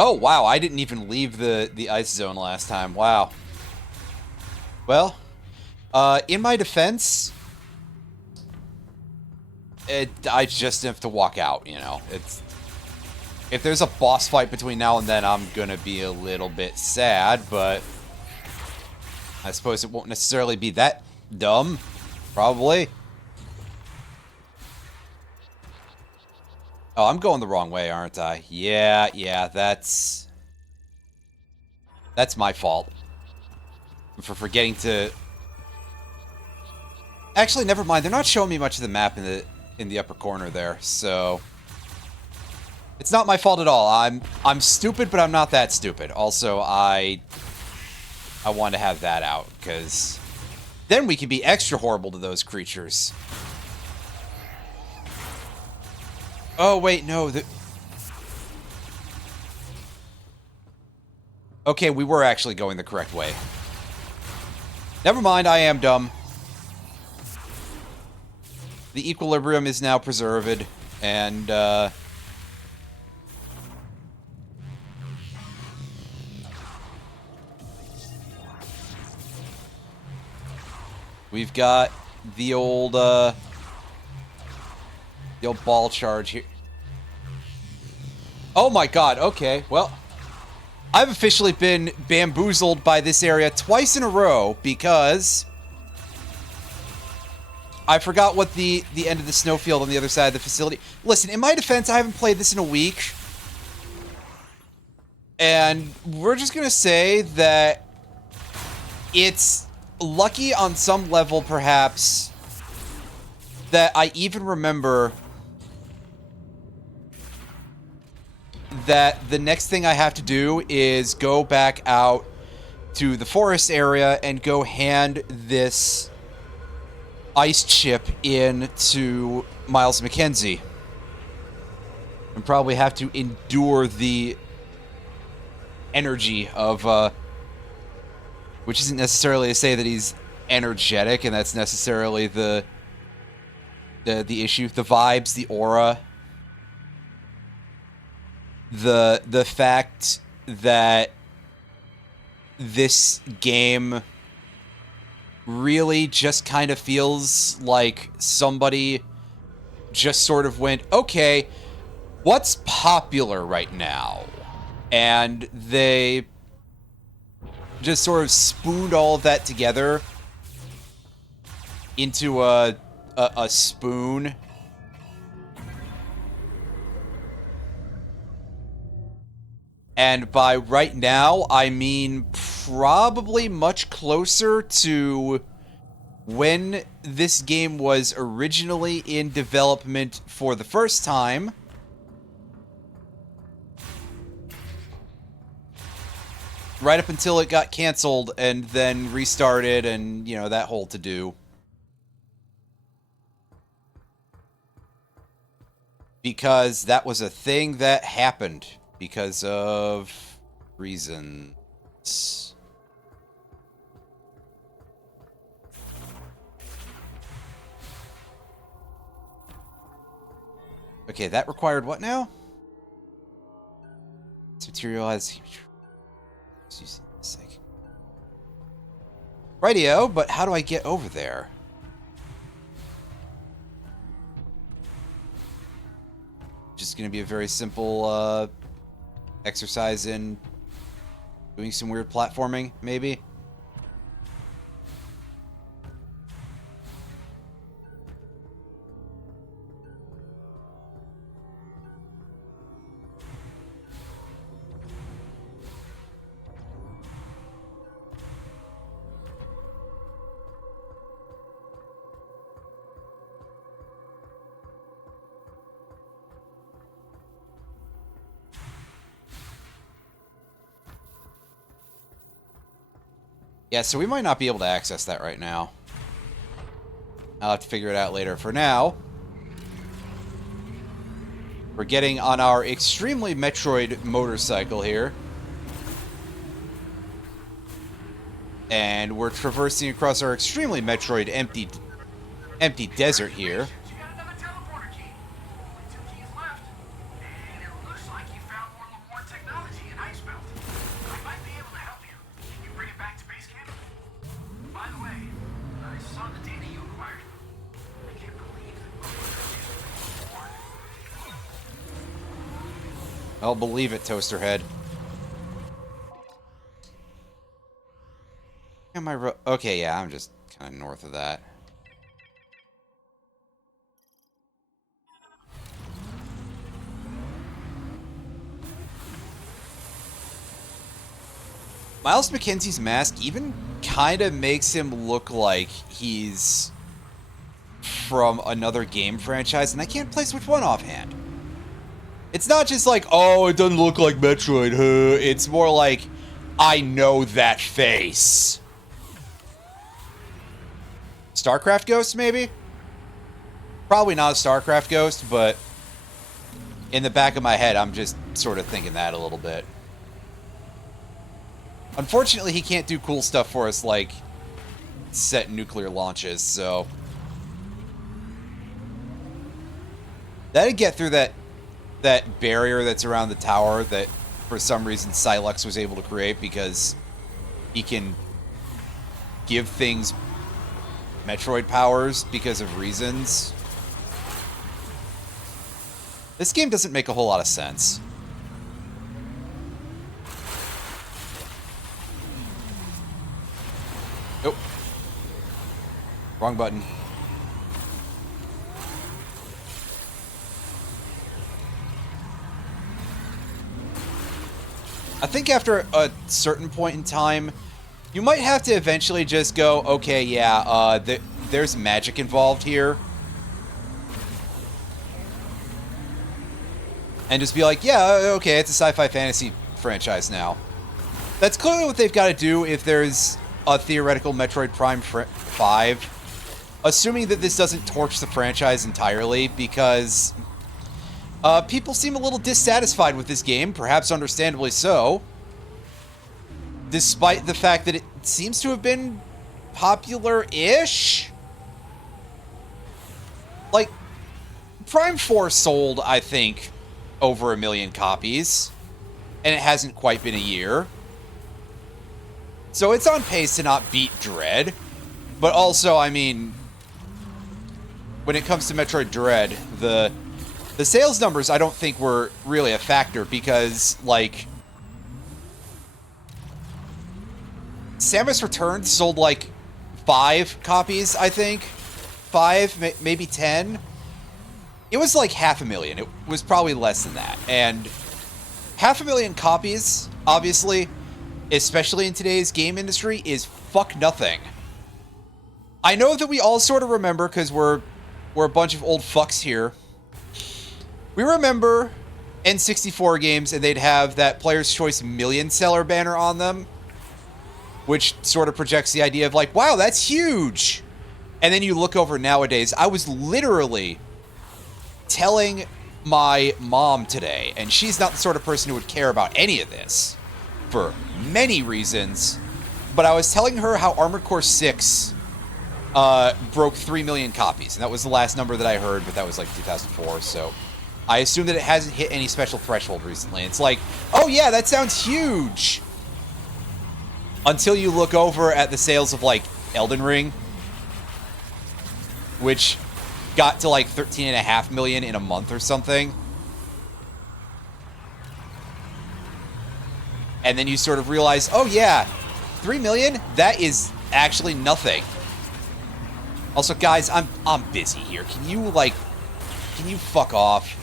Oh, wow, I didn't even leave the ice zone last time. Wow. Well, in my defense, I just have to walk out, you know. If there's a boss fight between now and then, I'm gonna be a little bit sad, but I suppose it won't necessarily be that dumb. Probably. Oh, I'm going the wrong way, aren't I? Yeah, that's my fault. For forgetting to... Actually, never mind. They're not showing me much of the map in the upper corner there, so... It's not my fault at all. I'm stupid, but I'm not that stupid. Also, I want to have that out, because then we can be extra horrible to those creatures. Oh, wait, no. Okay, we were actually going the correct way. Never mind, I am dumb. The equilibrium is now preserved, and, we've got the old ball charge here. Oh my god, okay, well, I've officially been bamboozled by this area twice in a row because I forgot what the end of the snowfield on the other side of the facility. Listen, in my defense, I haven't played this in a week. And we're just gonna say that it's lucky on some level, perhaps, that I even remember that the next thing I have to do is go back out to the forest area and go hand this ice chip in to Miles McKenzie. And probably have to endure the energy of, which isn't necessarily to say that he's energetic, and that's necessarily the issue. The vibes, the aura, the fact that this game really just kind of feels like somebody just sort of went, okay, what's popular right now? And they just sort of spooned all of that together into a spoon. And by right now, I mean probably much closer to when this game was originally in development for the first time. Right up until it got canceled and then restarted and, you know, that whole to-do. Because that was a thing that happened. Because of reasons. Okay, that required what now? This material has... Rightio, but how do I get over there? Just gonna be a very simple, exercise in doing some weird platforming, maybe? Yeah, so we might not be able to access that right now. I'll have to figure it out later. For now, we're getting on our extremely Metroid motorcycle here. And we're traversing across our extremely Metroid empty desert here. I'll believe it, Toasterhead. Am I okay, yeah, I'm just kind of north of that. Miles McKenzie's mask even kind of makes him look like he's from another game franchise, and I can't place which one offhand. It's not just like, oh, it doesn't look like Metroid, huh? It's more like, I know that face. StarCraft Ghost, maybe? Probably not a StarCraft Ghost, but in the back of my head, I'm just sort of thinking that a little bit. Unfortunately, he can't do cool stuff for us like set nuclear launches, so that'd get through that barrier that's around the tower that for some reason Silex was able to create because he can give things Metroid powers because of reasons. This game doesn't make a whole lot of sense. Nope. Wrong button. I think after a certain point in time, you might have to eventually just go, okay, yeah, there's magic involved here. And just be like, yeah, okay, it's a sci-fi fantasy franchise now. That's clearly what they've got to do if there's a theoretical Metroid Prime 5. Assuming that this doesn't torch the franchise entirely, because people seem a little dissatisfied with this game, perhaps understandably so. Despite the fact that it seems to have been popular-ish. Like, Prime 4 sold, I think, over 1 million copies. And it hasn't quite been a year. So it's on pace to not beat Dread. But also, I mean, when it comes to Metroid Dread, the sales numbers I don't think were really a factor because, like, Samus Returns sold like 5 copies, I think. 5, maybe 10. It was like 500,000. It was probably less than that. And 500,000 copies, obviously, especially in today's game industry, is fuck nothing. I know that we all sort of remember, because we're a bunch of old fucks here. We remember N64 games, and they'd have that Player's Choice million seller banner on them, which sort of projects the idea of like, wow, that's huge. And then you look over nowadays. I was literally telling my mom today, and she's not the sort of person who would care about any of this for many reasons, but I was telling her how Armored Core 6 broke 3 million copies, and that was the last number that I heard, but that was like 2004, so I assume that it hasn't hit any special threshold recently. It's like, oh yeah, that sounds huge. Until you look over at the sales of, like, Elden Ring, which got to, like, 13.5 million in a month or something. And then you sort of realize, oh, yeah, 3 million? That is actually nothing. Also, guys, I'm busy here. Can you fuck off?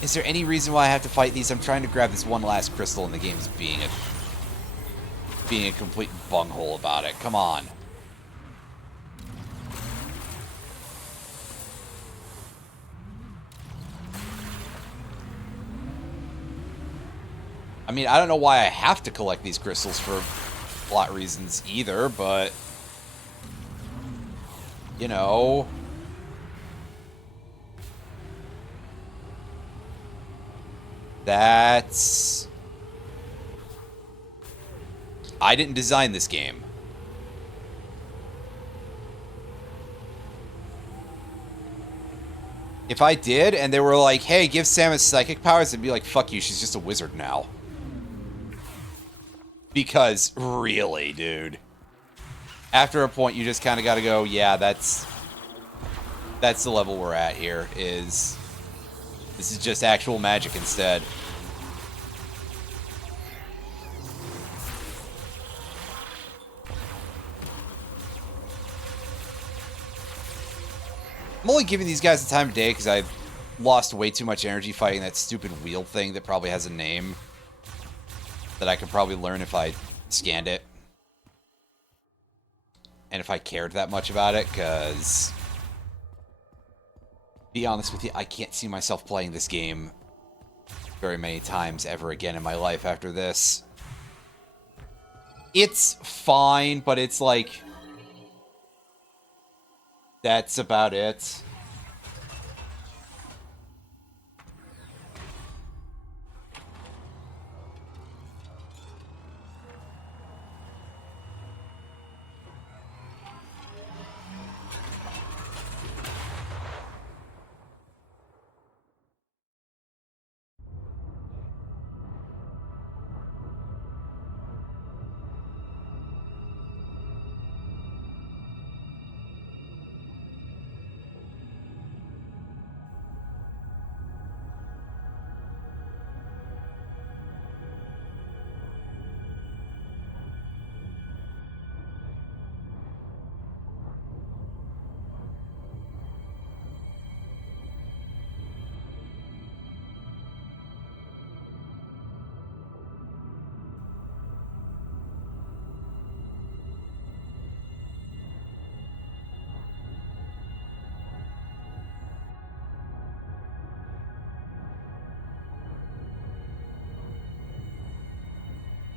Is there any reason why I have to fight these? I'm trying to grab this one last crystal, and the game's being a complete bunghole about it. Come on. I mean, I don't know why I have to collect these crystals for plot reasons either, but you know, that's... I didn't design this game. If I did, and they were like, hey, give Samus psychic powers, I'd be like, fuck you, she's just a wizard now. Because, really, dude. After a point, you just kind of got to go, yeah, that's the level we're at here, is... This is just actual magic instead. I'm only giving these guys the time of day because I've lost way too much energy fighting that stupid wheel thing that probably has a name that I could probably learn if I scanned it. And if I cared that much about it, because... be honest with you, I can't see myself playing this game very many times ever again in my life after this. It's fine, but it's like... that's about it.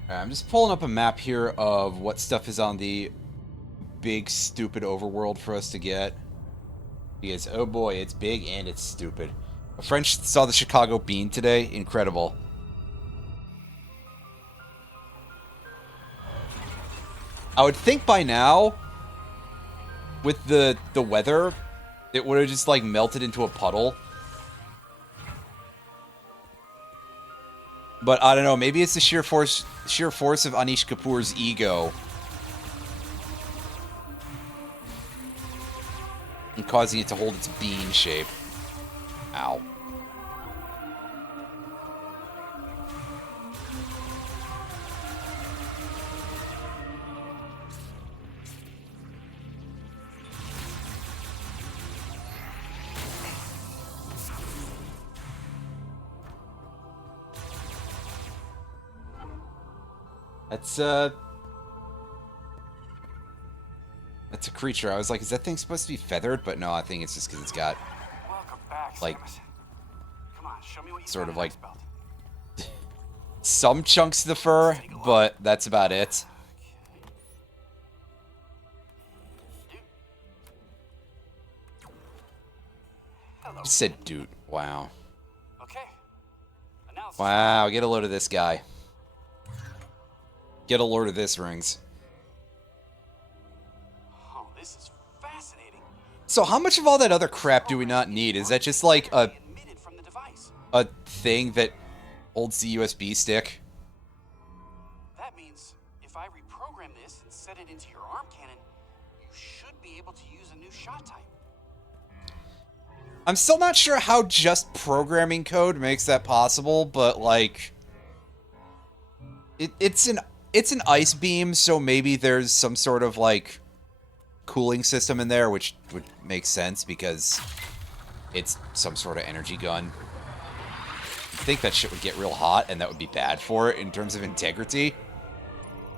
I'm just pulling up a map here of what stuff is on the big, stupid overworld for us to get. Because, oh boy, it's big and it's stupid. A friend saw the Chicago Bean today. Incredible. I would think by now, with the weather, it would have just, like, melted into a puddle. But I don't know, maybe it's the sheer force of Anish Kapoor's ego and causing it to hold its bean shape. Ow. That's a creature. I was like, is that thing supposed to be feathered? But no, I think it's just because it's got, like, Come on, show me what you sort of like belt. some chunks of the fur, but that's about it. Just said dude. Wow. Okay. Wow, get a load of this guy. Get a load of this, Rings. Oh, this is fascinating. So how much of all that other crap do we not need? Is that just like a thing that holds the USB stick? That means if I reprogram this and set it into your arm cannon, you should be able to use a new shot type. I'm still not sure how just programming code makes that possible, but like it's an ice beam, so maybe there's some sort of like cooling system in there, which would make sense because it's some sort of energy gun. I think that shit would get real hot, and that would be bad for it in terms of integrity.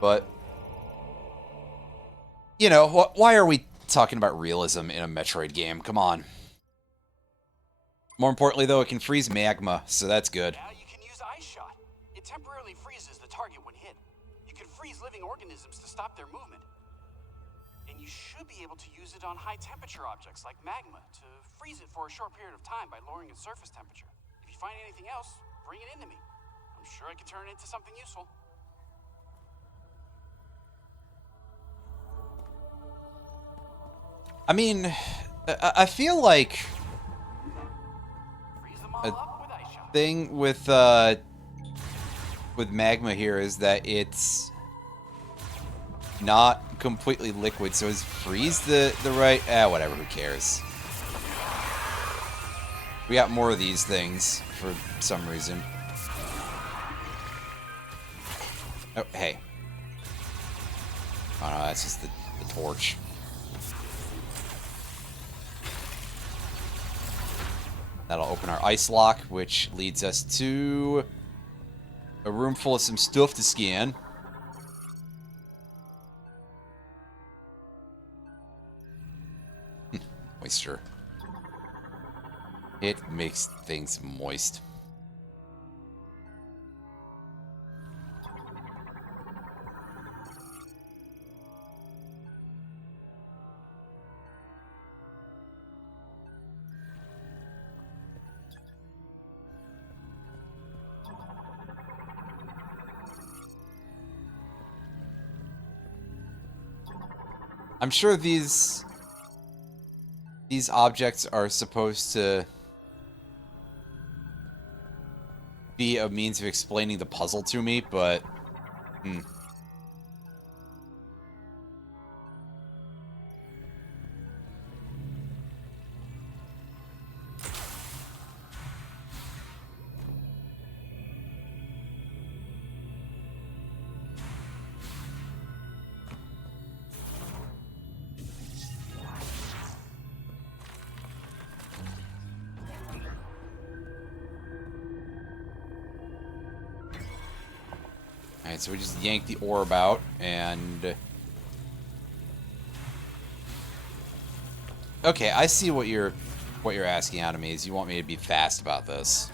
But, you know, why are we talking about realism in a Metroid game? Come on. More importantly, though, it can freeze magma, so that's good. Now you can use Ice Shot. It temporarily freezes the target when hit. You can freeze living organisms to stop their movement. And you should be able to use it on high-temperature objects like magma to freeze it for a short period of time by lowering its surface temperature. If you find anything else, bring it into me. I'm sure I can turn it into something useful. I mean, I feel like a thing with magma here is that it's not completely liquid, so is freeze the right... whatever, who cares? We got more of these things for some reason. Oh, hey. Oh no, that's just the torch. That'll open our ice lock, which leads us to a room full of some stuff to scan. Moisture. It makes things moist. I'm sure these objects are supposed to be a means of explaining the puzzle to me, but Alright, so we just yank the orb out, and... Okay, I see what you're asking out of me, is you want me to be fast about this.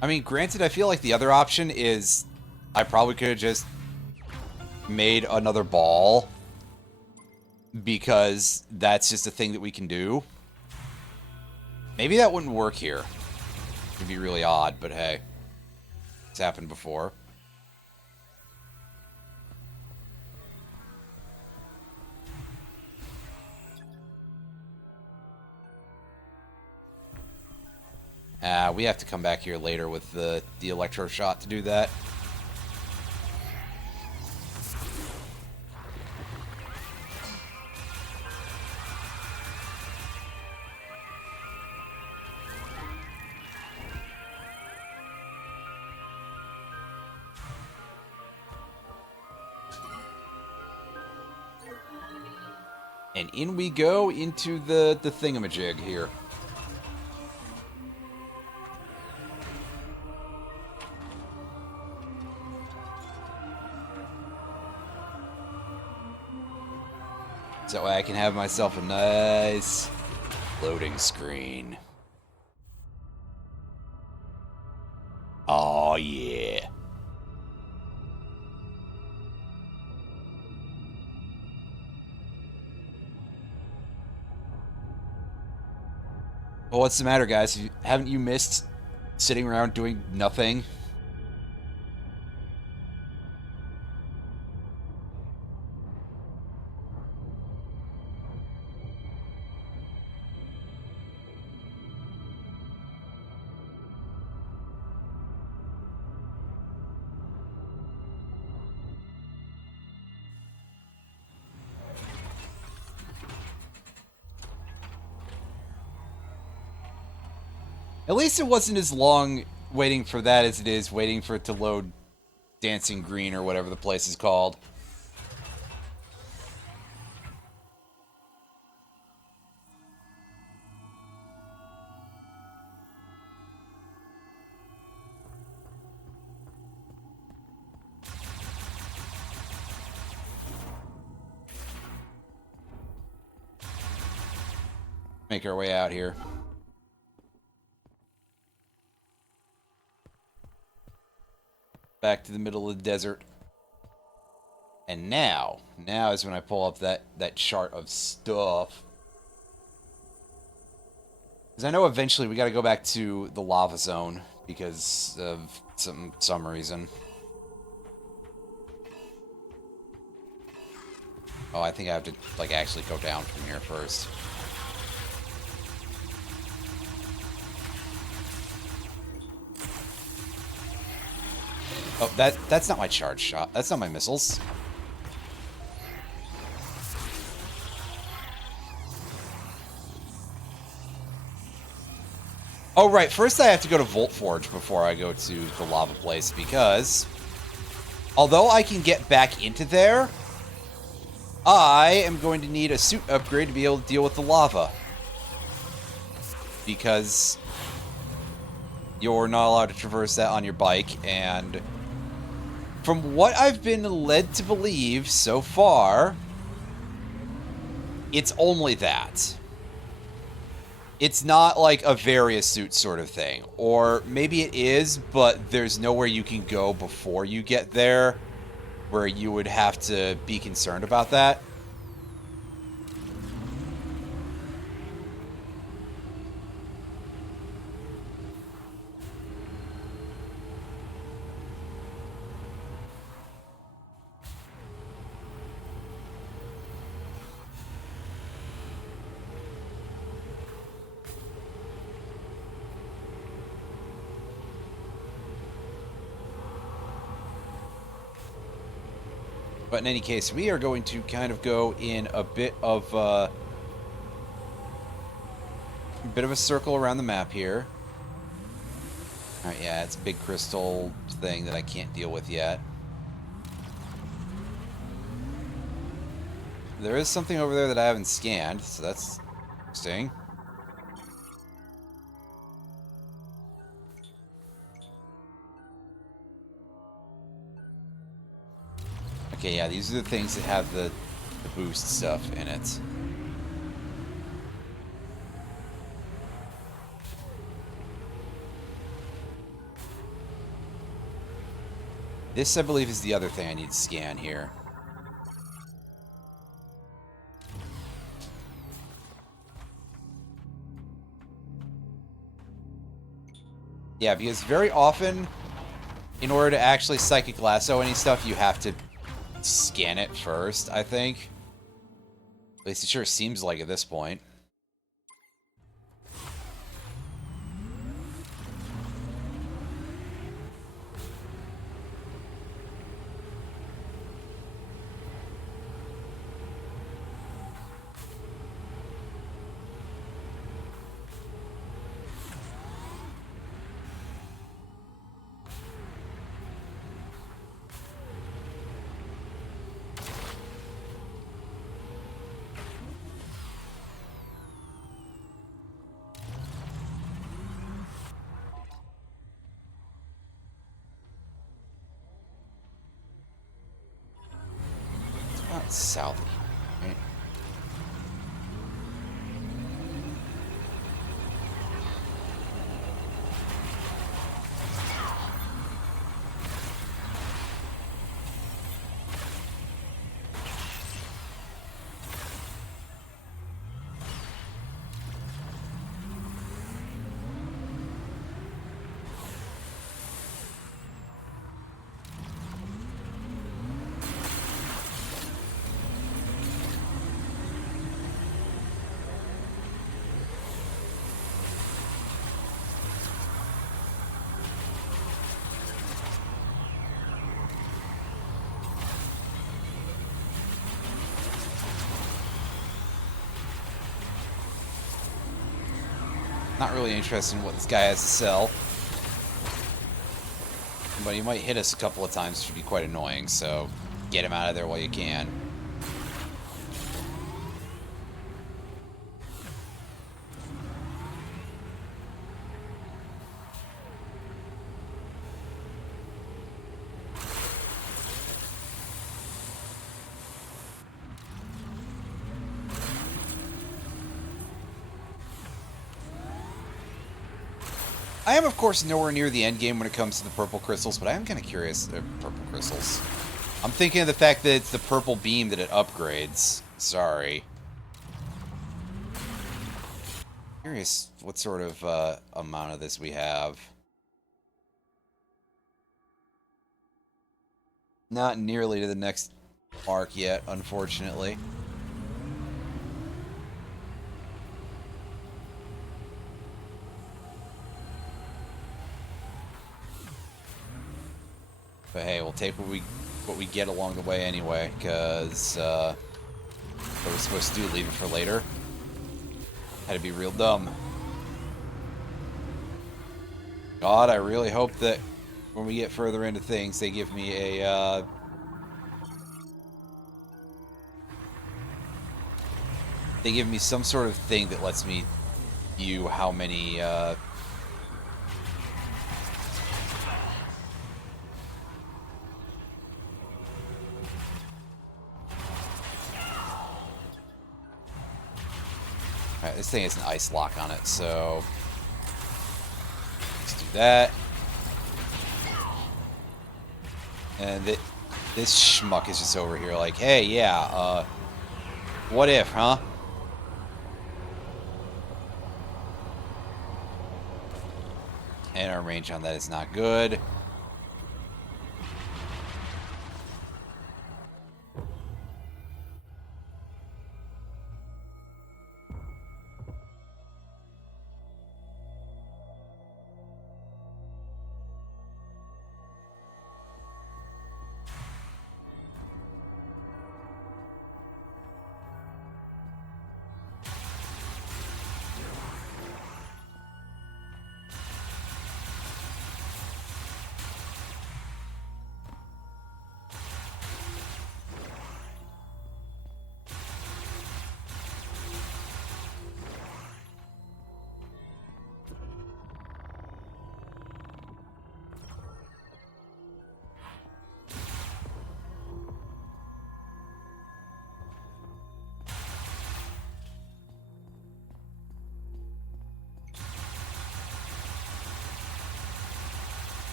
I mean, granted, I feel like the other option is I probably could have just made another ball because that's just a thing that we can do. Maybe that wouldn't work here. It'd be really odd, but hey. It's happened before. We have to come back here later with the electro shot to do that. And in we go into the thingamajig here. So that way I can have myself a nice loading screen. Oh yeah. Well, what's the matter, guys? Haven't you missed sitting around doing nothing? At least it wasn't as long waiting for that as it is waiting for it to load Dancing Green or whatever the place is called. Make our way out here. Back to the middle of the desert. And now is when I pull up that chart of stuff. Because I know eventually we got to go back to the lava zone because of some reason. Oh, I think I have to like actually go down from here first. Oh, that's not my charge shot. That's not my missiles. Oh, right. First, I have to go to Volt Forge before I go to the lava place, because although I can get back into there, I am going to need a suit upgrade to be able to deal with the lava. Because you're not allowed to traverse that on your bike, and from what I've been led to believe so far, it's only that. It's not like a various suit sort of thing. Or maybe it is, but there's nowhere you can go before you get there where you would have to be concerned about that. But in any case, we are going to kind of go in a bit of a circle around the map here. Alright, yeah, it's a big crystal thing that I can't deal with yet. There is something over there that I haven't scanned, so that's interesting. Okay, yeah, these are the things that have the boost stuff in it. This, I believe, is the other thing I need to scan here. Yeah, because very often, in order to actually Psychic Lasso any stuff, you have to scan it first, I think. At least it sure seems like at this point. Not south, right? Not really interested in what this guy has to sell. But he might hit us a couple of times, which would be quite annoying, so get him out of there while you can. I am, of course, nowhere near the end game when it comes to the purple crystals, but I am kind of curious. Purple crystals. I'm thinking of the fact that it's the purple beam that it upgrades. Sorry. Curious what sort of amount of this we have. Not nearly to the next arc yet, unfortunately. But hey, we'll take what we get along the way anyway, because what we're supposed to do, leave it for later. Had to be real dumb. God, I really hope that when we get further into things, they give me a they give me some sort of thing that lets me view how many Alright, this thing has an ice lock on it, so let's do that. And this schmuck is just over here like, hey, yeah, what if, huh? And our range on that is not good.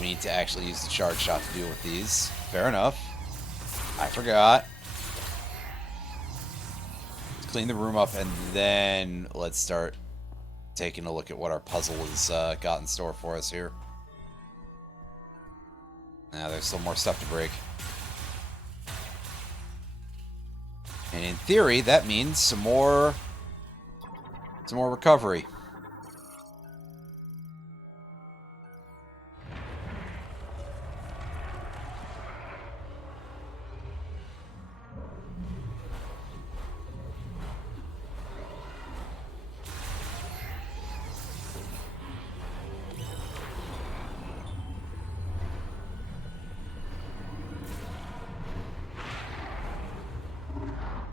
We need to actually use the charge shot to deal with these. Fair enough. I forgot. Let's clean the room up, and then let's start taking a look at what our puzzle has got in store for us here. Now, there's still more stuff to break. And in theory, that means some more recovery.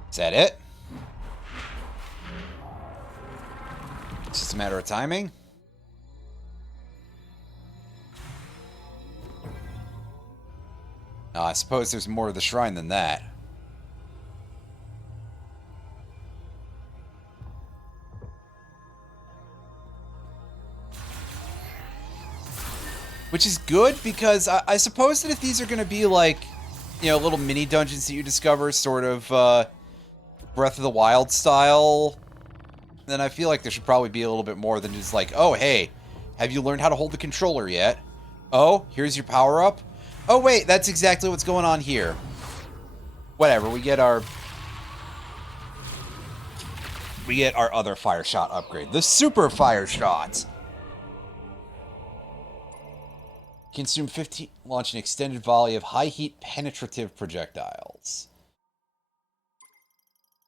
Is that it? It's just a matter of timing? I suppose there's more to the shrine than that. Which is good, because I suppose that if these are going to be like, you know, little mini dungeons that you discover, sort of Breath of the Wild style, then I feel like there should probably be a little bit more than just like, oh, hey, have you learned how to hold the controller yet? Oh, here's your power-up? Oh, wait, that's exactly what's going on here. Whatever, we get our other fire shot upgrade. The super fire shot. Consume 15, launch an extended volley of high heat penetrative projectiles.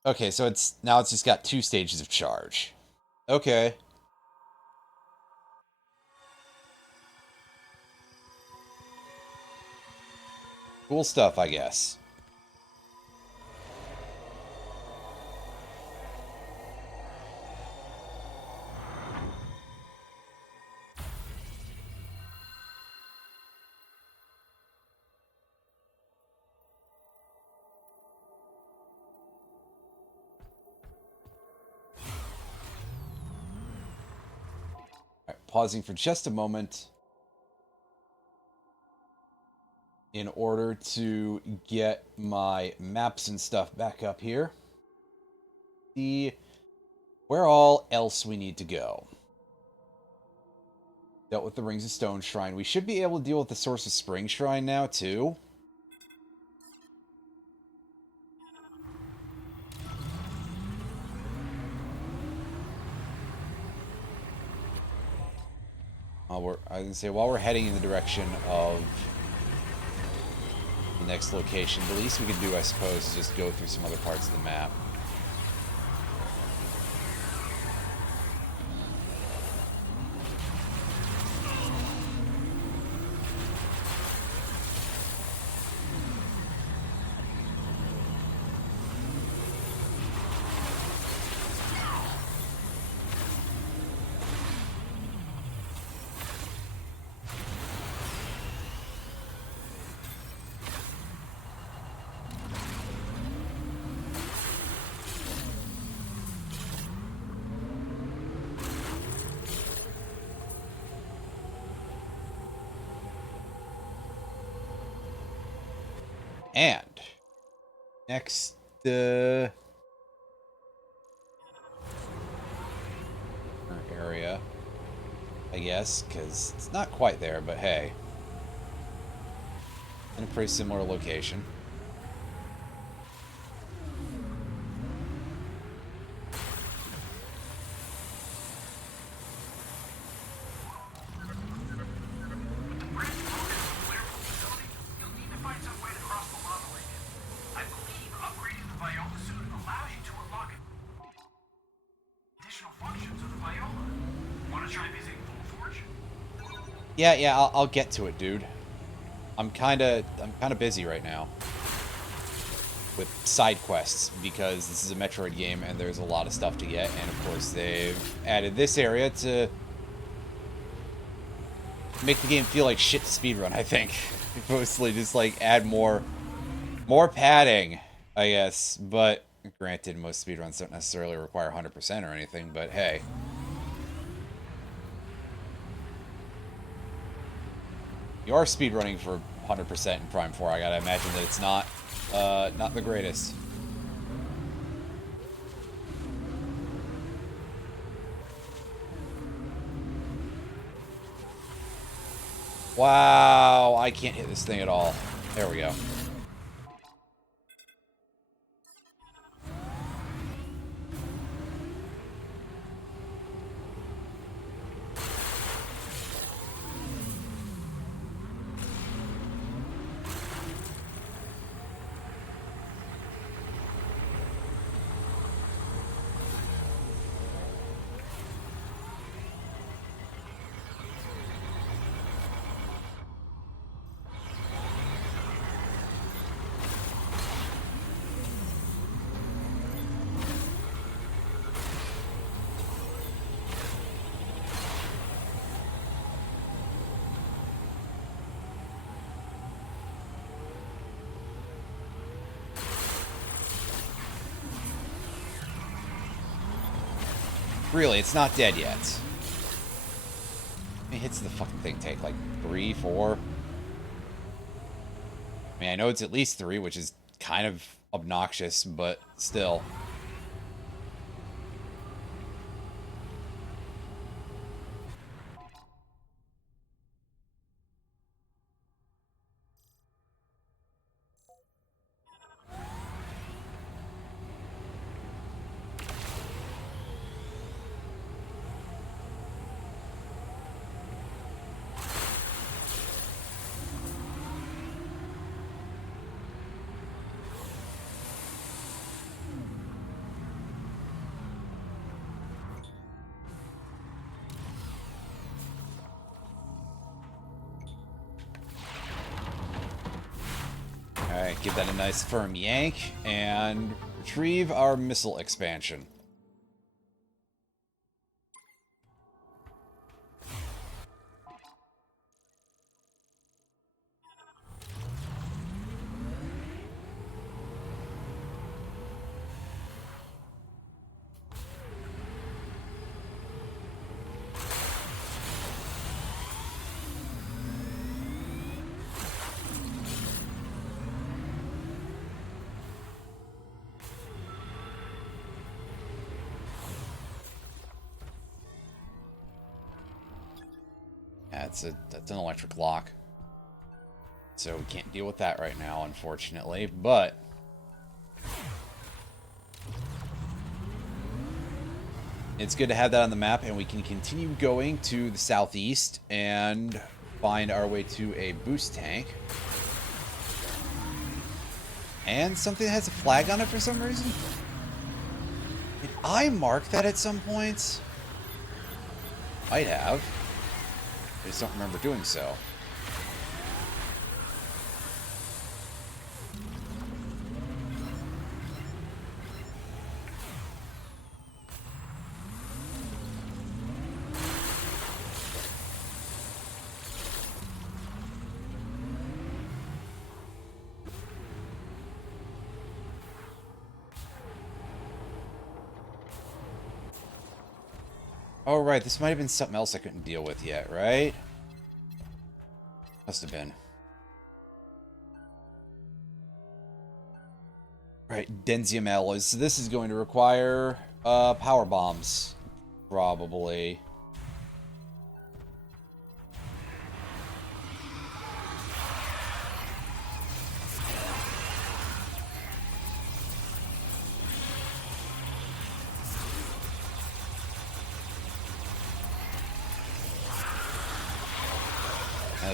Okay, so it's just got 2 stages of charge. Okay. Cool stuff, I guess. All right, pausing for just a moment in order to get my maps and stuff back up here. See where all else we need to go. Dealt with the Rings of Stone Shrine. We should be able to deal with the Source of Spring Shrine now, too. I was gonna say, while we're heading in the direction of the next location, the least we can do, I suppose, is just go through some other parts of the map. And next, area, I guess, because it's not quite there, but hey, in a pretty similar location. Yeah, I'll get to it, dude. I'm kind of busy right now with side quests because this is a Metroid game and there's a lot of stuff to get, and of course they've added this area to make the game feel like shit to speedrun, I think. Mostly just like add more padding, I guess, but granted most speedruns don't necessarily require 100% or anything, but hey. You are speedrunning for 100% in Prime 4. I gotta imagine that it's not the greatest. Wow, I can't hit this thing at all. There we go. Really, it's not dead yet. How many hits does the fucking thing take? Like 3, 4? I mean, I know it's at least 3, which is kind of obnoxious, but still. Alright, give that a nice firm yank, and retrieve our missile expansion. That's an electric lock. So we can't deal with that right now, unfortunately, but It's good to have that on the map, and we can continue going to the southeast and find our way to a boost tank. And something that has a flag on it for some reason. Did I mark that at some point? Might have. I just don't remember doing so. Oh, right. This might have been something else I couldn't deal with yet, right? Must have been. Right, Denzium alloys. So this is going to require power bombs. Probably.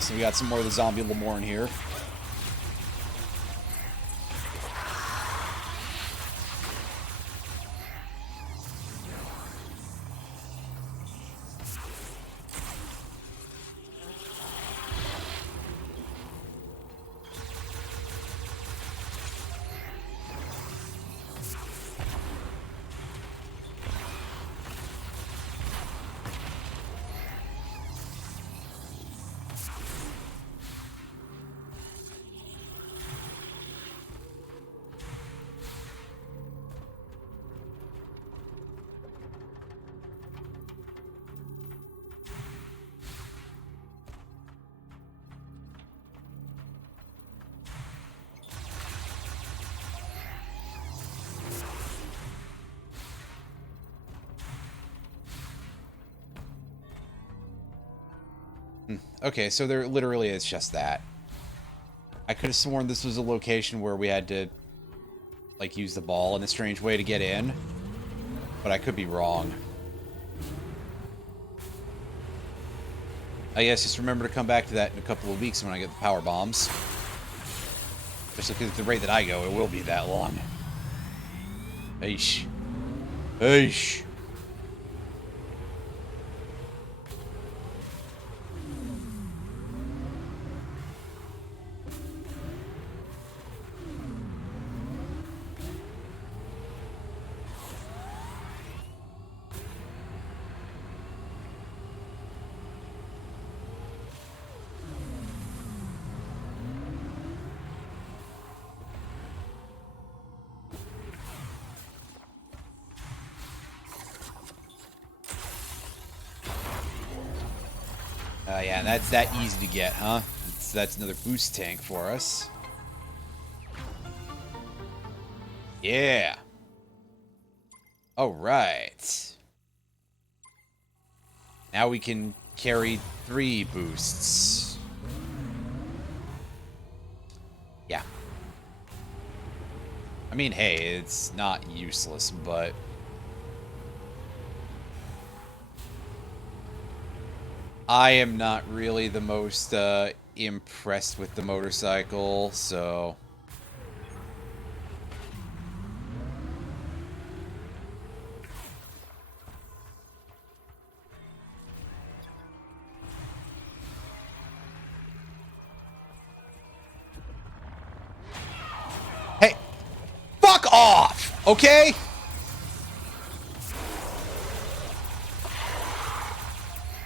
So we got some more of the zombie Lemorn here. Okay, so there literally is just that. I could have sworn this was a location where we had to, like, use the ball in a strange way to get in. But I could be wrong. I guess just remember to come back to that in a couple of weeks when I get the power bombs. Especially because at the rate that I go, it will be that long. Eesh. Eesh. Yeah, and that's that easy to get, huh? That's another boost tank for us. Yeah. All right. Now we can carry 3 boosts. Yeah. I mean, hey, it's not useless, but... I am not really the most impressed with the motorcycle, so... Hey! Fuck off! Okay?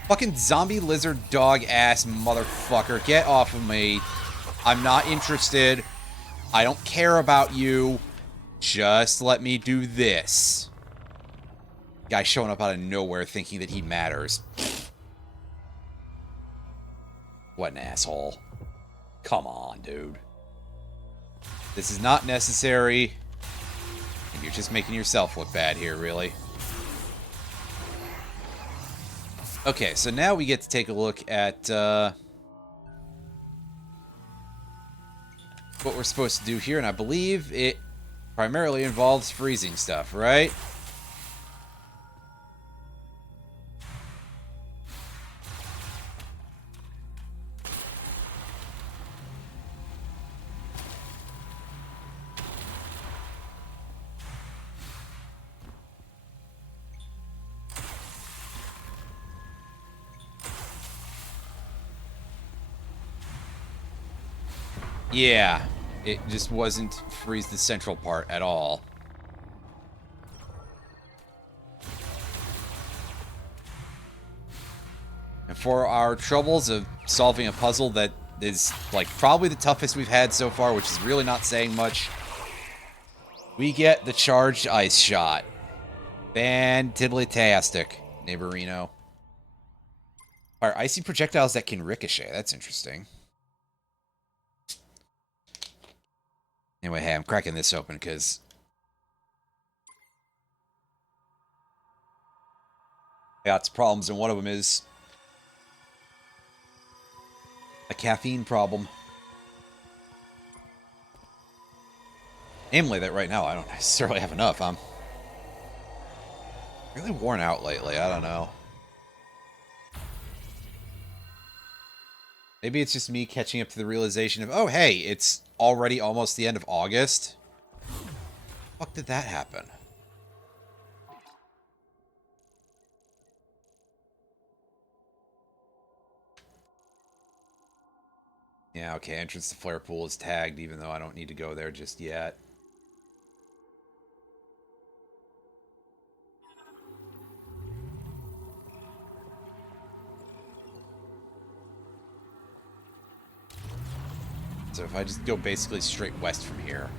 Fucking zombie lizard dog ass motherfucker. Get off of me. I'm not interested. I don't care about you. Just let me do this. Guy showing up out of nowhere thinking that he matters. What an asshole. Come on, dude. This is not necessary. And you're just making yourself look bad here, really. Okay, so now we get to take a look at what we're supposed to do here, and I believe it primarily involves freezing stuff, right? Yeah, it just wasn't freeze the central part at all. And for our troubles of solving a puzzle that is, like, probably the toughest we've had so far, which is really not saying much, we get the charged ice shot. Fantiddly-tastic, neighborino. Are icy projectiles that can ricochet? That's interesting. Anyway, hey, I'm cracking this open because I got some problems, and one of them is a caffeine problem. Namely that right now I don't necessarily have enough. I'm really worn out lately. I don't know. Maybe it's just me catching up to the realization of, oh, hey, it's already almost the end of August. How the fuck did that happen? Yeah, okay, entrance to Flare Pool is tagged, even though I don't need to go there just yet. So if I just go basically straight west from here.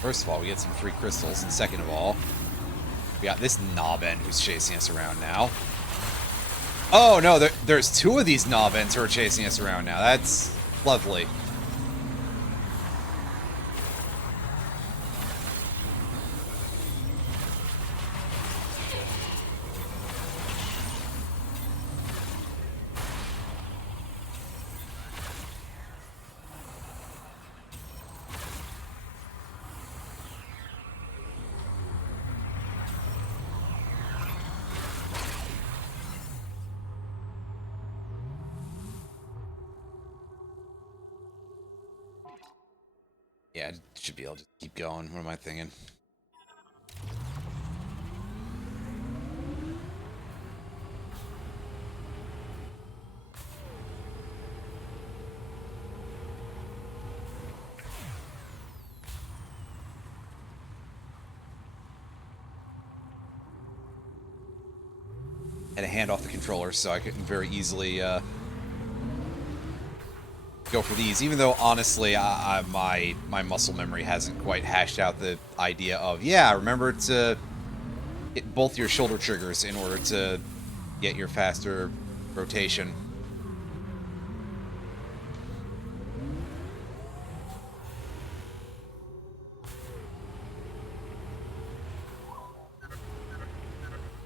First of all, we get some free crystals, and second of all, we got this knob-end who's chasing us around now. Oh, no, there's two of these knob-ends who are chasing us around now. That's lovely. Yeah, I should be able to keep going. What am I thinking? Had to hand off the controller so I couldn't very easily go for these, even though honestly my muscle memory hasn't quite hashed out the idea of, yeah, remember to hit both your shoulder triggers in order to get your faster rotation.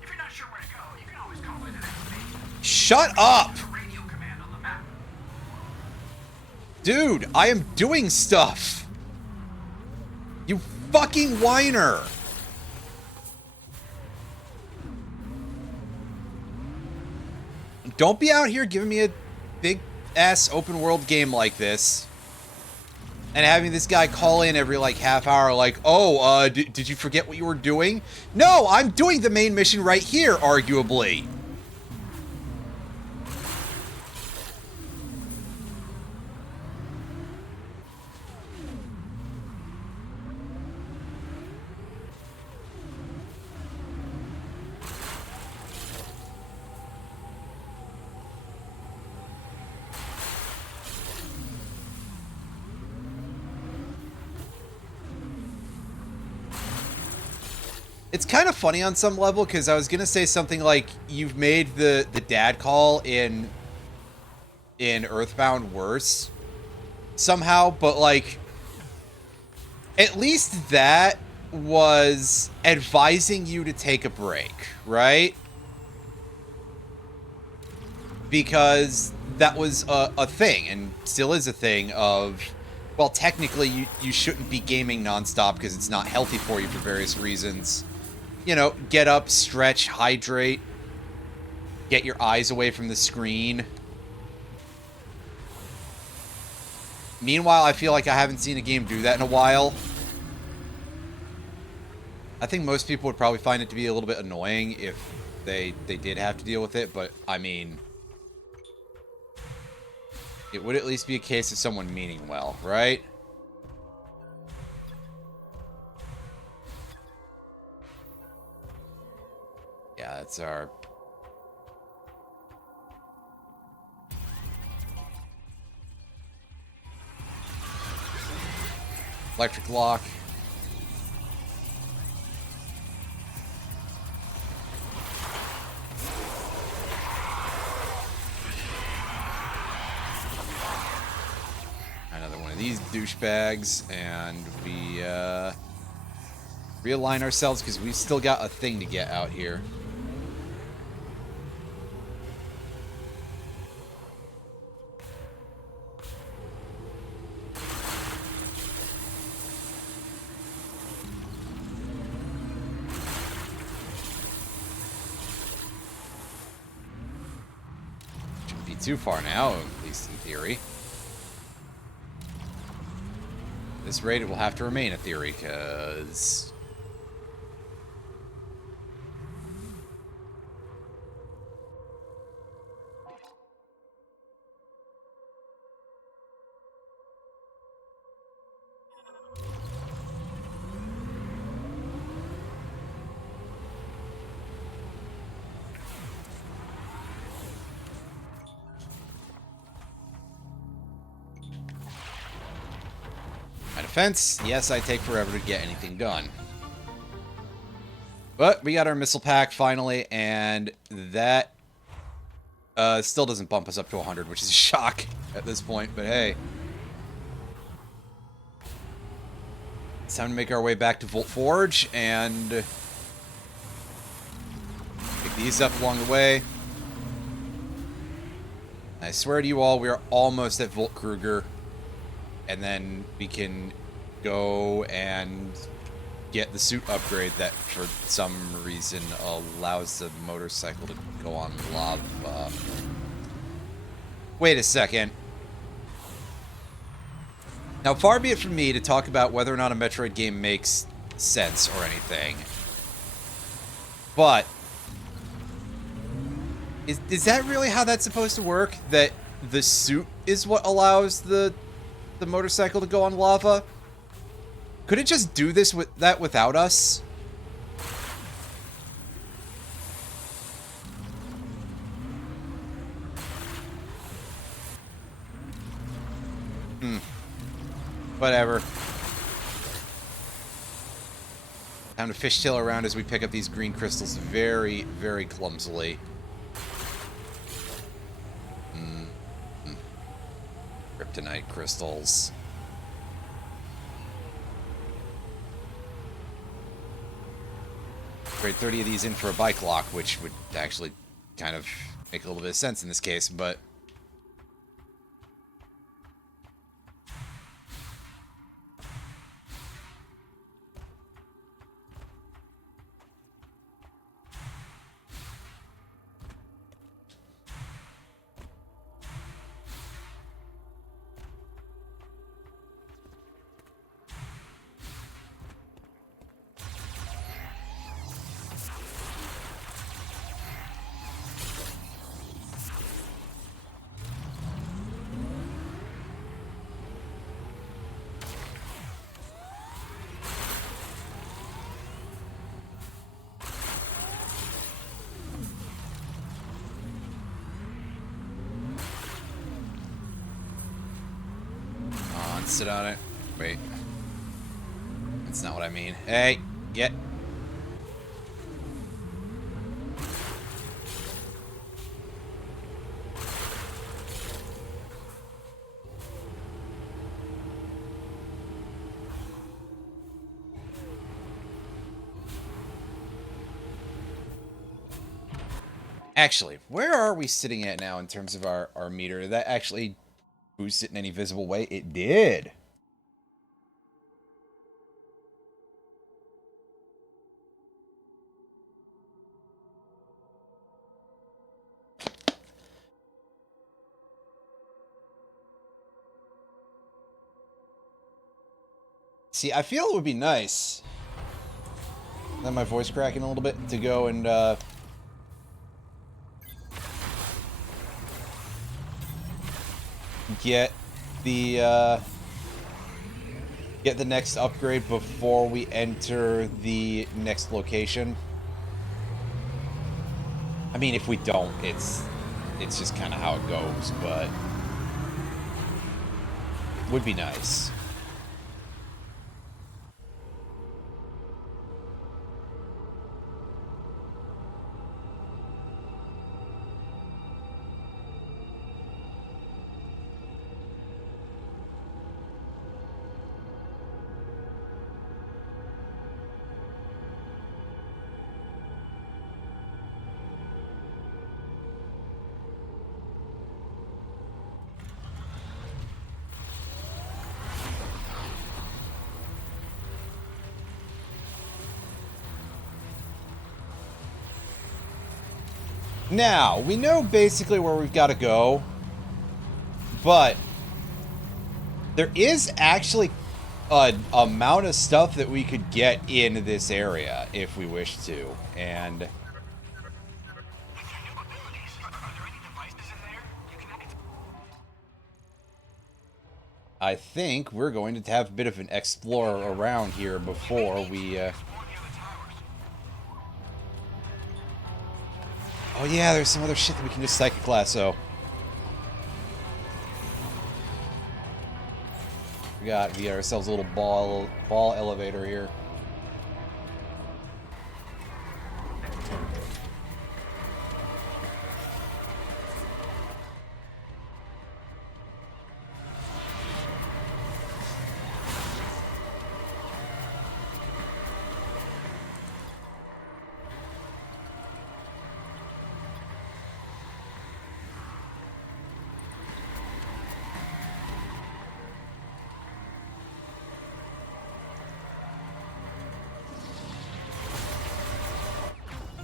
If you're not sure where to go, you can always call in an expert. Shut up! Radio command on the map. Dude, I am doing stuff! You fucking whiner! Don't be out here giving me a big-ass open-world game like this. And having this guy call in every, like, half hour like, oh, did you forget what you were doing? No, I'm doing the main mission right here, arguably. It's kind of funny on some level, because I was going to say something like, you've made the dad call in Earthbound worse somehow, but, like, at least that was advising you to take a break, right? Because that was a thing, and still is a thing of, well, technically you shouldn't be gaming nonstop because it's not healthy for you for various reasons. You know, get up, stretch, hydrate, get your eyes away from the screen. Meanwhile, I feel like I haven't seen a game do that in a while. I think most people would probably find it to be a little bit annoying if they did have to deal with it, but I mean, it would at least be a case of someone meaning well, right? Yeah, that's our... electric lock. Another one of these douchebags, and we realign ourselves because we've still got a thing to get out here. Shouldn't be too far now, at least in theory. At this rate, it will have to remain a theory, because... my defense, yes, I take forever to get anything done. But we got our missile pack finally, and that still doesn't bump us up to 100, which is a shock at this point, but hey. It's time to make our way back to Volt Forge and pick these up along the way. I swear to you all, we are almost at Volt Kruger, and then we can go and get the suit upgrade that for some reason allows the motorcycle to go on lava. Wait a second. Now, far be it from me to talk about whether or not a Metroid game makes sense or anything. But is that really how that's supposed to work? That the suit is what allows the motorcycle to go on lava? Could it just do this with that without us? Whatever. Time to fishtail around as we pick up these green crystals very, very clumsily. Kryptonite crystals. Trade 30 of these in for a bike lock, which would actually kind of make a little bit of sense in this case, but... sit on it. Wait. That's not what I mean. Hey, get. Actually, where are we sitting at now in terms of our meter? Did that actually boost it in any visible way? It did. See, I feel it would be nice. Is that my voice cracking a little bit? To go and, get the next upgrade before we enter the next location. I mean, if we don't, it's just kind of how it goes, but would be nice. Now, we know basically where we've got to go, but there is actually an amount of stuff that we could get in this area if we wish to, and I think we're going to have a bit of an explore around here before we... Oh yeah, there's some other shit that we can just psychic lasso. We got ourselves a little ball elevator here.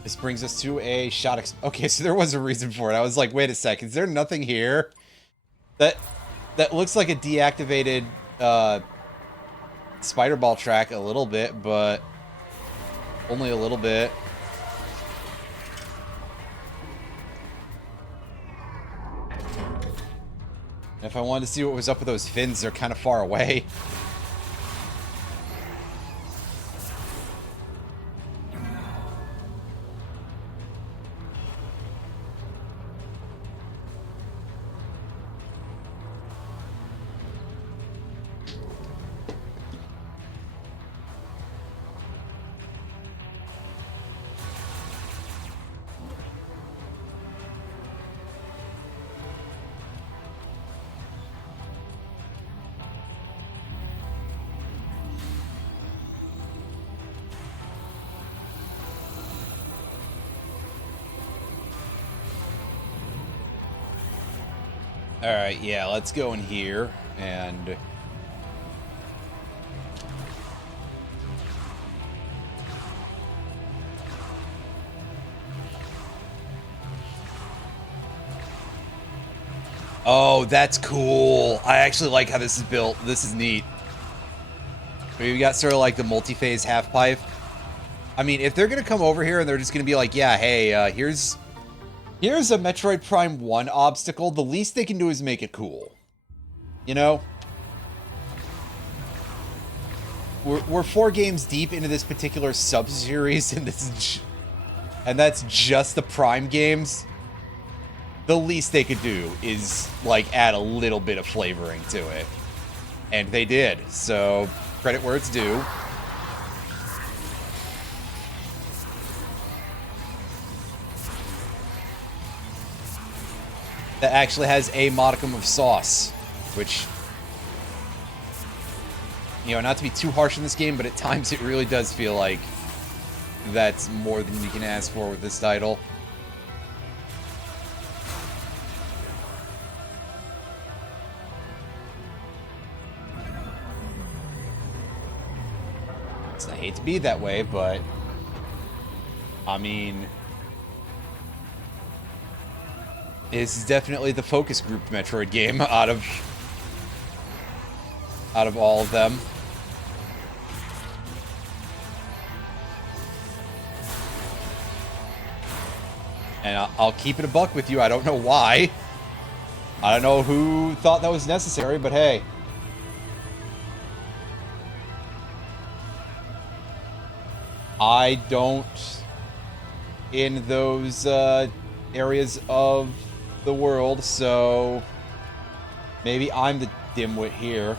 This brings us to a shot. Okay, so there was a reason for it. I was like, wait a second, is there nothing here? That looks like a deactivated spider ball track a little bit, but only a little bit. And if I wanted to see what was up with those fins, they're kind of far away. Alright, yeah, let's go in here, and... Oh, that's cool. I actually like how this is built. This is neat. We've got sort of like the multi-phase half-pipe. I mean, if they're going to come over here and they're just going to be like, yeah, hey, here's a Metroid Prime 1 obstacle, the least they can do is make it cool. You know? We're 4 games deep into this particular sub-series, and that's just the Prime games. The least they could do is, like, add a little bit of flavoring to it. And they did, so credit where it's due. That actually has a modicum of sauce, which, you know, not to be too harsh in this game, but at times it really does feel like that's more than you can ask for with this title. I hate to be that way, but I mean, this is definitely the focus group Metroid game out of all of them. And I'll keep it a buck with you. I don't know why. I don't know who thought that was necessary, but hey. I don't in those areas of the world, so maybe I'm the dimwit here.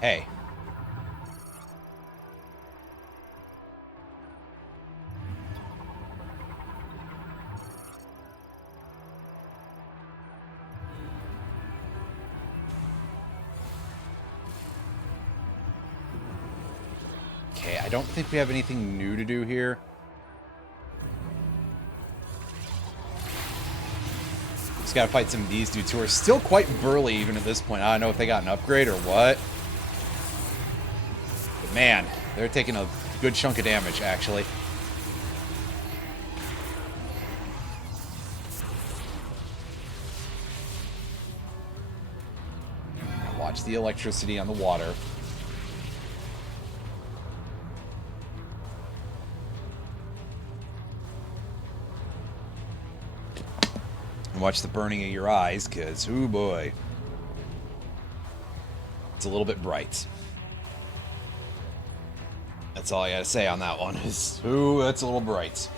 Hey. Okay, I don't think we have anything new to do here. Just gotta fight some of these dudes who are still quite burly even at this point. I don't know if they got an upgrade or what. But man, they're taking a good chunk of damage, actually. Watch the electricity on the water. And watch the burning of your eyes, because, ooh boy. It's a little bit bright. That's all I gotta say on that one. Is, ooh, that's a little bright.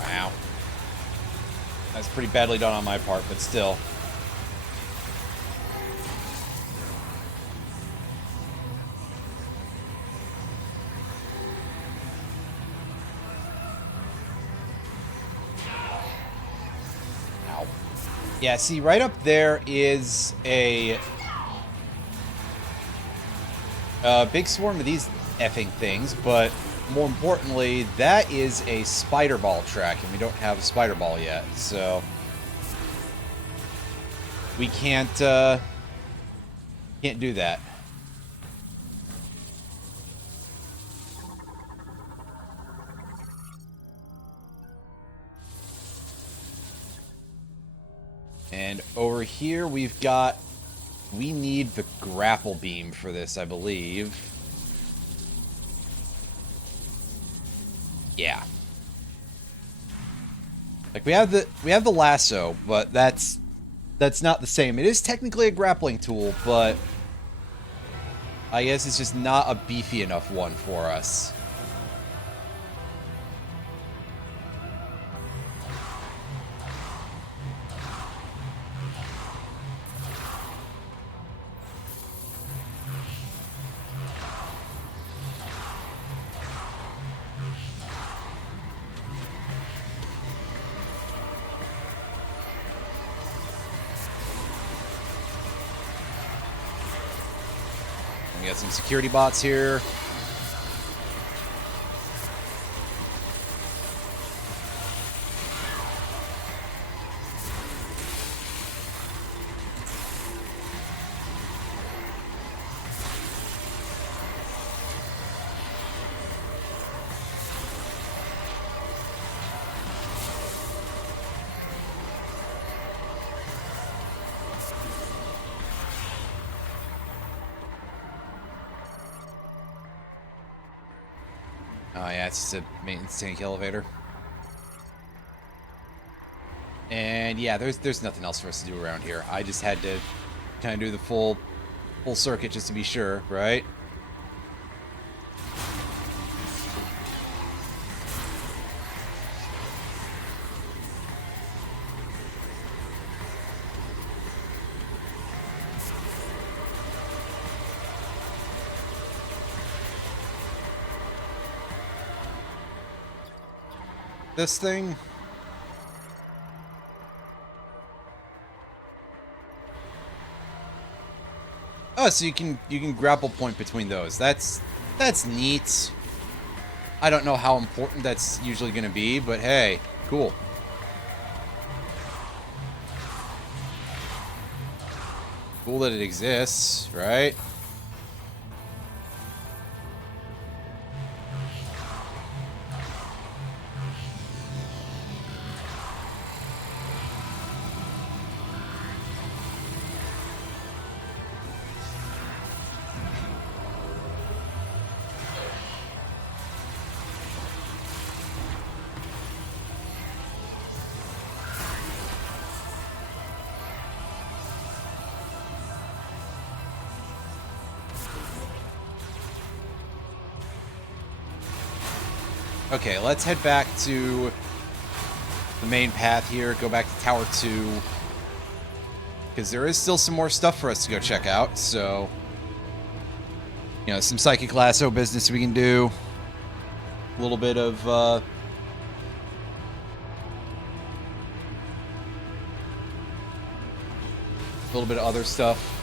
Wow. That's pretty badly done on my part, but still. Ow. Yeah, see, right up there is a big swarm of these effing things, but more importantly, that is a spider ball track, and we don't have a spider ball yet, so we can't do that. And over here we need the grapple beam for this, I believe. Yeah. Like we have the lasso, but that's not the same. It is technically a grappling tool, but I guess it's just not a beefy enough one for us. We got some security bots here. Oh yeah, it's just a maintenance tank elevator. And yeah, there's nothing else for us to do around here. I just had to kind of do the full circuit just to be sure, right? This thing. Oh, so you can grapple point between those. That's neat. I don't know how important that's usually going to be, but hey, cool. Cool that it exists, right? Okay, let's head back to the main path here, go back to Tower 2. Because there is still some more stuff for us to go check out, so... You know, some psychic lasso business we can do. A little bit of, a little bit of other stuff.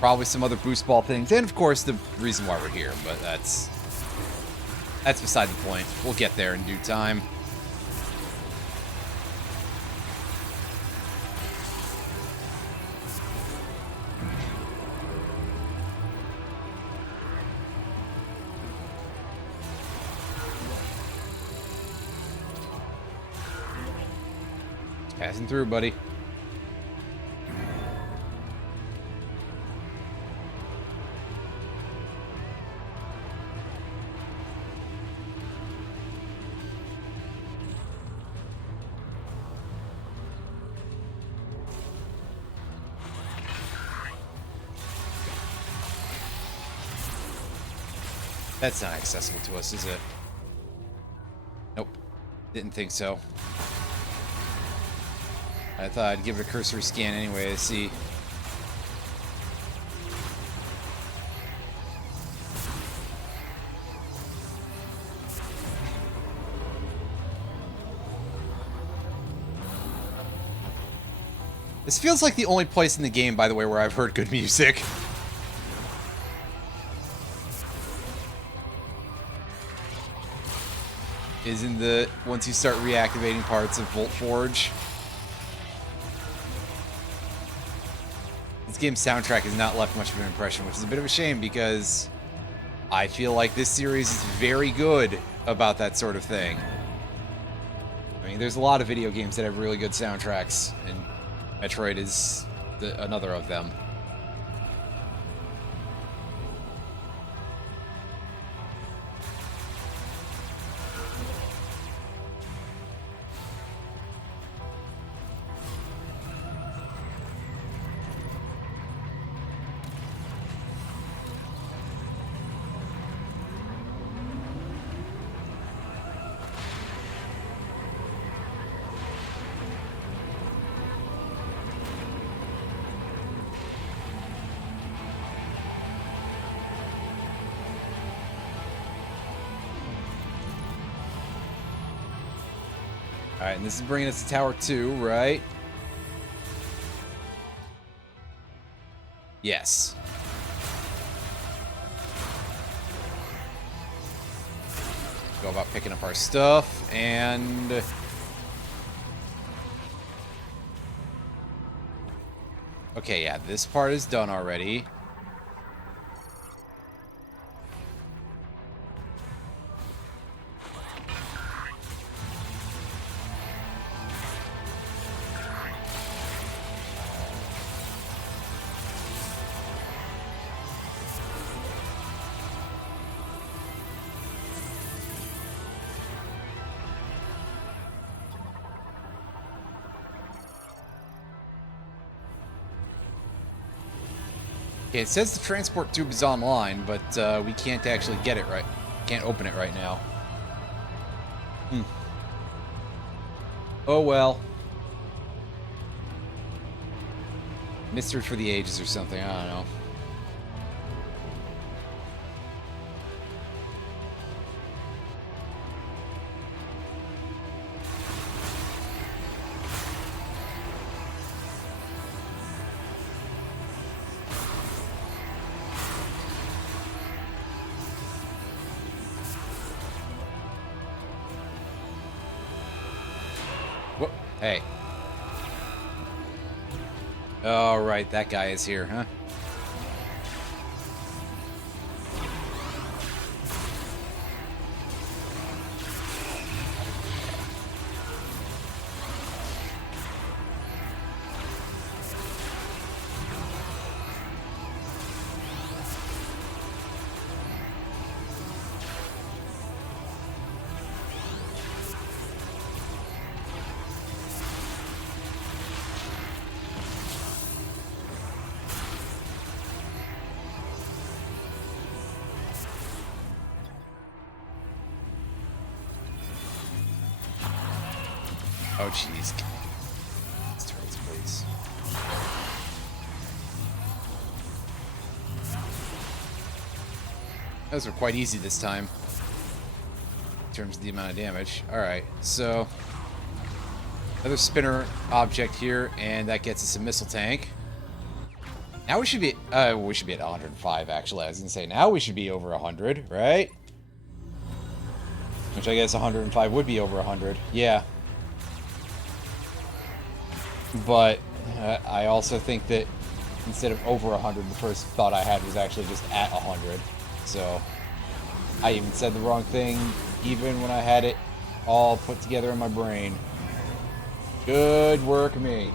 Probably some other boost ball things, and of course the reason why we're here, but that's beside the point. We'll get there in due time. Just passing through, buddy. That's not accessible to us, is it? Nope. Didn't think so. I thought I'd give it a cursory scan anyway to see. This feels like the only place in the game, by the way, where I've heard good music. Is in the once you start reactivating parts of Volt Forge. This game's soundtrack has not left much of an impression, which is a bit of a shame because I feel like this series is very good about that sort of thing. I mean, there's a lot of video games that have really good soundtracks, and Metroid is another of them. Alright, and this is bringing us to Tower 2, right? Yes. Go about picking up our stuff, and... Okay, yeah, this part is done already. Okay, it says the transport tube is online, but we can't actually get it right. Can't open it right now. Oh well. Mystery for the ages or something, I don't know. Whoop. Hey. All right, that guy is here, huh? Oh, jeez. Let's turrets, please. Those were quite easy this time. In terms of the amount of damage. Alright, so... another spinner object here, and that gets us a missile tank. Now we should be at 105, actually. I was gonna say, now we should be over 100, right? Which I guess 105 would be over 100. Yeah. But I also think that instead of over 100, the first thought I had was actually just at 100. So I even said the wrong thing, even when I had it all put together in my brain. Good work, me.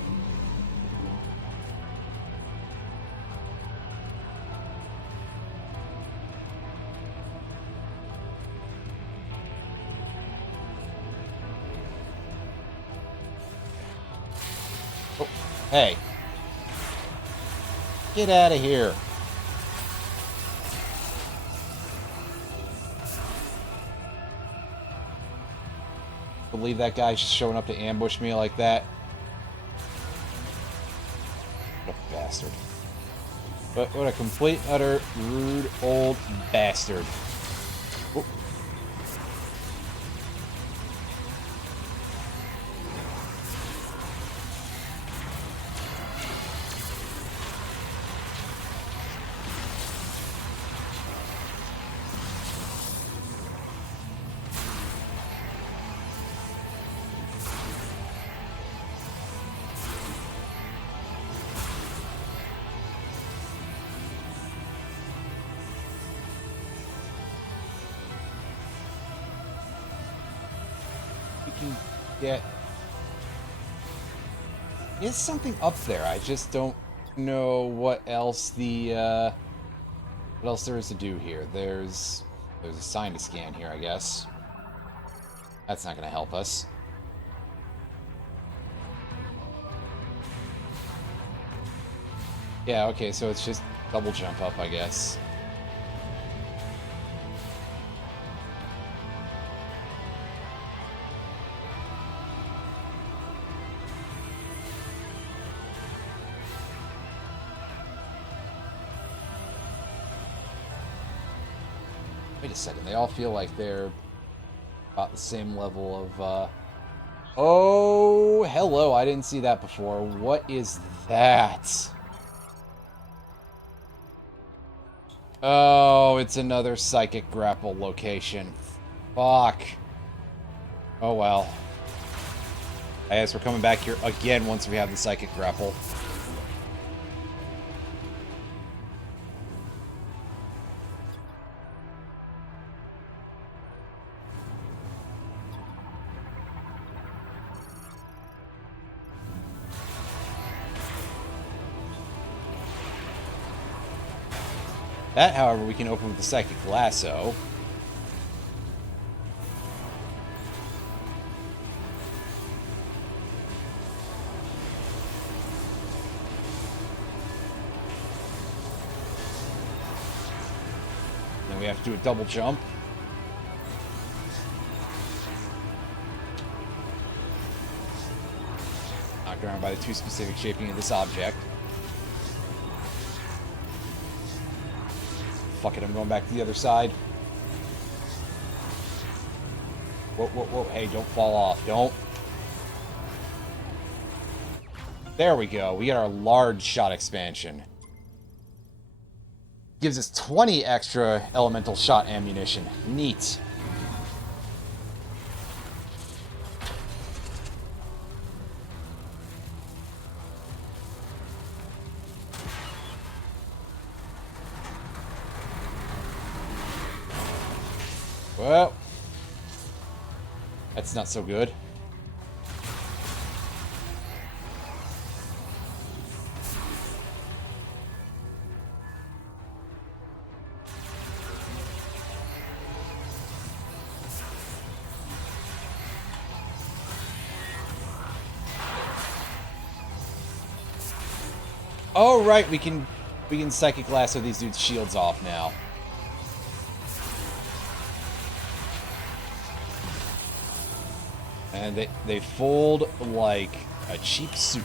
Oh, hey. Get out of here. Believe that guy's just showing up to ambush me like that. What a bastard. But what a complete, utter, rude, old bastard. Oh. Get is something up there. I just don't know what else there is to do here. There's a sign to scan here, I guess. That's not going to help us. Yeah, okay, so it's just double jump up, I guess. Wait a second, they all feel like they're about the same level of, Oh, hello, I didn't see that before. What is that? Oh, it's another psychic grapple location. Fuck. Oh, well. I guess we're coming back here again once we have the psychic grapple. That, however, we can open with the Psychic Lasso. Then we have to do a double jump. Knocked around by the too specific shaping of this object. Fuck it, I'm going back to the other side. Whoa, whoa, whoa. Hey, don't fall off. Don't. There we go. We got our large shot expansion. Gives us 20 extra elemental shot ammunition. Neat. Well, that's not so good. Oh right, we can psychic lasso these dudes' shields off now. And they fold like a cheap suit.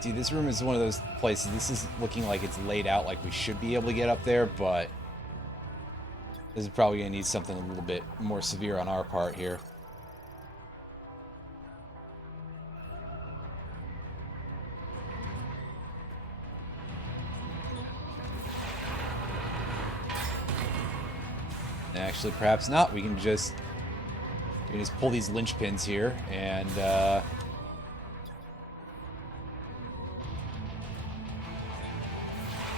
See, this room is one of those places. This is looking like it's laid out like we should be able to get up there, but this is probably going to need something a little bit more severe on our part here. Actually, perhaps not. We can just pull these linchpins here, and since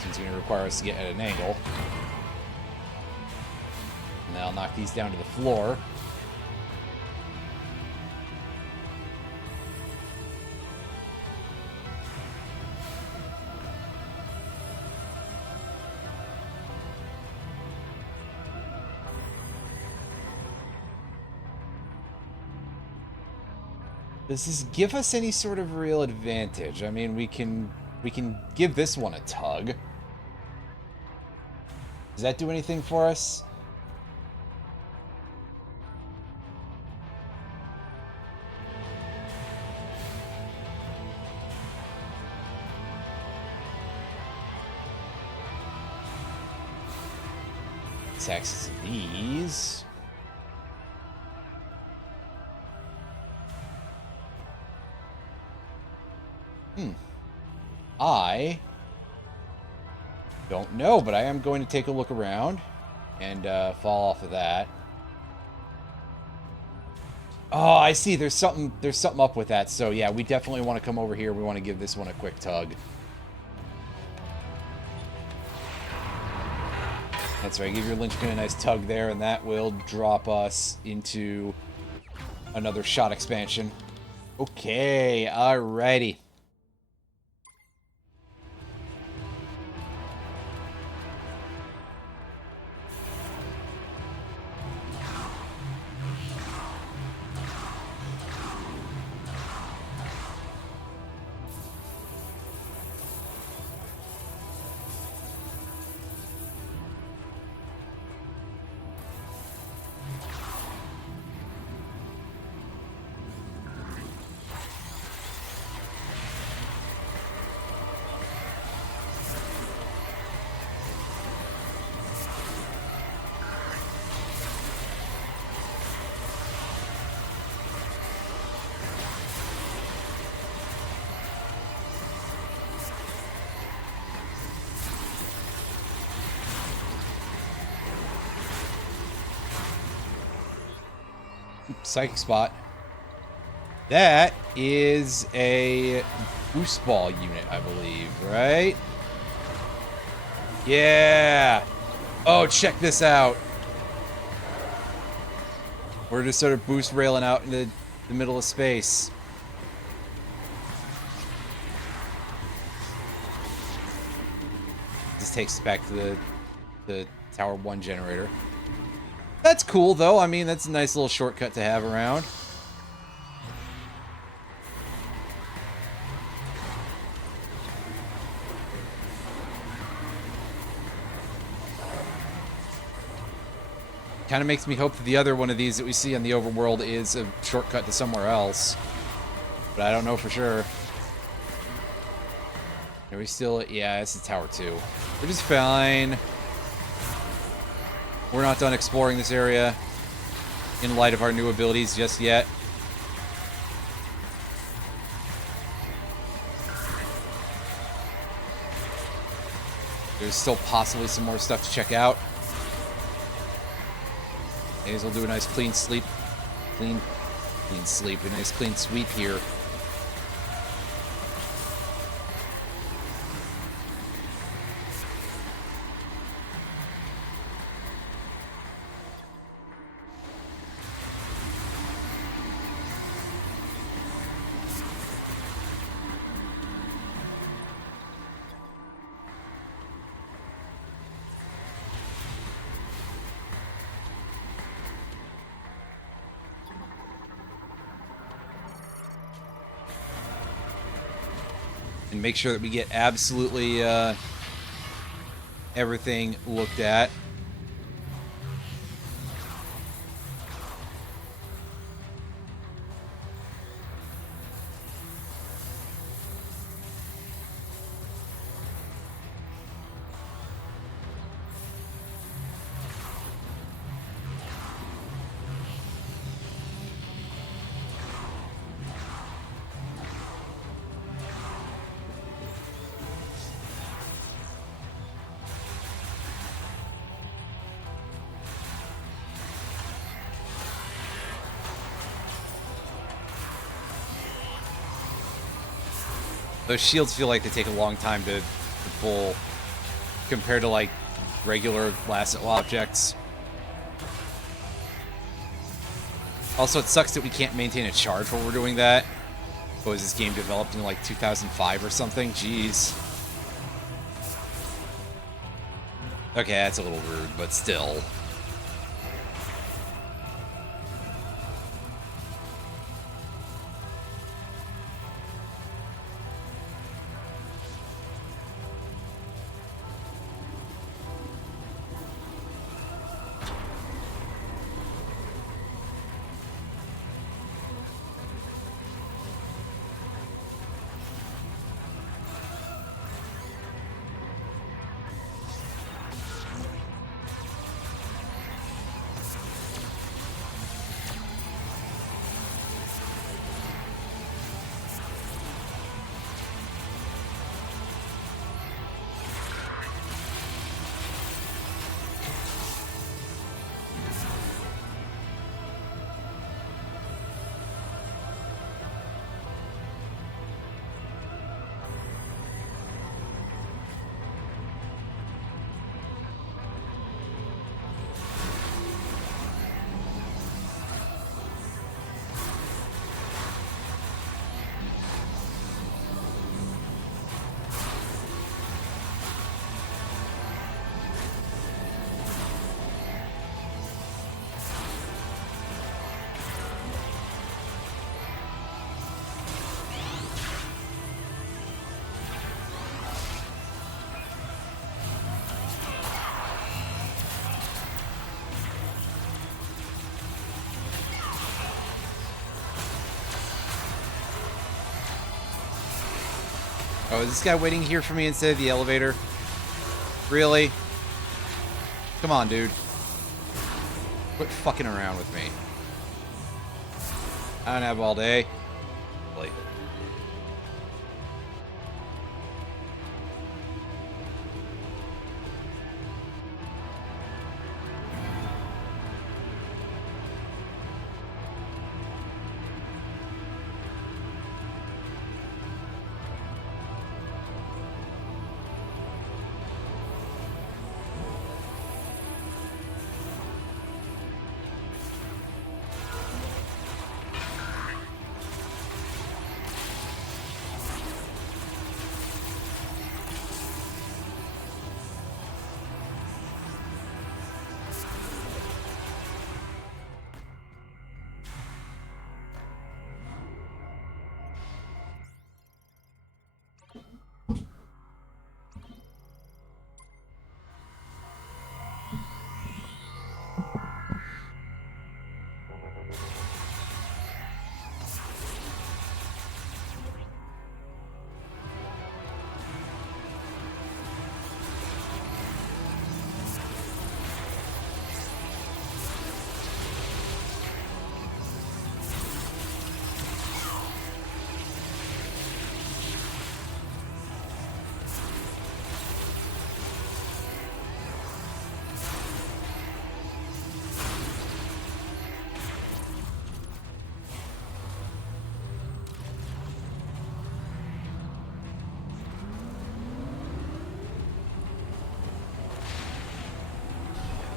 it's going to require us to get at an angle, and then I'll knock these down to the floor. Does this give us any sort of real advantage? I mean, we can give this one a tug. Does that do anything for us? Access these. I don't know, but I am going to take a look around and fall off of that. Oh, I see. There's something up with that. So yeah, we definitely want to come over here. We want to give this one a quick tug. That's right. Give your linchpin a nice tug there, and that will drop us into another shot expansion. Okay, alrighty. Psychic spot. That is a boost ball unit, I believe, right? Yeah. Oh, check this out. We're just sort of boost railing out into the middle of space. This takes us back to the Tower 1 generator. That's cool, though. I mean, that's a nice little shortcut to have around. Kind of makes me hope that the other one of these that we see on the overworld is a shortcut to somewhere else. But I don't know for sure. Are we still... Yeah, this is Tower 2. Which is fine. We're not done exploring this area in light of our new abilities just yet. There's still possibly some more stuff to check out. May as well do a nice clean sleep. Clean sleep. A nice clean sweep here. And make sure that we get absolutely everything looked at. Those shields feel like they take a long time to pull compared to, like, regular lasso objects. Also, it sucks that we can't maintain a charge while we're doing that. Was this game developed in, like, 2005 or something? Jeez. Okay, that's a little rude, but still. Oh, is this guy waiting here for me instead of the elevator? Really? Come on, dude. Quit fucking around with me. I don't have all day. Really.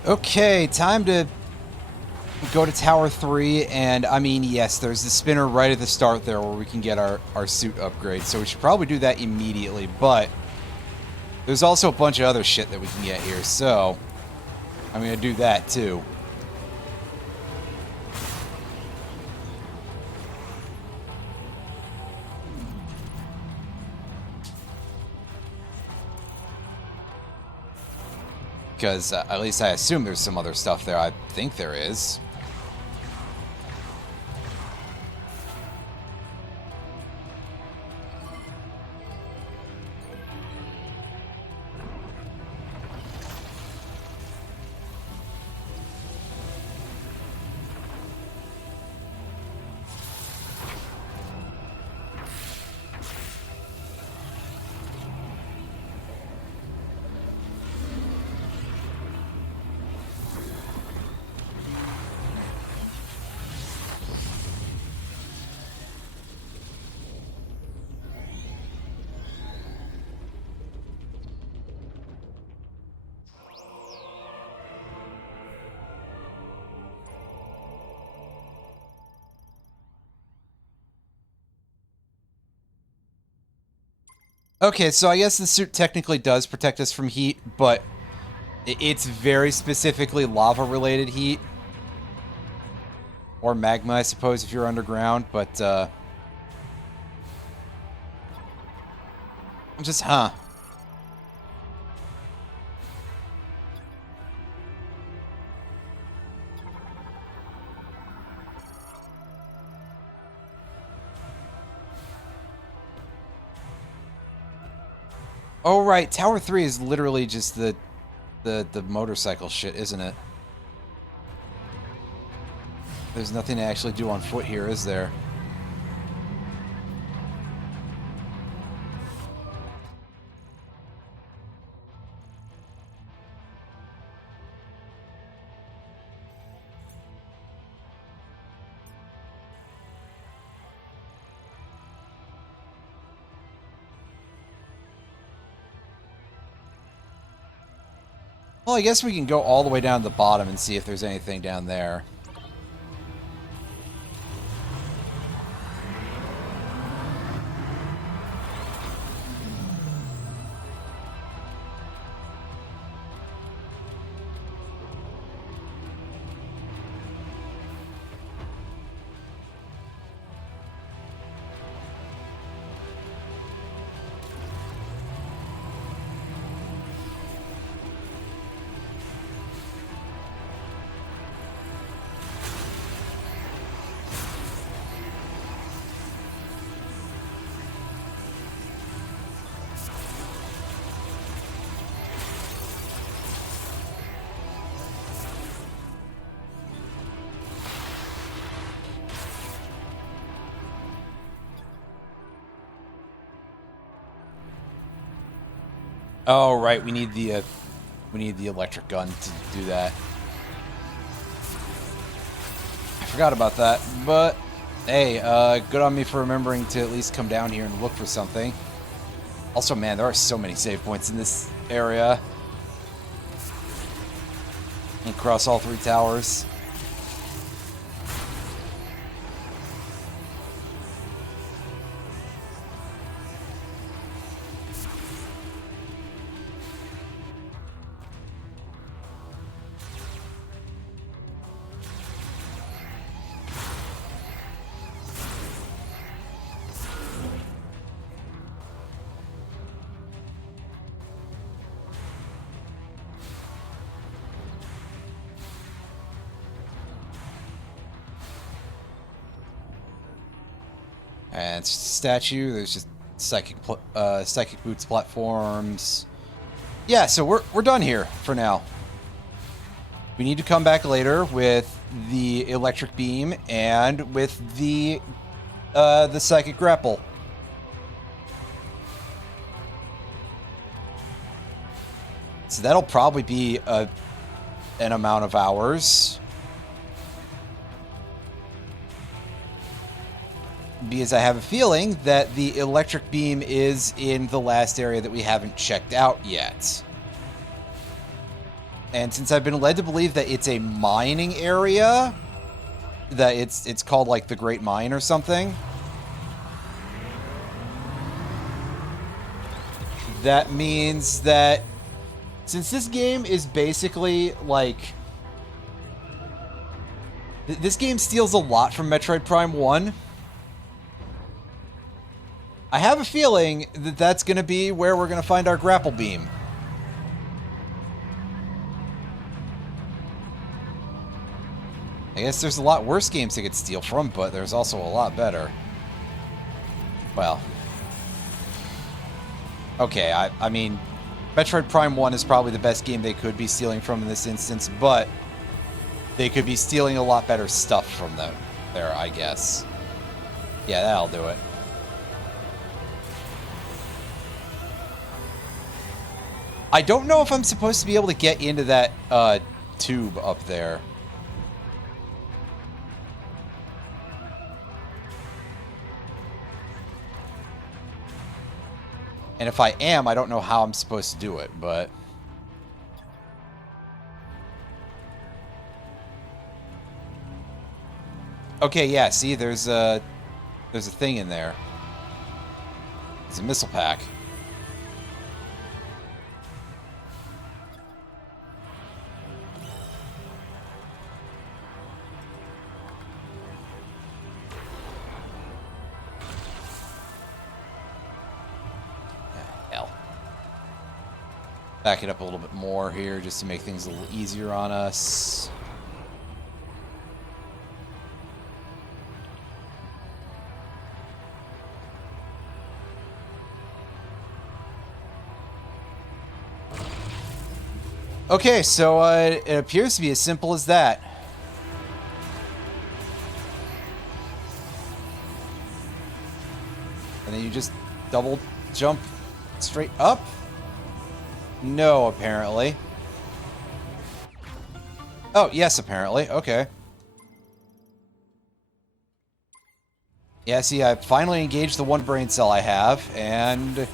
Okay, time to go to Tower 3, and I mean, yes, there's the spinner right at the start there where we can get our suit upgrade, so we should probably do that immediately, but there's also a bunch of other shit that we can get here, so I'm going to do that too. Because at least I assume there's some other stuff there. I think there is. Okay, so I guess the suit technically does protect us from heat, but it's very specifically lava-related heat. Or magma, I suppose, if you're underground, but, I'm just, Oh, right, Tower 3 is literally just the motorcycle shit, isn't it? There's nothing to actually do on foot here, is there? Well, I guess we can go all the way down to the bottom and see if there's anything down there. Oh, right, we need the electric gun to do that. I forgot about that, but hey, good on me for remembering to at least come down here and look for something. Also, man, there are so many save points in this area. And across all 3 towers. And it's just a statue. There's just psychic boots platforms. Yeah, so we're done here for now. We need to come back later with the electric beam and with the psychic grapple. So that'll probably be an amount of hours. Because I have a feeling that the electric beam is in the last area that we haven't checked out yet. And since I've been led to believe that it's a mining area, that it's called like the Great Mine or something, that means that since this game is basically like... This game steals a lot from Metroid Prime 1. I have a feeling that that's going to be where we're going to find our grapple beam. I guess there's a lot worse games they could steal from, but there's also a lot better. Well. Okay, I mean, Metroid Prime 1 is probably the best game they could be stealing from in this instance, but they could be stealing a lot better stuff from them there, I guess. Yeah, that'll do it. I don't know if I'm supposed to be able to get into that tube up there. And if I am, I don't know how I'm supposed to do it, but... Okay, yeah, see, there's a thing in there. There's a missile pack. Back it up a little bit more here just to make things a little easier on us. Okay, so it appears to be as simple as that. And then you just double jump straight up? No, apparently. Oh, yes, apparently. Okay. Yeah, see, I finally engaged the one brain cell I have, and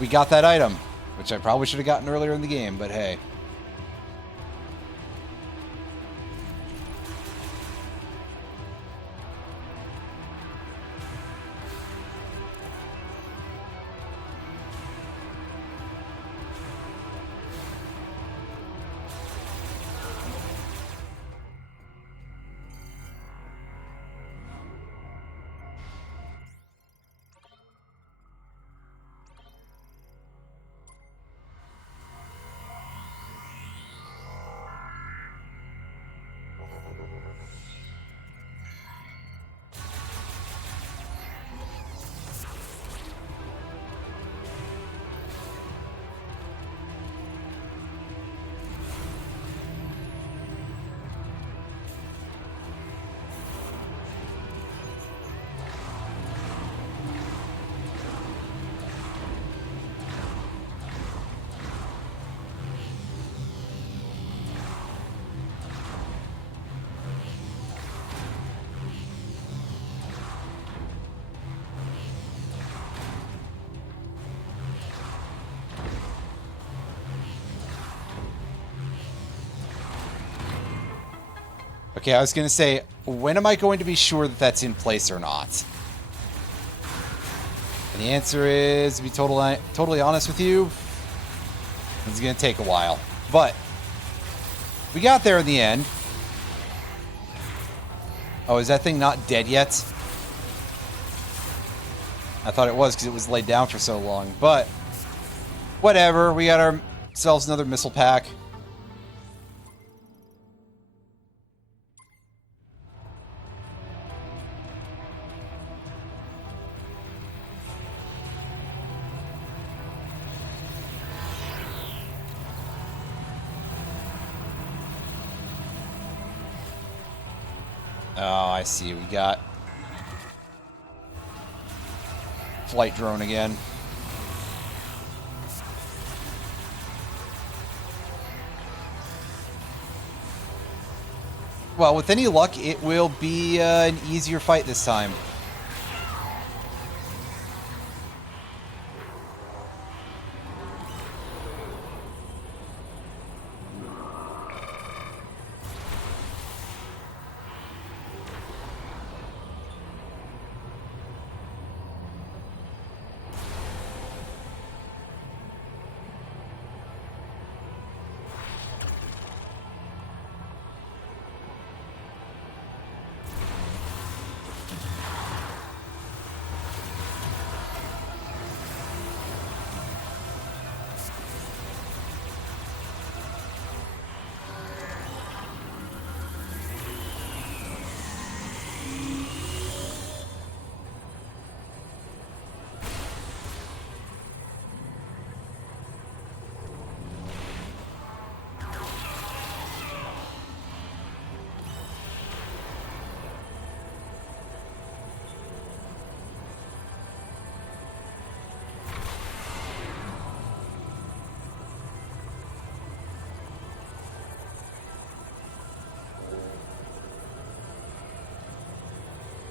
we got that item, which I probably should have gotten earlier in the game, but hey. Okay, I was going to say, when am I going to be sure that that's in place or not? And the answer is, to be totally honest with you, it's going to take a while. But we got there in the end. Oh, is that thing not dead yet? I thought it was because it was laid down for so long. But whatever, we got ourselves another missile pack. Oh, I see. We got flight drone again. Well, with any luck, it will be an easier fight this time.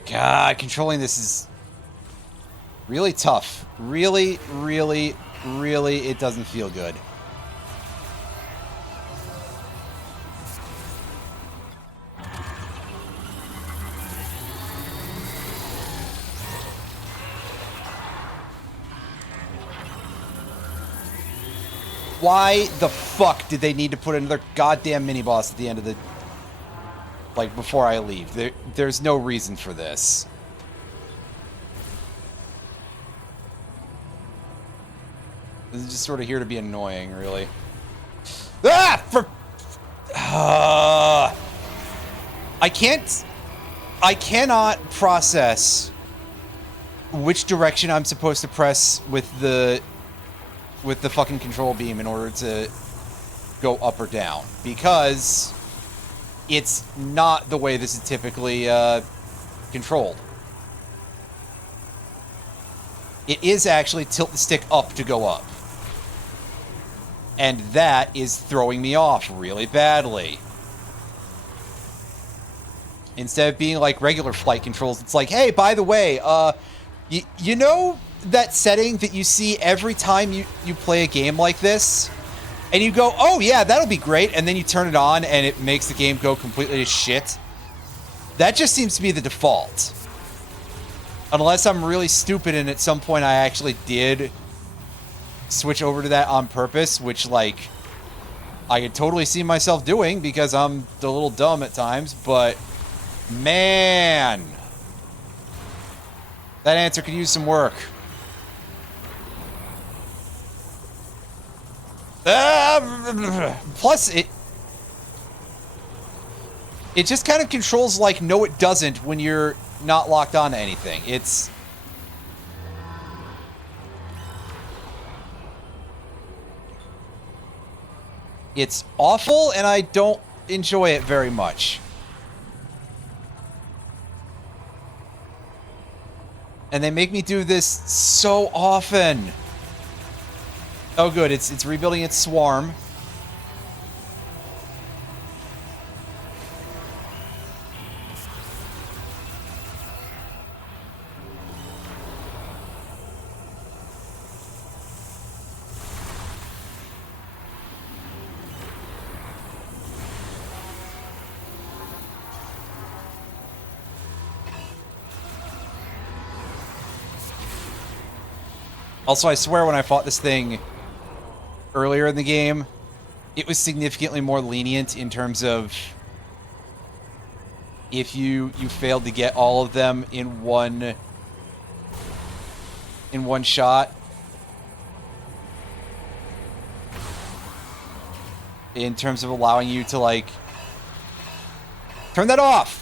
God, controlling this is really tough. Really, really, really, it doesn't feel good. Why the fuck did they need to put another goddamn mini-boss at the end of the... Like, before I leave? There's no reason for this. This is just sort of here to be annoying, really. Ah! I cannot process which direction I'm supposed to press with the fucking control beam in order to go up or down, because it's not the way this is typically controlled. It is actually tilt the stick up to go up. And that is throwing me off really badly. Instead of being like regular flight controls, it's like, hey, by the way, you know that setting that you see every time you play a game like this? And you go, oh yeah, that'll be great, and then you turn it on and it makes the game go completely to shit? That just seems to be the default. Unless I'm really stupid and at some point I actually did switch over to that on purpose, which, like, I could totally see myself doing because I'm a little dumb at times, but man, that answer could use some work. Plus, it just kind of controls like no it doesn't when you're not locked on to anything. It's awful, and I don't enjoy it very much. And they make me do this so often. Oh good, it's rebuilding its swarm. Also, I swear when I fought this thing earlier in the game, it was significantly more lenient in terms of if you failed to get all of them in one shot. In terms of allowing you to, like, turn that off.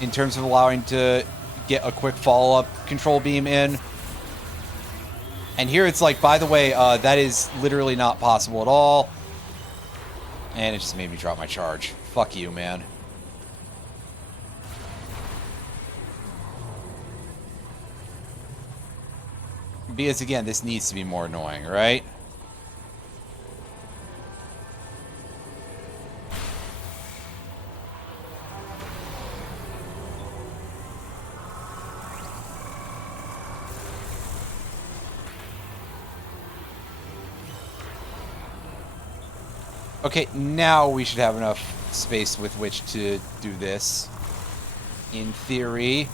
In terms of allowing to get a quick follow-up control beam in. And here it's like, by the way, that is literally not possible at all. And it just made me drop my charge. Fuck you, man. Because, again, this needs to be more annoying, right? Okay, now we should have enough space with which to do this. In theory.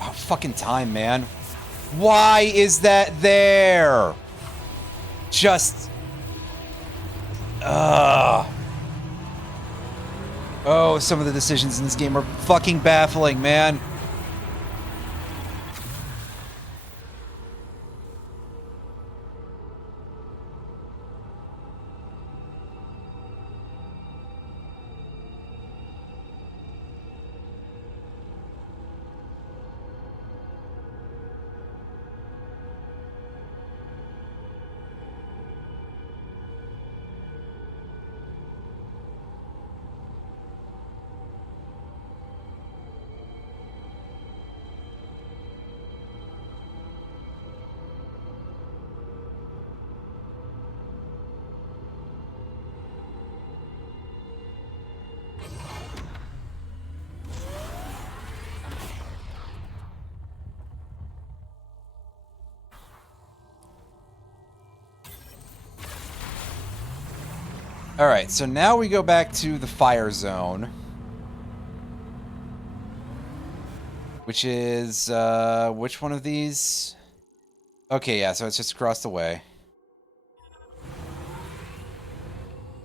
Oh, fucking time, man. Why is that there? Just... Oh, some of the decisions in this game are fucking baffling, man. Alright, so now we go back to the fire zone. Which is, which one of these? Okay, yeah, so it's just across the way.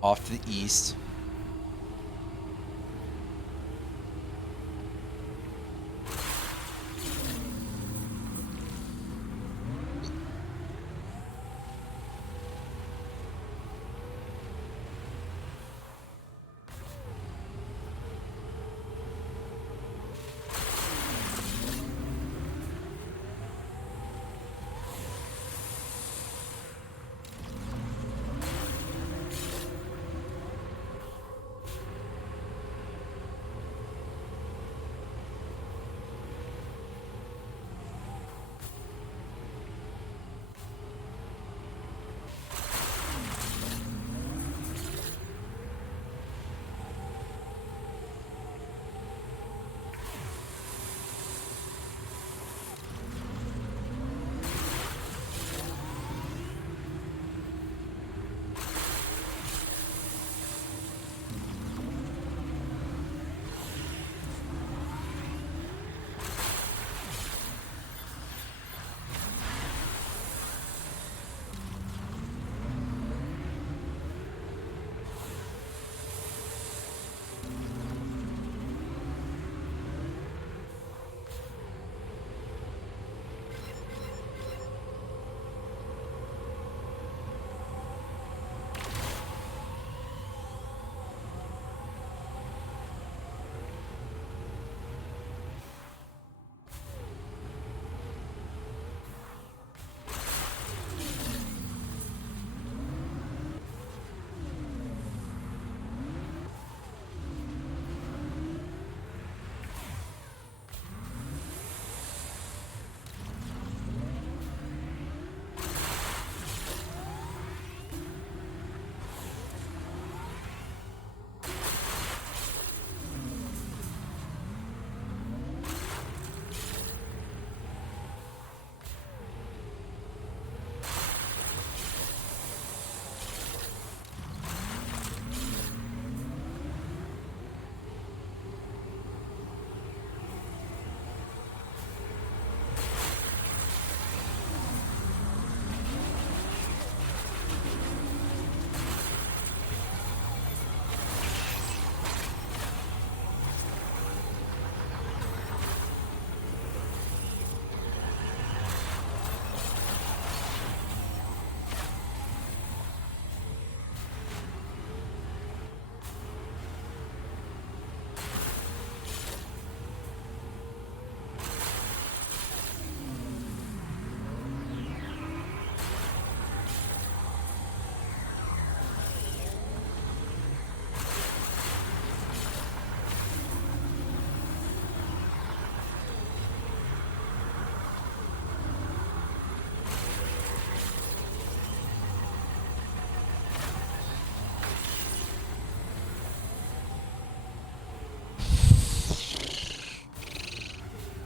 Off to the east.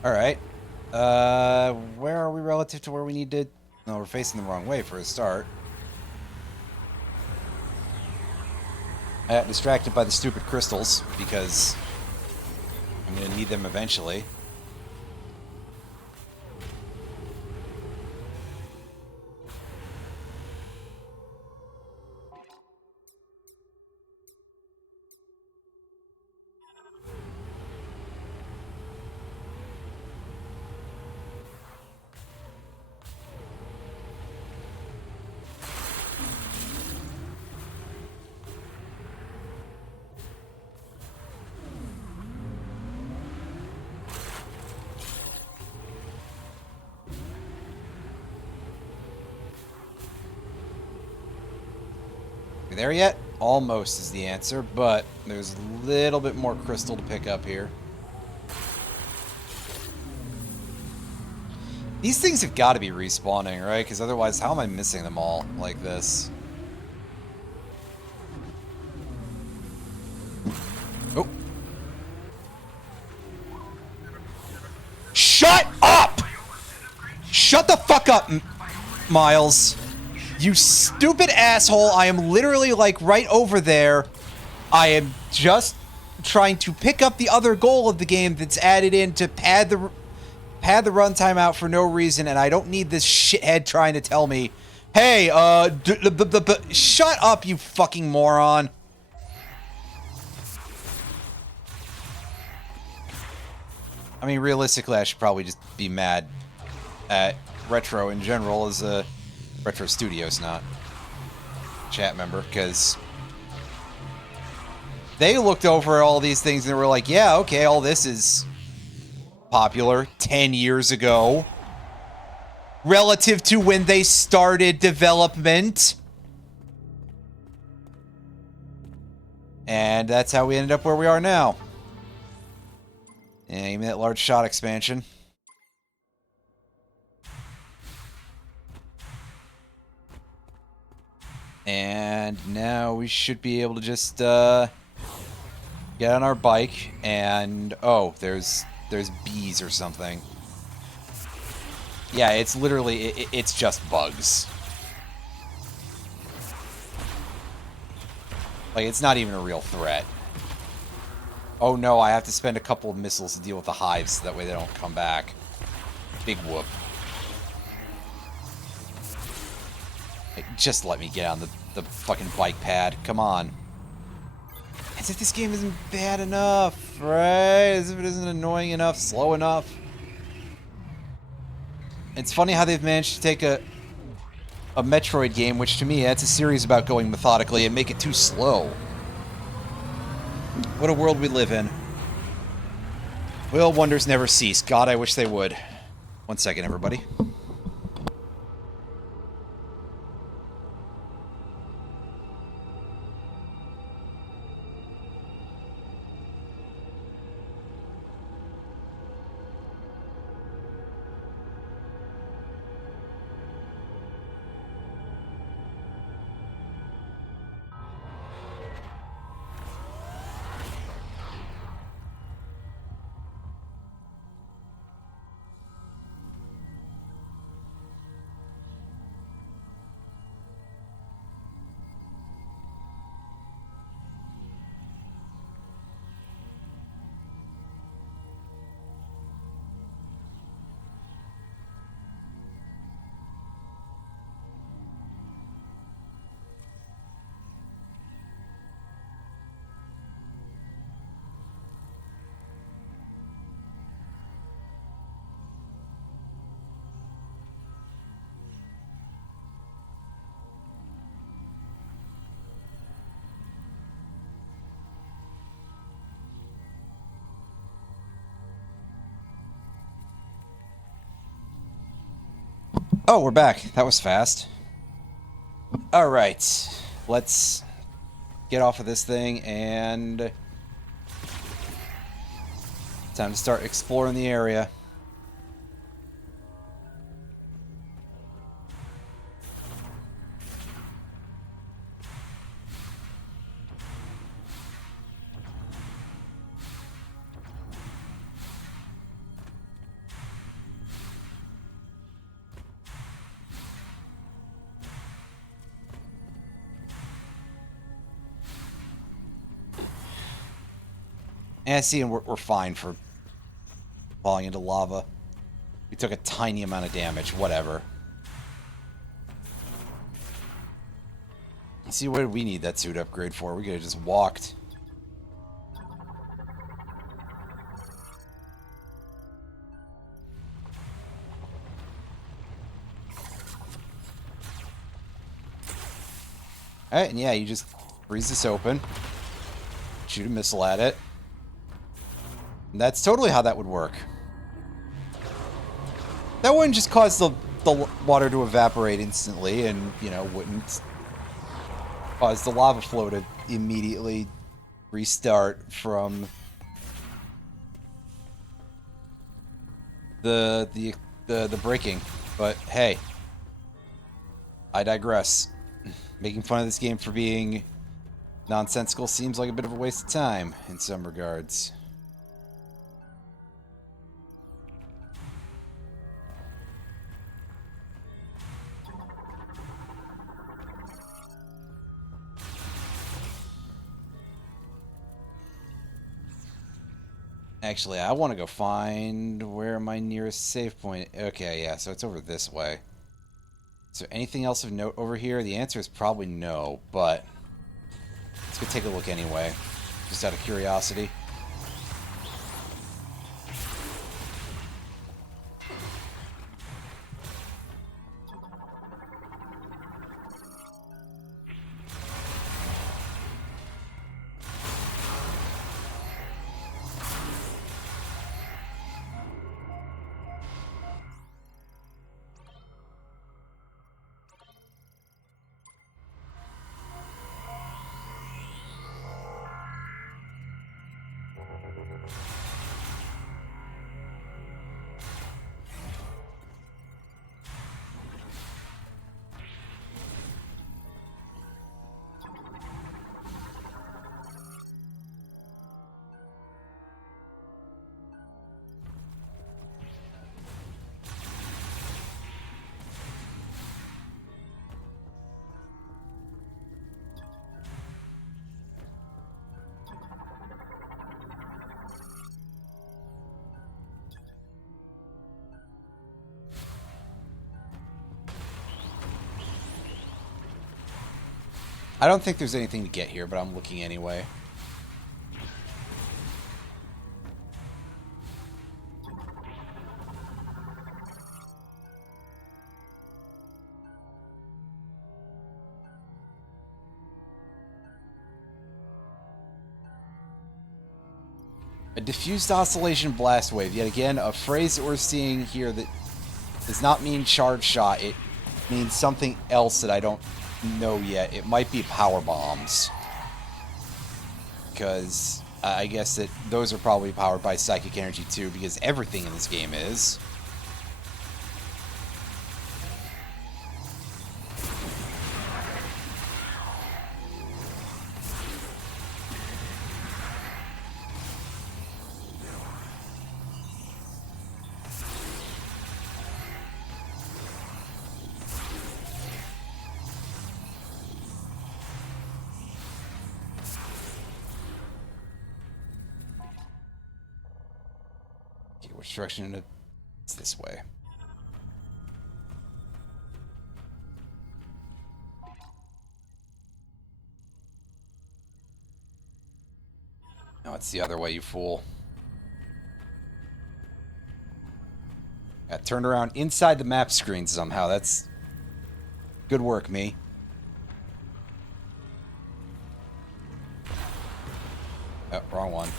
Alright. Where are we relative to where we need to... No, we're facing the wrong way for a start. I got distracted by the stupid crystals, because I'm going to need them eventually. We there yet? Almost is the answer, but there's a little bit more crystal to pick up here. These things have got to be respawning, right? Because otherwise, how am I missing them all like this? Oh. Shut up! Shut the fuck up, Miles. You stupid asshole. I am literally, like, right over there. I am just trying to pick up the other goal of the game that's added in to pad the runtime out for no reason, and I don't need this shithead trying to tell me, hey, shut up, you fucking moron. I mean, realistically, I should probably just be mad at Retro in general as a Retro Studios, not chat member, because they looked over all these things and were like, yeah, okay, all this is popular 10 years ago relative to when they started development. And that's how we ended up where we are now. And even that large shot expansion. And now we should be able to just get on our bike and oh, there's bees or something. Yeah, it's literally it's just bugs. Like, it's not even a real threat. Oh no, I have to spend a couple of missiles to deal with the hives so that way they don't come back. Big whoop. Hey, just let me get on the fucking bike pad. Come on. As if this game isn't bad enough, right? As if it isn't annoying enough, slow enough. It's funny how they've managed to take a Metroid game, which to me, that's a series about going methodically, and make it too slow. What a world we live in. Will wonders never cease. God, I wish they would. 1 second, everybody. Oh, we're back. That was fast. Alright. Let's get off of this thing and time to start exploring the area. And see, and we're fine for falling into lava. We took a tiny amount of damage, whatever. See, what did we need that suit upgrade for? We could have just walked. Alright, and yeah, you just freeze this open. Shoot a missile at it. And that's totally how that would work. That wouldn't just cause the water to evaporate instantly and, you know, wouldn't cause the lava flow to immediately restart from the breaking. But hey, I digress. Making fun of this game for being nonsensical seems like a bit of a waste of time in some regards. Actually, I want to go find where my nearest save point... Okay, yeah, so it's over this way. Is there anything else of note over here? The answer is probably no, but... let's go take a look anyway. Just out of curiosity. I don't think there's anything to get here, but I'm looking anyway. A diffused oscillation blast wave. Yet again, a phrase that we're seeing here that does not mean charge shot. It means something else that I don't know yet. It might be power bombs. Because I guess that those are probably powered by psychic energy too, because everything in this game is. Which direction? It's this way. No, it's the other way, you fool. Got turned around inside the map screen somehow. That's good work, me. Oh, wrong one.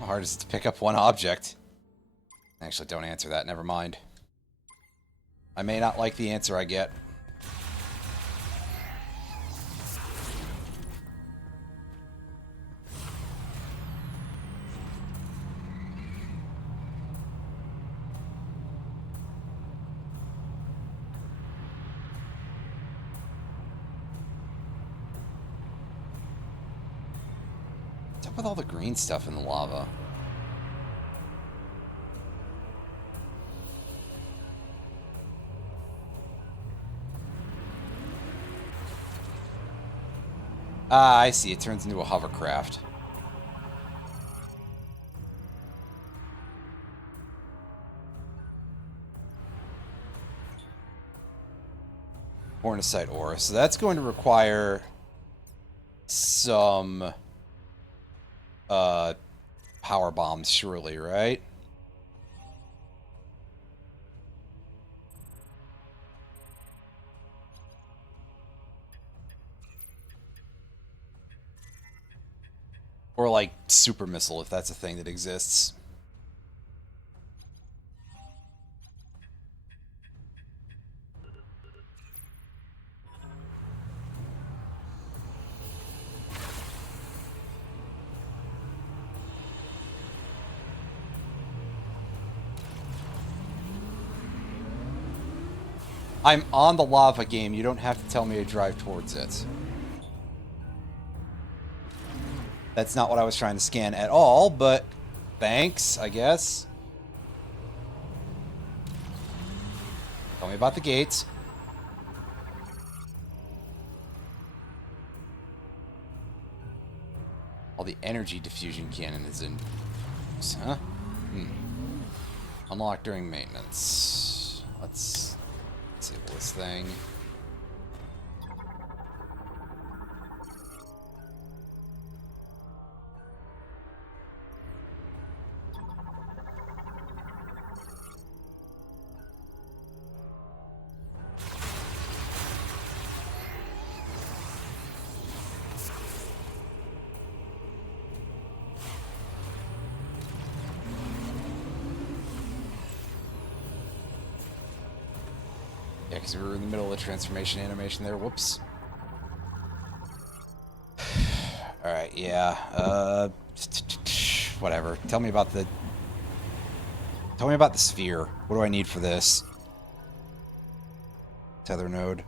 How hard is it to pick up one object? Actually, don't answer that. Never mind. I may not like the answer I get. What's up with all the green stuff in the lava? Ah, I see. It turns into a hovercraft. Hornacite ore. So that's going to require some power bombs, surely, right? Or like super missile, if that's a thing that exists. I'm on the lava game. You don't have to tell me to drive towards it. That's not what I was trying to scan at all, but thanks, I guess. Tell me about the gates. All the energy diffusion cannon is in. Huh? Unlock during maintenance. Let's disable this thing. Yeah, because we were in the middle of the transformation animation there. Whoops. Alright, yeah. Whatever. Tell me about the sphere. What do I need for this? Tether node.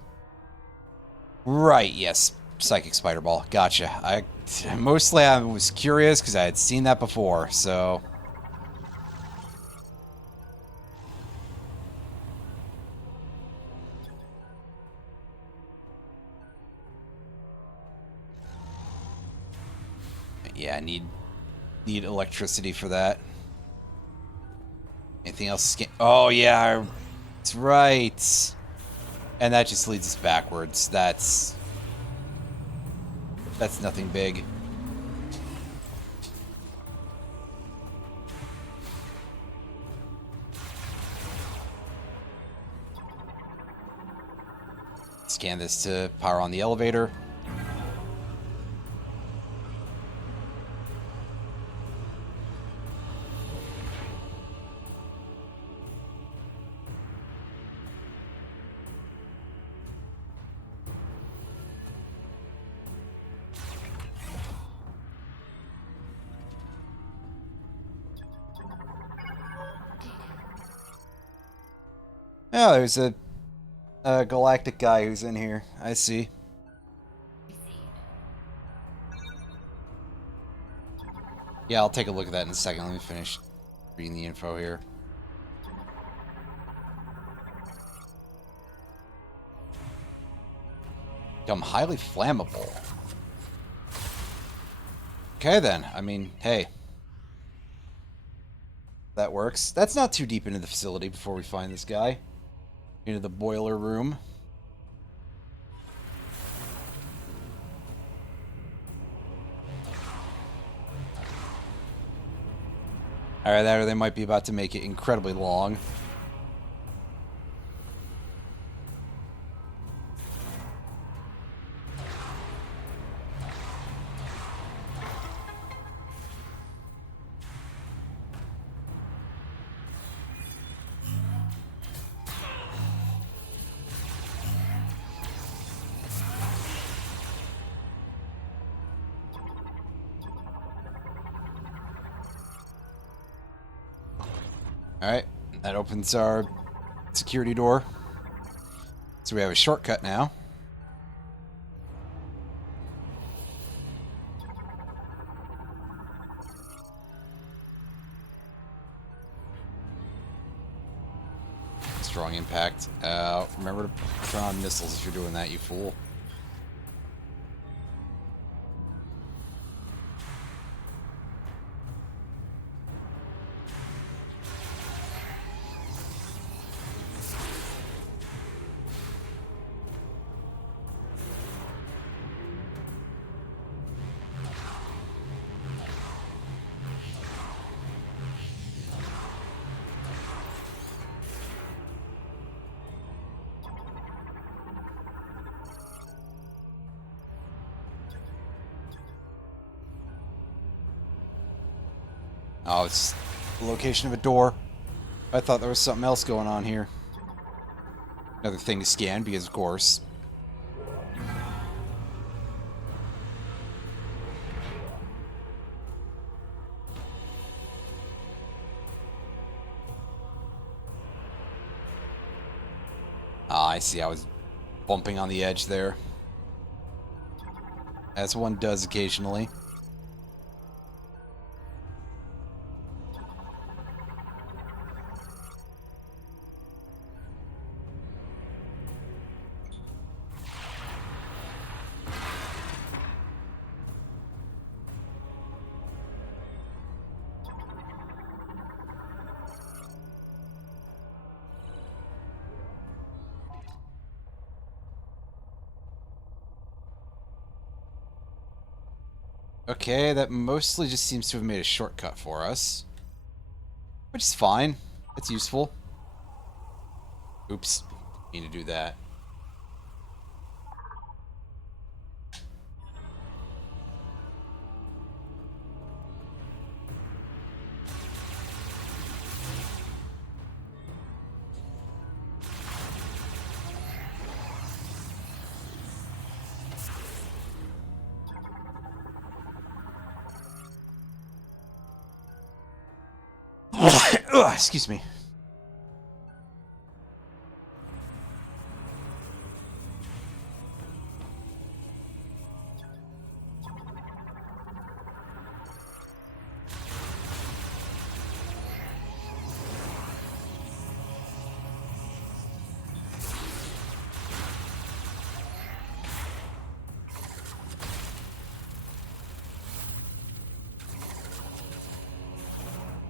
Right, yes. Psychic spider ball. Gotcha. Mostly I was curious because I had seen that before, so... Yeah, I need electricity for that. Anything else? Oh, yeah, that's right. And that just leads us backwards. That's nothing big. Scan this to power on the elevator. Oh, there's a galactic guy who's in here. I see. Yeah, I'll take a look at that in a second. Let me finish reading the info here. Become highly flammable. Okay, then. I mean, hey. That works. That's not too deep into the facility before we find this guy. Into the boiler room. Alright, that or they might be about to make it incredibly long. Alright, that opens our security door. So we have a shortcut now. Strong impact. Remember to turn on missiles if you're doing that, you fool. Oh, it's the location of a door. I thought there was something else going on here. Another thing to scan, because of course. Ah, I see. I was bumping on the edge there. As one does occasionally. Okay, that mostly just seems to have made a shortcut for us. Which is fine. It's useful. Oops. Need to do that. Ugh, excuse me.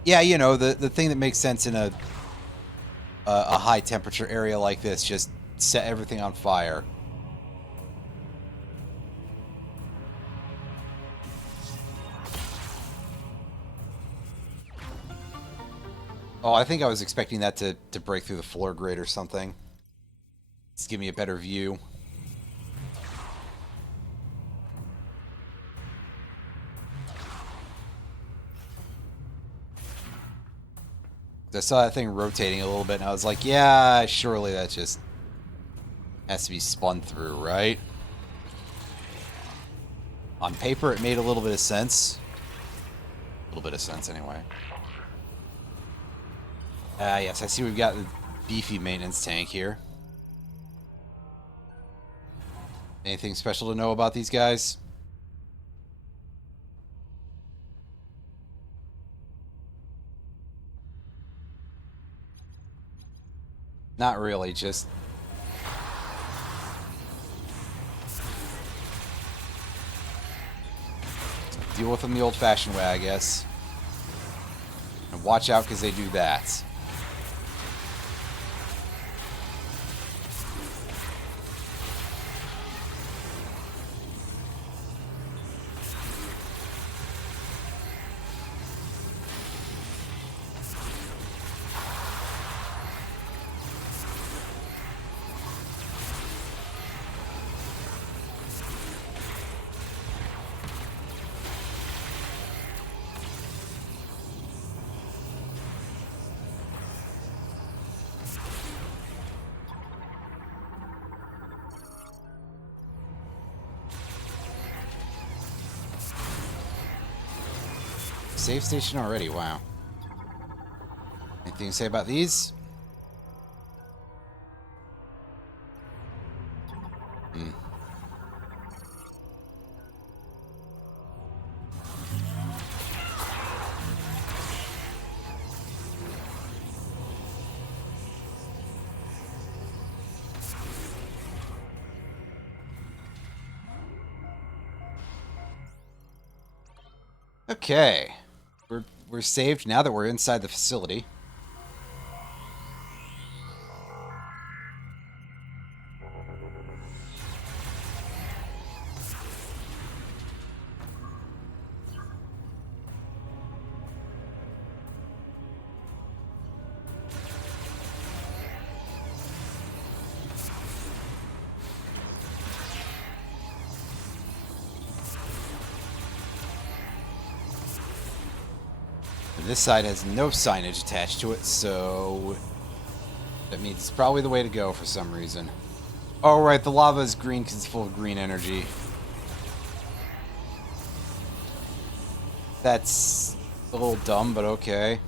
Yeah, you know, the thing that makes sense in a high temperature area like this, just set everything on fire. Oh, I think I was expecting that to break through the floor grate or something. Just give me a better view. I saw that thing rotating a little bit, and I was like, yeah, surely that just has to be spun through, right? On paper, it made a little bit of sense. A little bit of sense, anyway. Yes, I see we've got the beefy maintenance tank here. Anything special to know about these guys? Not really, just... deal with them the old-fashioned way, I guess. And watch out, because they do that. Save station already, wow. Anything to say about these? Hmm. Okay. We're saved now that we're inside the facility. This side has no signage attached to it, so that means it's probably the way to go for some reason. Oh, right, the lava is green because it's full of green energy. That's a little dumb, but okay.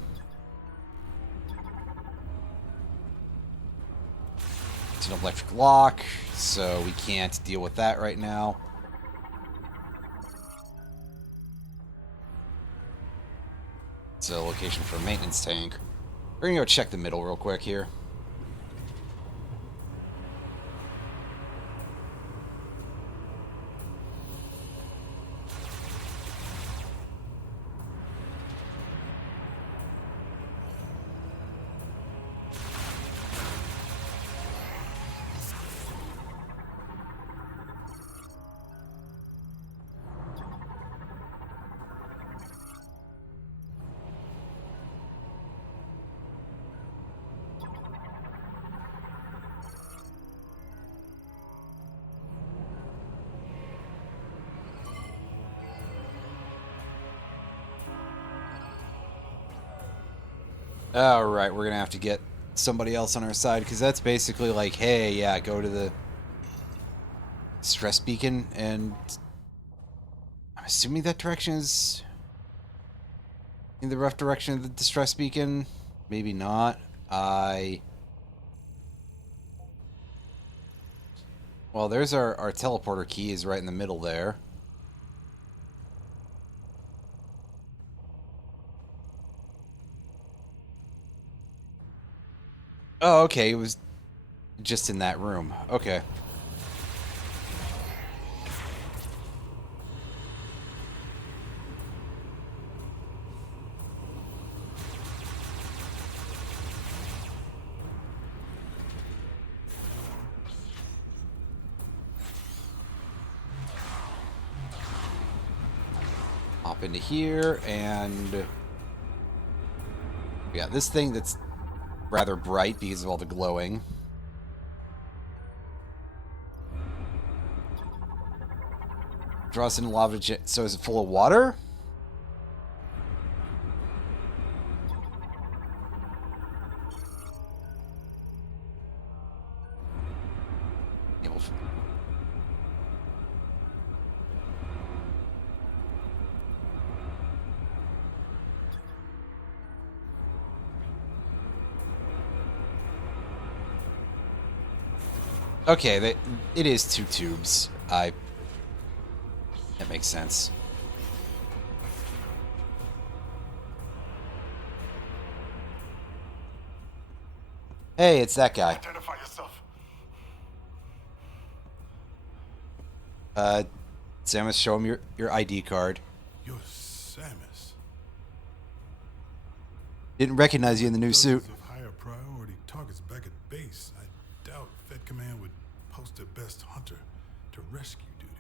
It's an electric lock, so we can't deal with that right now. It's a location for a maintenance tank. We're gonna go check the middle real quick here. Alright, we're gonna have to get somebody else on our side, because that's basically like, hey, yeah, go to the stress beacon, and I'm assuming that direction is in the rough direction of the distress beacon. Maybe not. Well, there's our teleporter key is right in the middle there. Oh, okay, it was just in that room. Okay. Hop into here, and yeah, this thing that's rather bright because of all the glowing. Draws in lava jet. So is it full of water? Yeah, we'll... Okay, it is 2 tubes. That makes sense. Hey, it's that guy. Identify yourself. Samus, show him your ID card. You're Samus. Didn't recognize you in the new suit. Of higher priority targets back at base. I doubt Fed Command would post their best hunter to rescue duty.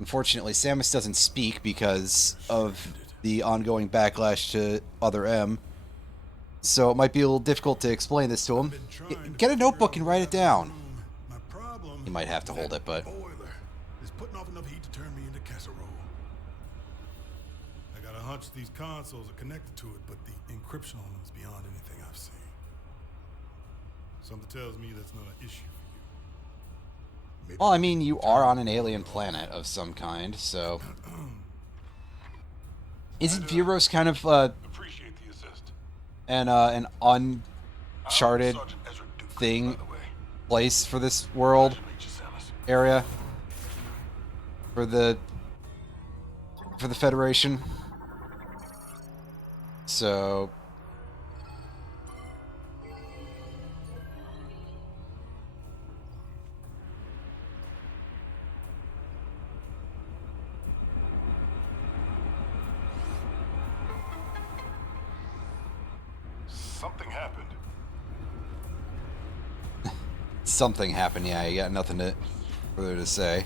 Unfortunately, Samus doesn't speak because of the ongoing backlash to Other M. So it might be a little difficult to explain this to him. Get a notebook and write it down. My problem. You might have to hold it, but... Boiler is putting off enough heat to turn me into casserole. I got a hunch these consoles are connected to it, but the encryption on them is beyond anything I've seen. Something tells me that's not an issue for you. Maybe Well, I mean, you are on an alien planet of some kind, so... Isn't Veros kind of, appreciate the assist. an uncharted thing, place for this world area? For the Federation? So... Something happened. Something happened, yeah, you got nothing further to say.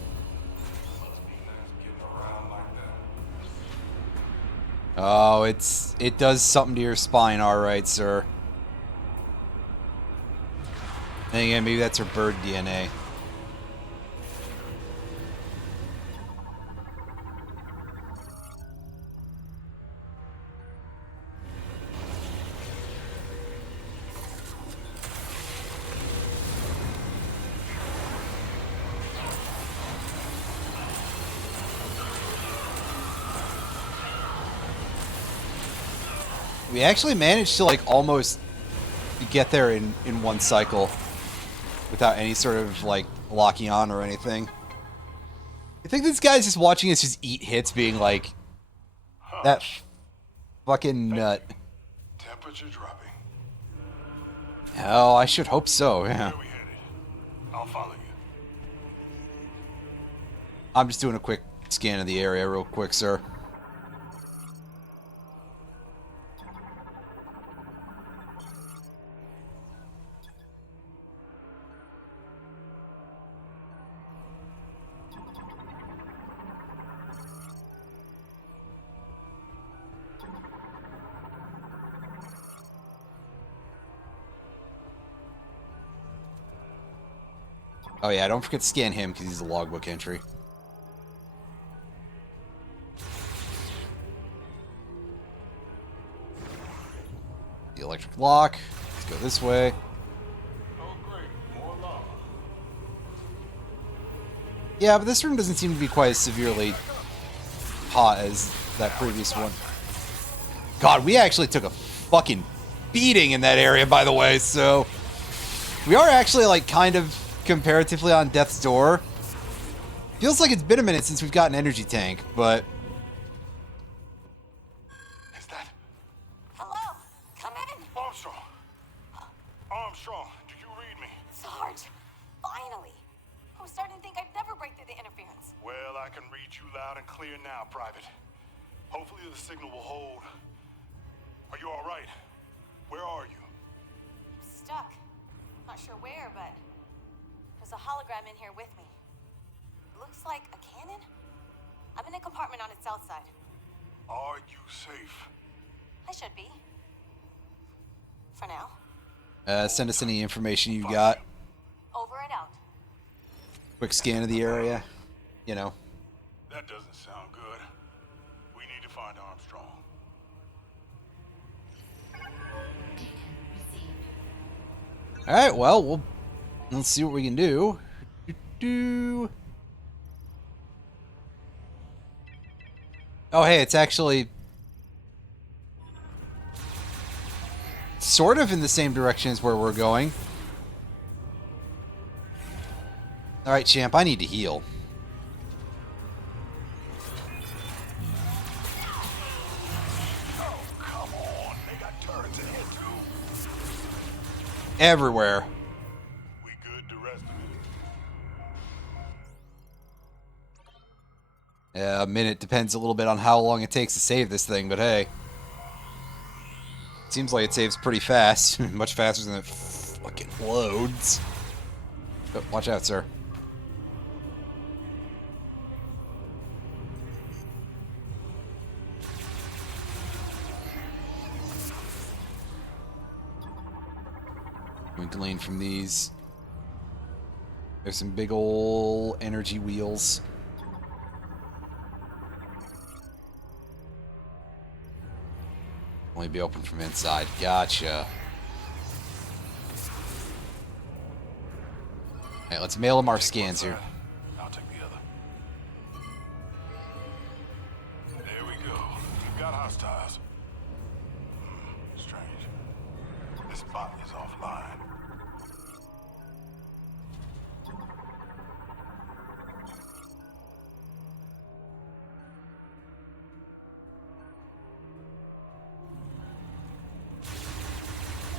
Oh, it does something to your spine, alright, sir. And again, maybe that's her bird DNA. We actually managed to, like, almost get there in one cycle without any sort of, like, locking on or anything. I think this guy's just watching us just eat hits being like, that fucking nut. Temperature dropping. Hell, I should hope so, yeah. Where we headed? I'll follow you. I'm just doing a quick scan of the area real quick, sir. Oh yeah, don't forget to scan him because he's a logbook entry. The electric lock. Let's go this way. Oh, great. More lava. Yeah, but this room doesn't seem to be quite as severely hot as that previous one. God, we actually took a fucking beating in that area, by the way, so... We are actually, like, kind of comparatively on death's door. Feels like it's been a minute since we've got an energy tank, but... Is that Hello? Come in! Armstrong? Armstrong, do you read me? Sarge! Finally! I was starting to think I'd never break through the interference. Well, I can read you loud and clear now, Private. Hopefully the signal will hold. Are you all right? Where are you? I'm stuck. Not sure where, but there's a hologram in here with me. Looks like a cannon? I'm in a compartment on its south side. Are you safe? I should be. For now. Send us any information you got. Over and out. Quick scan of the area. You know. That doesn't sound good. We need to find Armstrong. Alright, well, let's see what we can do. Oh, hey, it's actually sort of in the same direction as where we're going. Alright, champ, I need to heal. Oh, come on. They got turrets in here, too. Everywhere. We good to rest of it? Yeah, a minute depends a little bit on how long it takes to save this thing, but hey. Seems like it saves pretty fast. Much faster than it fucking loads. Oh, watch out, sir. Going to lean from these. There's some big ol' energy wheels. Only be open from inside. Gotcha. Alright, let's mail them our scans here. I'll take the other. There we go. We've got hostiles. Strange. This bot is offline.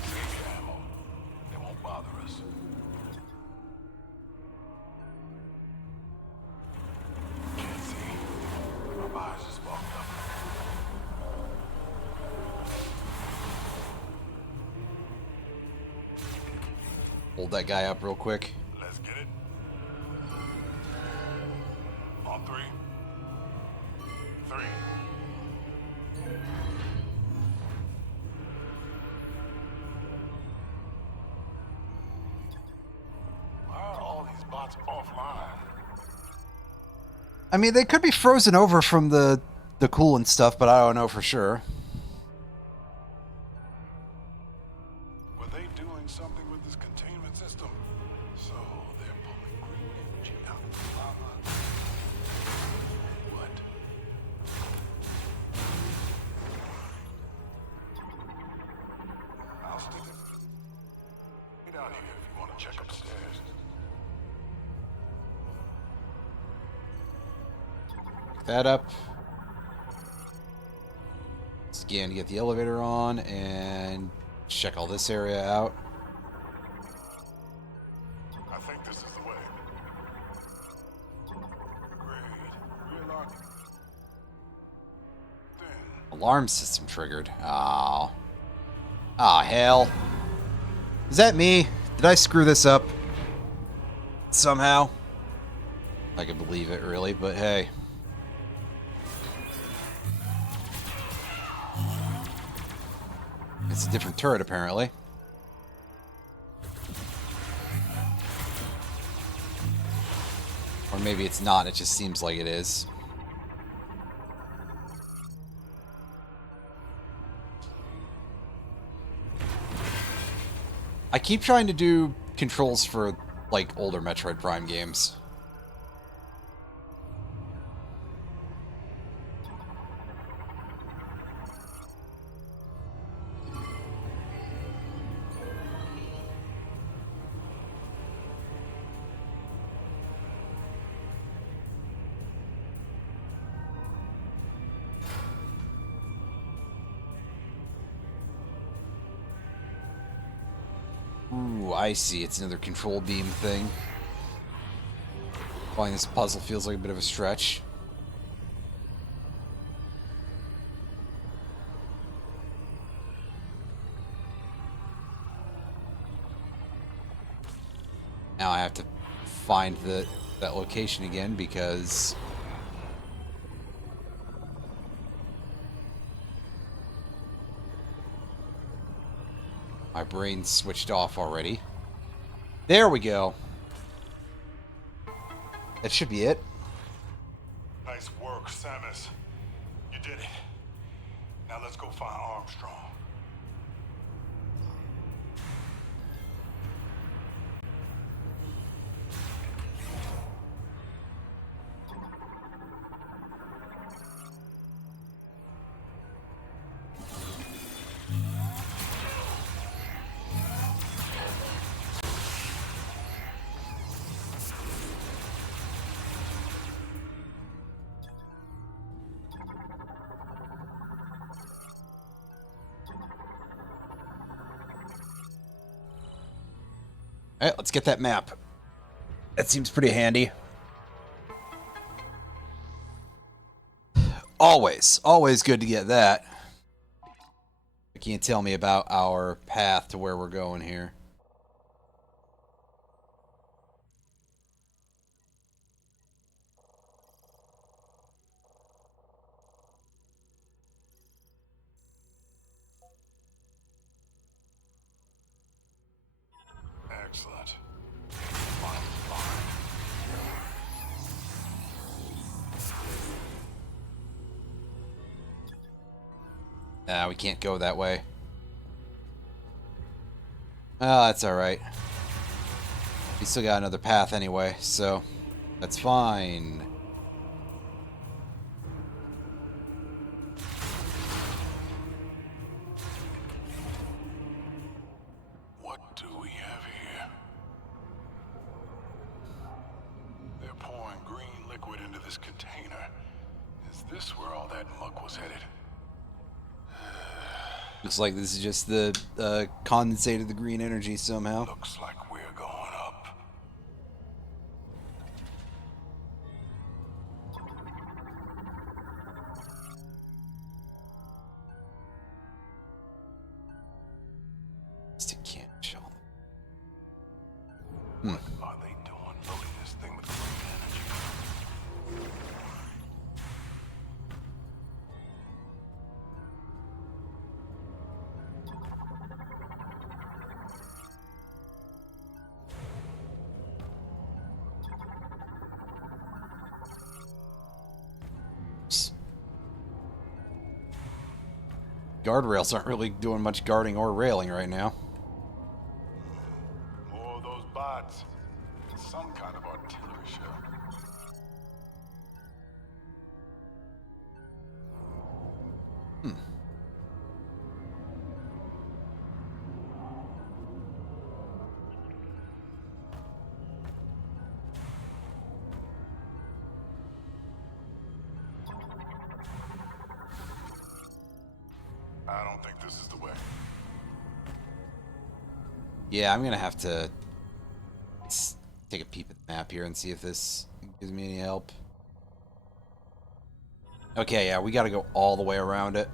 Save ammo. They won't bother us. Can't see. My eyes just fogged up. Hold that guy up real quick. Let's get it. On three. Three. Why are all these bots offline? I mean, they could be frozen over from the coolant stuff, but I don't know for sure. Were they doing something with this containment system? So they're pulling green energy out of the lava. What? I'll stick it. Get out here if you want to check upstairs. Pick that up. Scan to get the elevator on, and check all this area out. I think this is the way. Great. Relock. Then. Alarm system triggered. Oh. Ah, hell. Is that me? Did I screw this up? Somehow? I can believe it, really, but hey. It's a different turret, apparently. Or maybe it's not, it just seems like it is. I keep trying to do controls for, like, older Metroid Prime games. Ooh, I see. It's another control beam thing. Finding this puzzle feels like a bit of a stretch. Now I have to find that location again because my brain switched off already. There we go. That should be it. Nice work, Samus. You did it. Now let's go find Armstrong. Alright, let's get that map. That seems pretty handy. Always good to get that. You can't tell me about our path to where we're going here. Excellent. We can't go that way. Oh, that's alright. We still got another path anyway, so that's fine. What do we have here? They're pouring green liquid into this container. Is this where all that muck was headed? Looks like this is just the condensate of the green energy somehow. Looks like we're going up. Stick can't show. What are they doing loading this thing with green energy? Guardrails aren't really doing much guarding or railing right now. More of those bots. It's some kind of artillery shell. I don't think this is the way. Yeah, I'm gonna have to take a peep at the map here and see if this gives me any help. Okay, yeah, we gotta go all the way around it.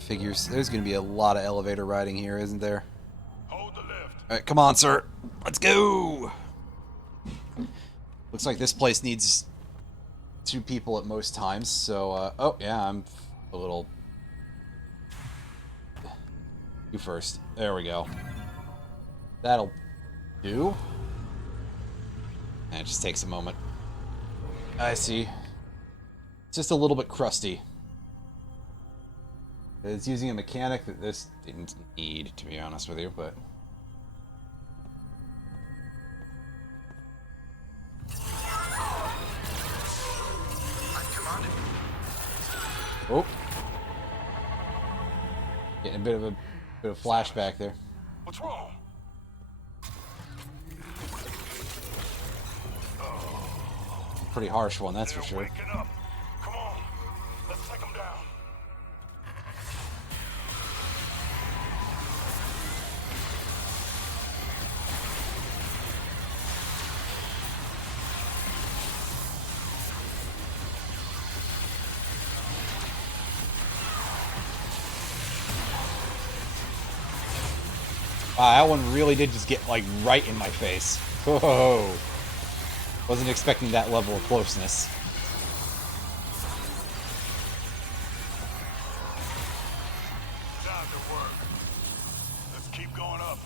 Figures there's gonna be a lot of elevator riding here, isn't there? Hold the lift. Alright, come on, sir. Let's go! Looks like this place needs 2 people at most times, so, oh, yeah, I'm a little... You first. There we go. That'll do. And it just takes a moment. I see. It's just a little bit crusty. It's using a mechanic that this didn't need, to be honest with you, but... Oh. Getting a bit of flashback there. What's wrong? Pretty harsh one, that's for They're sure. waking up. Come on, let's take them down. Wow, that one really did just get, like, right in my face. Whoa. Wasn't expecting that level of closeness. Time to work. Let's keep going up.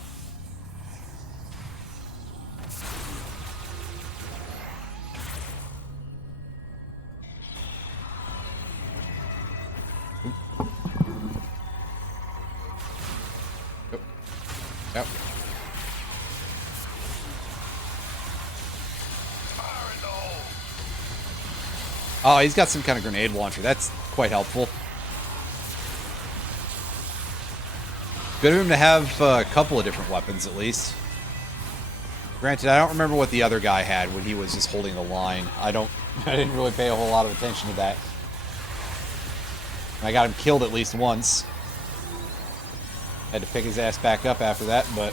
Yep. Fire in the hole. Oh, he's got some kind of grenade launcher. That's quite helpful. Good of him to have a couple of different weapons, at least. Granted, I don't remember what the other guy had when he was just holding the line. I didn't really pay a whole lot of attention to that. I got him killed at least once. Had to pick his ass back up after that, but...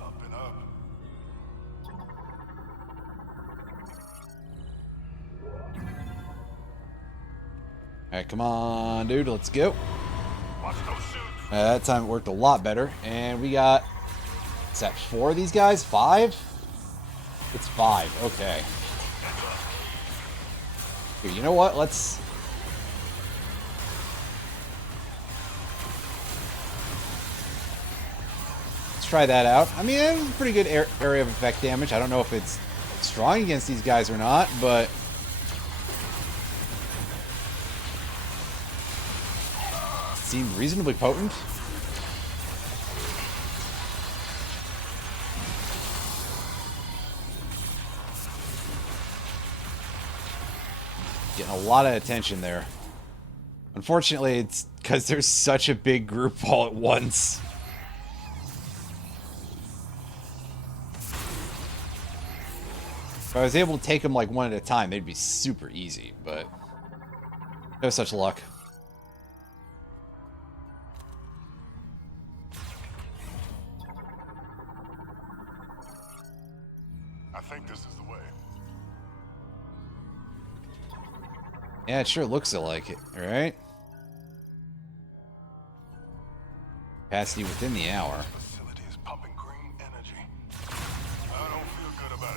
Up and up. Alright, come on, dude, let's go. Watch those shoots. That time it worked a lot better. And we got... Is that 4 of these guys? 5? It's 5, okay. Here, you know what? Let's try that out. I mean, it was a pretty good area of effect damage. I don't know if it's strong against these guys or not, but... Seemed reasonably potent. Getting a lot of attention there. Unfortunately, it's because there's such a big group all at once. If I was able to take them like one at a time, it'd be super easy, but no such luck. I think this is the way. Yeah, it sure looks like it, alright? Capacity within the hour. Facility is pumping green energy. I don't feel good about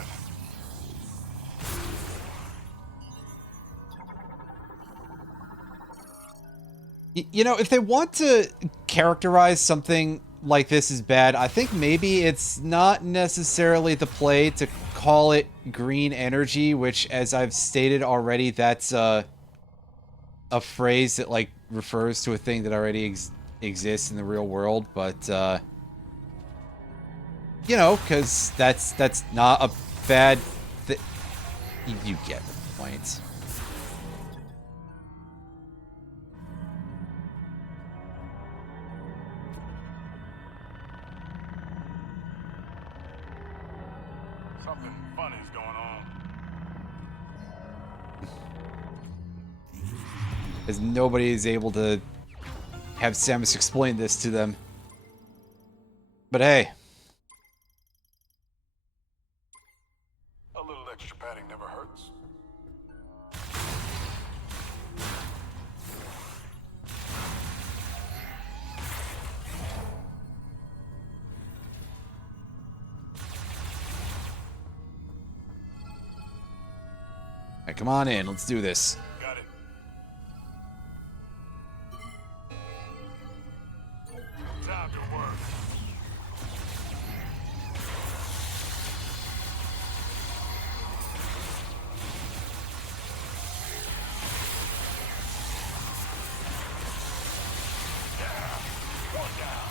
it. You know, if they want to characterize something like this as bad, I think maybe it's not necessarily the play to call it green energy, which, as I've stated already, that's a phrase that, like, refers to a thing that already exists in the real world, but, you know, because that's not a bad thing. You get the point. Something funny's going on. As nobody is able to have Samus explain this to them. But hey. A little extra padding never hurts. Alright, come on in. Let's do this. Got it. Time to work. Yeah, one down.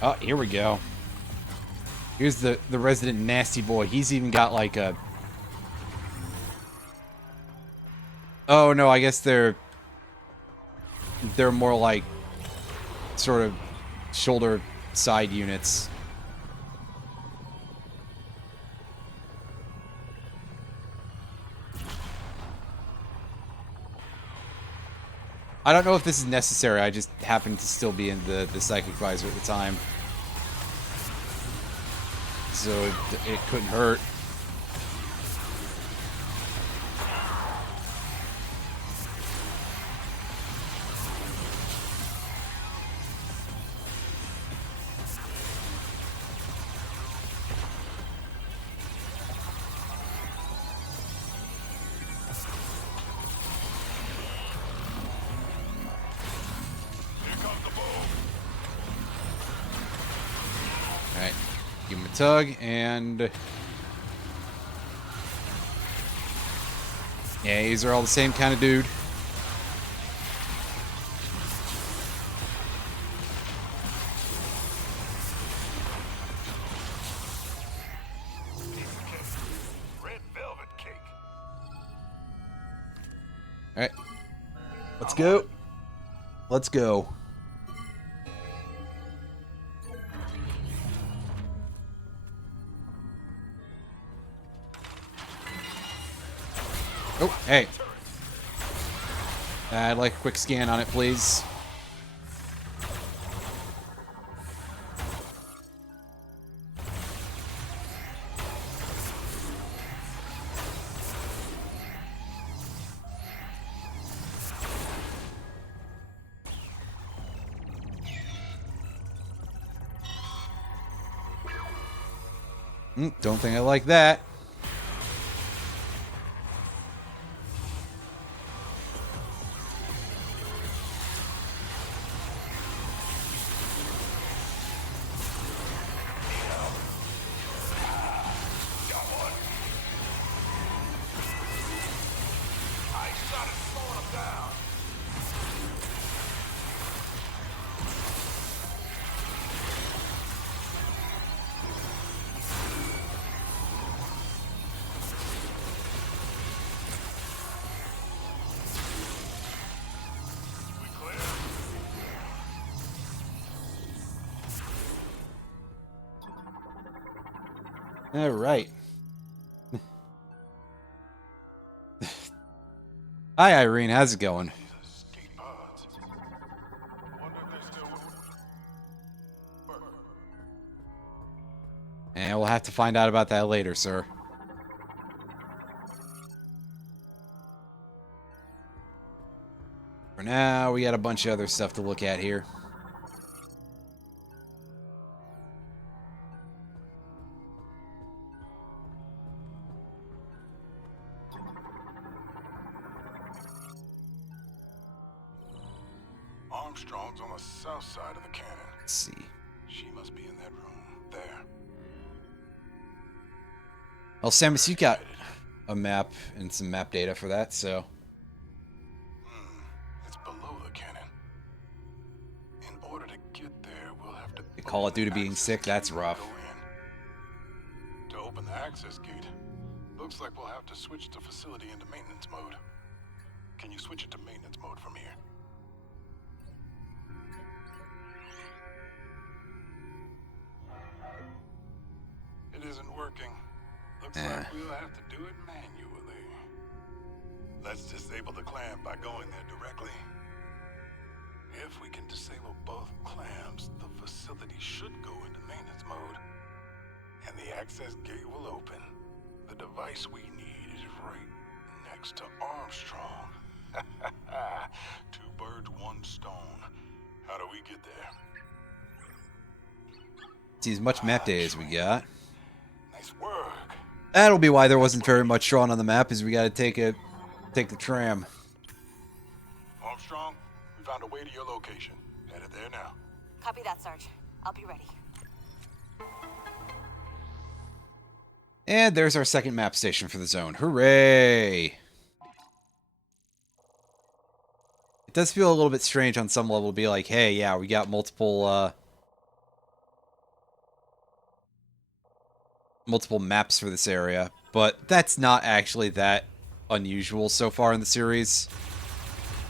Oh, here we go. Here's the resident nasty boy. He's even got like a... Oh, no, I guess they're more like sort of shoulder side units. I don't know if this is necessary. I just happened to still be in the psychic visor at the time. So it couldn't hurt. Alright, give him a tug, and... Yeah, these are all the same kind of dude. Red velvet cake. Alright, let's go. Let's go. Oh, hey. I'd like a quick scan on it, please. Don't think I like that. All right. Hi, Irene. How's it going? And we'll have to find out about that later, sir. For now, we got a bunch of other stuff to look at here. Armstrong's on the south side of the cannon. Let's see. She must be in that room there. Well, Samus, you got a map and some map data for that, so... It's below the cannon. In order to get there, we'll have to... You call it due to being sick? That's rough. To open the access gate, looks like we'll have to switch the facility into maintenance mode. Can you switch it to maintenance mode from here? It isn't working. Looks like we'll have to do it manually. Let's disable the clamp by going there directly. If we can disable both clamps, the facility should go into maintenance mode. And the access gate will open. The device we need is right next to Armstrong. Two birds, one stone. How do we get there? See as much map data as we got. Nice work. That'll be why there wasn't very much drawn on the map, is we gotta take the tram. Armstrong, we found a way to your location. Headed there now. Copy that, Sarge. I'll be ready. And there's our second map station for the zone. Hooray! It does feel a little bit strange on some level to be like, hey, yeah, we got multiple maps for this area, but that's not actually that unusual so far in the series.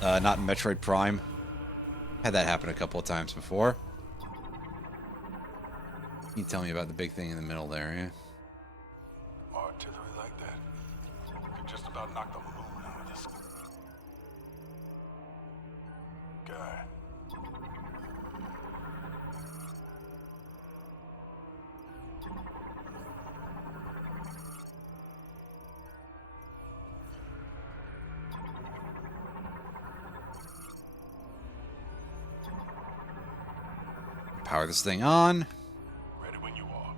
Not in Metroid Prime. Had that happen a couple of times before. Can you tell me about the big thing in the middle there, yeah? Artillery like that could just about knock the moon out of this guy. Power this thing on. Ready when you are.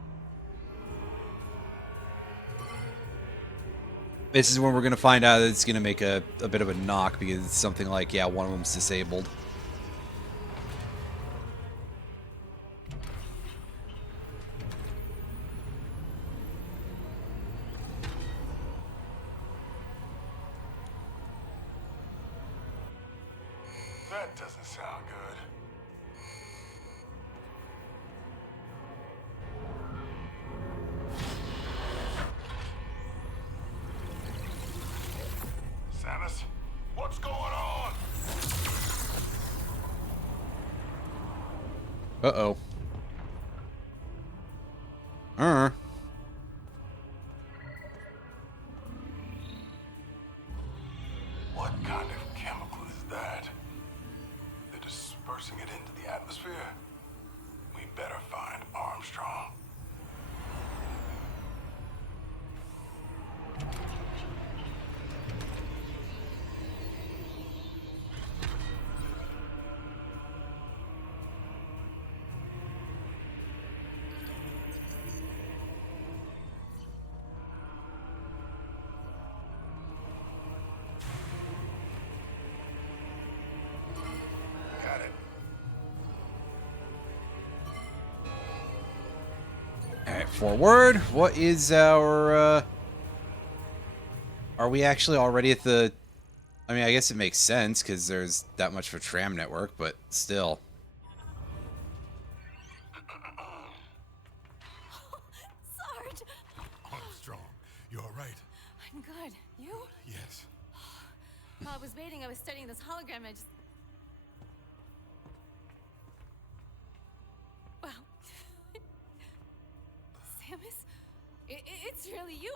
This is when we're going to find out that it's going to make a bit of a knock, because it's something like, yeah, one of them's disabled. That doesn't sound good. Samus, what's going on? Uh-oh. What kind of chemical is that? They're dispersing it into the atmosphere? We better find Armstrong. Got it. Alright, forward. What is our, Are we actually already at the... I mean, I guess it makes sense, because there's that much of a tram network, but still. Sarge! Armstrong, you all right? I'm good. You? Yes. While I was waiting, I was studying this hologram. I just... Wow. Samus? It's really you.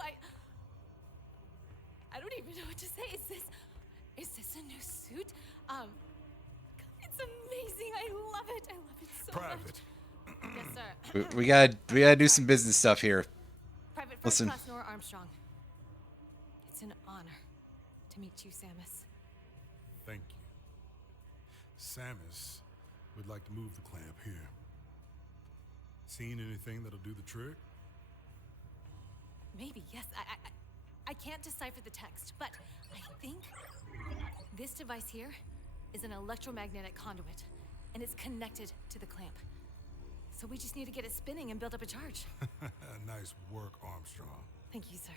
I don't even know what to say. Is this a new suit? It's amazing. I love it. I love it so Private. much. Yes, sir. We gotta do some business stuff here. Private First Listen. Class Nora Armstrong. It's an honor to meet you, Samus. Thank you. Samus would like to move the clamp here. Seen anything that'll do the trick? Maybe, yes. I can't decipher the text, but I think this device here is an electromagnetic conduit, and it's connected to the clamp. So we just need to get it spinning and build up a charge. Nice work, Armstrong. Thank you, sir.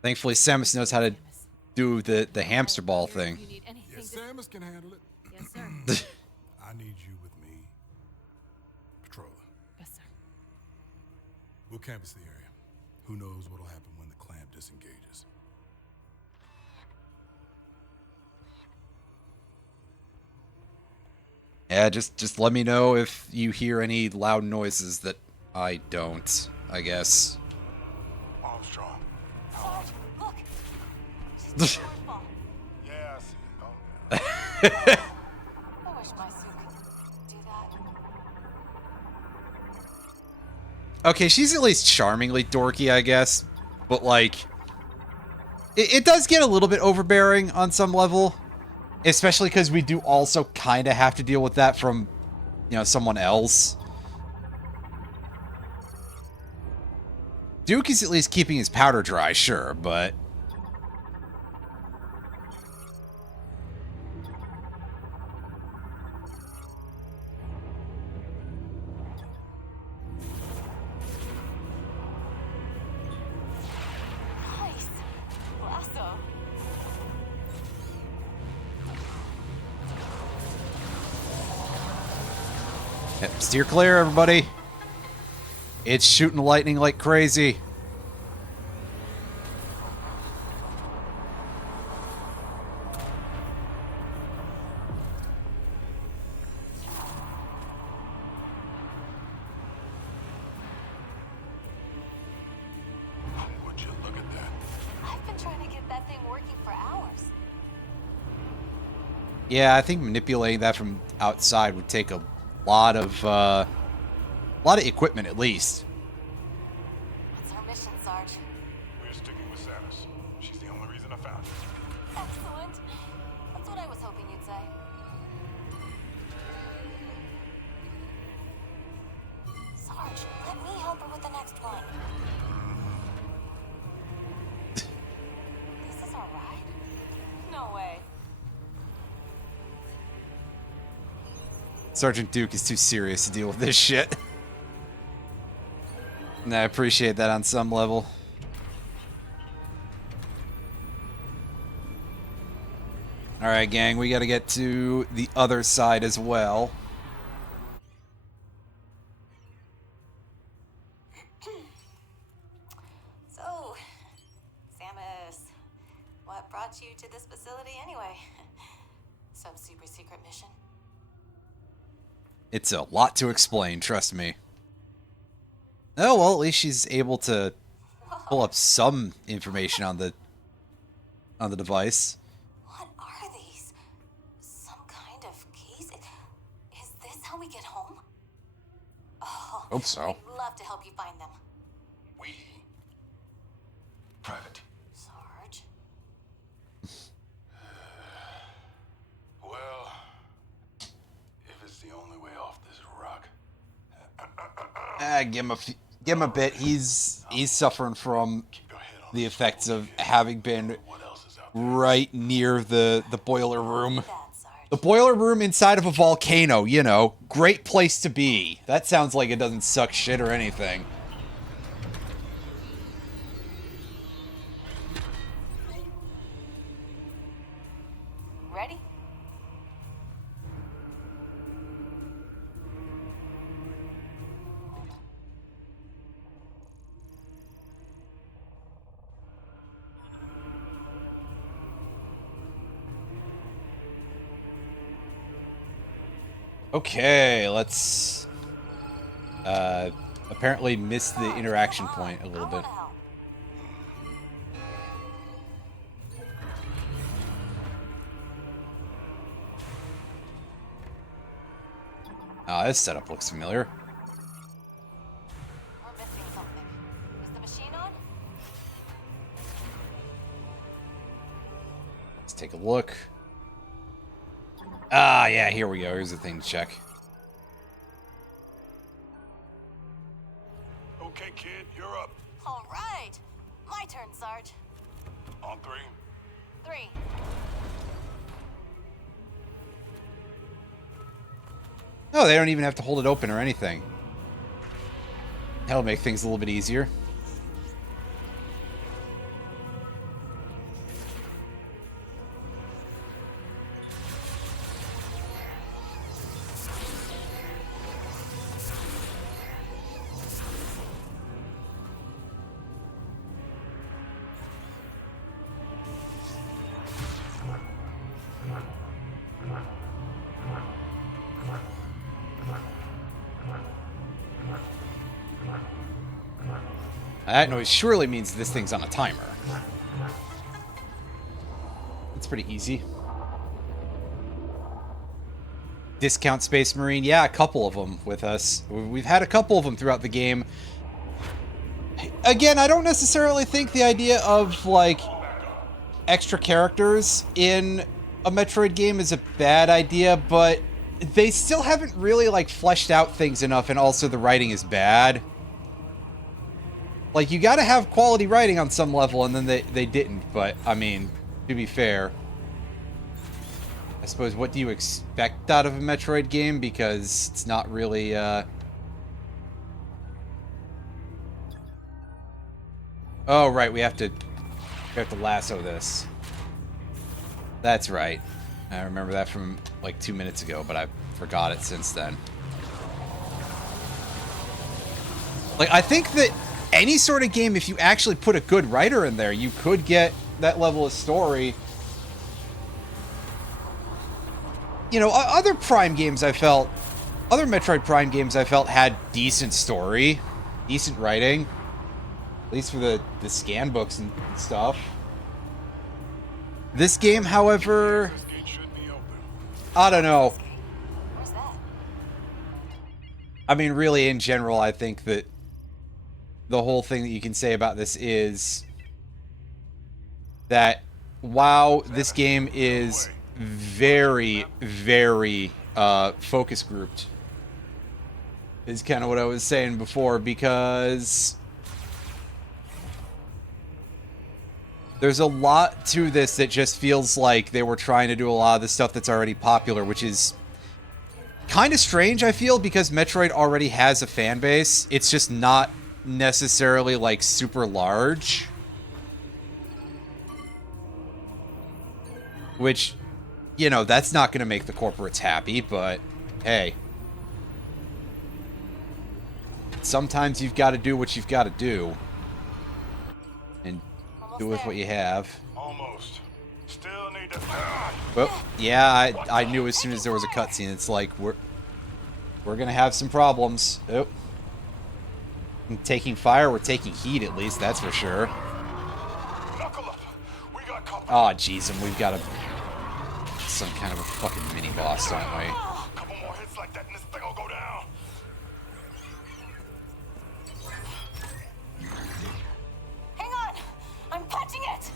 Thankfully, Samus knows how to do the hamster ball Here, thing. if you need anything, Yes, just- Samus can handle it. Yes, sir. I need you with me. Patroller. Yes, sir. We'll canvass the area. Who knows what'll happen when the clamp disengages. Yeah, just let me know if you hear any loud noises that I don't, I guess. Armstrong. Sarge, look! She's doing a ball. Yeah, I see it. Oh, I wish my suit could do that. Okay, she's at least charmingly dorky, I guess. But, like, it does get a little bit overbearing on some level. Especially because we do also kind of have to deal with that from, you know, someone else. Duke is at least keeping his powder dry, sure, but... Nice. Lasso. Yep, steer clear, everybody. It's shooting lightning like crazy. Would you look at that? I've been trying to get that thing working for hours. Yeah, I think manipulating that from outside would take a lot of equipment at least. What's our mission, Sarge? We're sticking with Samus. She's the only reason I found her. Excellent. That's what I was hoping you'd say. Sarge, let me help her with the next one. This is our ride? No way. Sergeant Duke is too serious to deal with this shit. And I appreciate that on some level. Alright, gang, we gotta get to the other side as well. So, Samus, what brought you to this facility anyway? Some super secret mission? It's a lot to explain, trust me. Oh, well, at least she's able to pull up some information on the device. What are these? Some kind of keys? Is this how we get home? Oh, Hope so. We'd love to help you find them. We. Private. Sarge? Well, if it's the only way off this rock. Give him a bit. He's suffering from Keep your head on the the effects swivel, of kid. having been What else is out there? right near the boiler room. That, Sarge. The boiler room inside of a volcano, you know. Great place to be. That sounds like it doesn't suck shit or anything. Ready? Okay, let's apparently miss the interaction point a little bit. Ah, this setup looks familiar. We're missing something. Is the machine on? Let's take a look. Ah, yeah, here we go. Here's the thing to check. Okay, kid, you're up. All right. My turn, Sarge. On three. 3. Oh, they don't even have to hold it open or anything. That'll make things a little bit easier. That noise surely means this thing's on a timer. It's pretty easy. Discount Space Marine. Yeah, a couple of them with us. We've had a couple of them throughout the game. Again, I don't necessarily think the idea of, like, extra characters in a Metroid game is a bad idea, but they still haven't really, like, fleshed out things enough, and also the writing is bad. Like, you gotta have quality writing on some level, and then they didn't. But, I mean, to be fair, I suppose, what do you expect out of a Metroid game? Because it's not really, Oh, right, we have to lasso this. That's right. I remember that from, like, 2 minutes ago, but I forgot it since then. Like, I think that any sort of game, if you actually put a good writer in there, you could get that level of story. You know, other Prime games I felt, other Metroid Prime games I felt had decent story, decent writing. At least for the scan books and stuff. This game, however, I don't know. I mean, really, in general, I think that the whole thing that you can say about this is that while this game is very, very focus grouped, is kind of what I was saying before, because there's a lot to this that just feels like they were trying to do a lot of the stuff that's already popular, which is kind of strange, I feel, because Metroid already has a fan base. It's just not necessarily, like, super large. Which, you know, that's not going to make the corporates happy, but hey. Sometimes you've got to do what you've got to do. And do with what you have. Almost. Still need to. Well, yeah, I knew as soon as there was a cutscene. It's like we're gonna have some problems. Oh, I'm taking fire. We're taking heat, at least. That's for sure. Oh, jeez, and we've got some kind of a fucking mini boss, don't we? Couple more hits like that, and this thing will go down. Hang on! I'm catching it!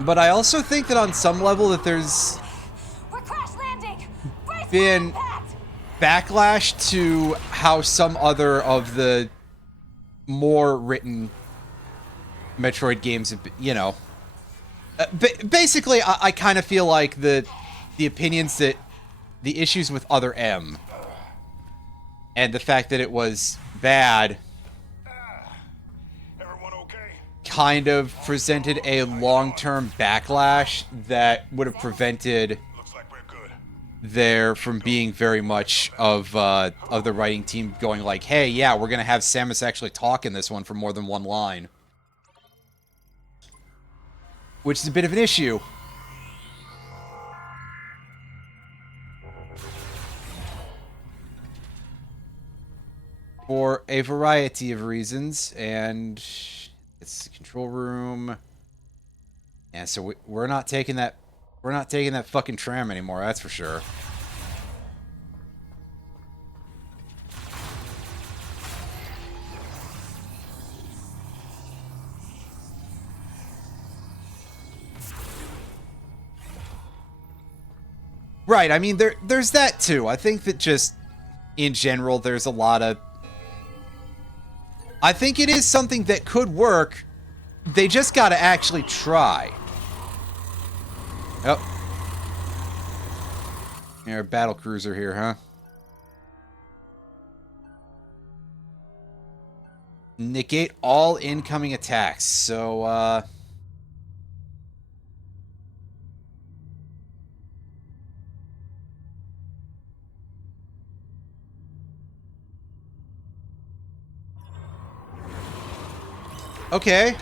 But I also think that on some level that there's We're crash landing! Brace for been impact! backlash to how some other of the more written Metroid games have been, you know. Basically, I kind of feel like the opinions that the issues with Other M and the fact that it was bad kind of presented a long-term backlash that would have prevented there from being very much of the writing team going like, hey, yeah, we're gonna have Samus actually talk in this one for more than one line. Which is a bit of an issue. For a variety of reasons, and it's the control room. And so we're not taking that fucking tram anymore, that's for sure. Right, I mean, there's that too. I think that just, in general, there's a lot of... I think it is something that could work. They just gotta actually try. Oh. Yeah, battle cruiser here, huh? Negate all incoming attacks. So, okay.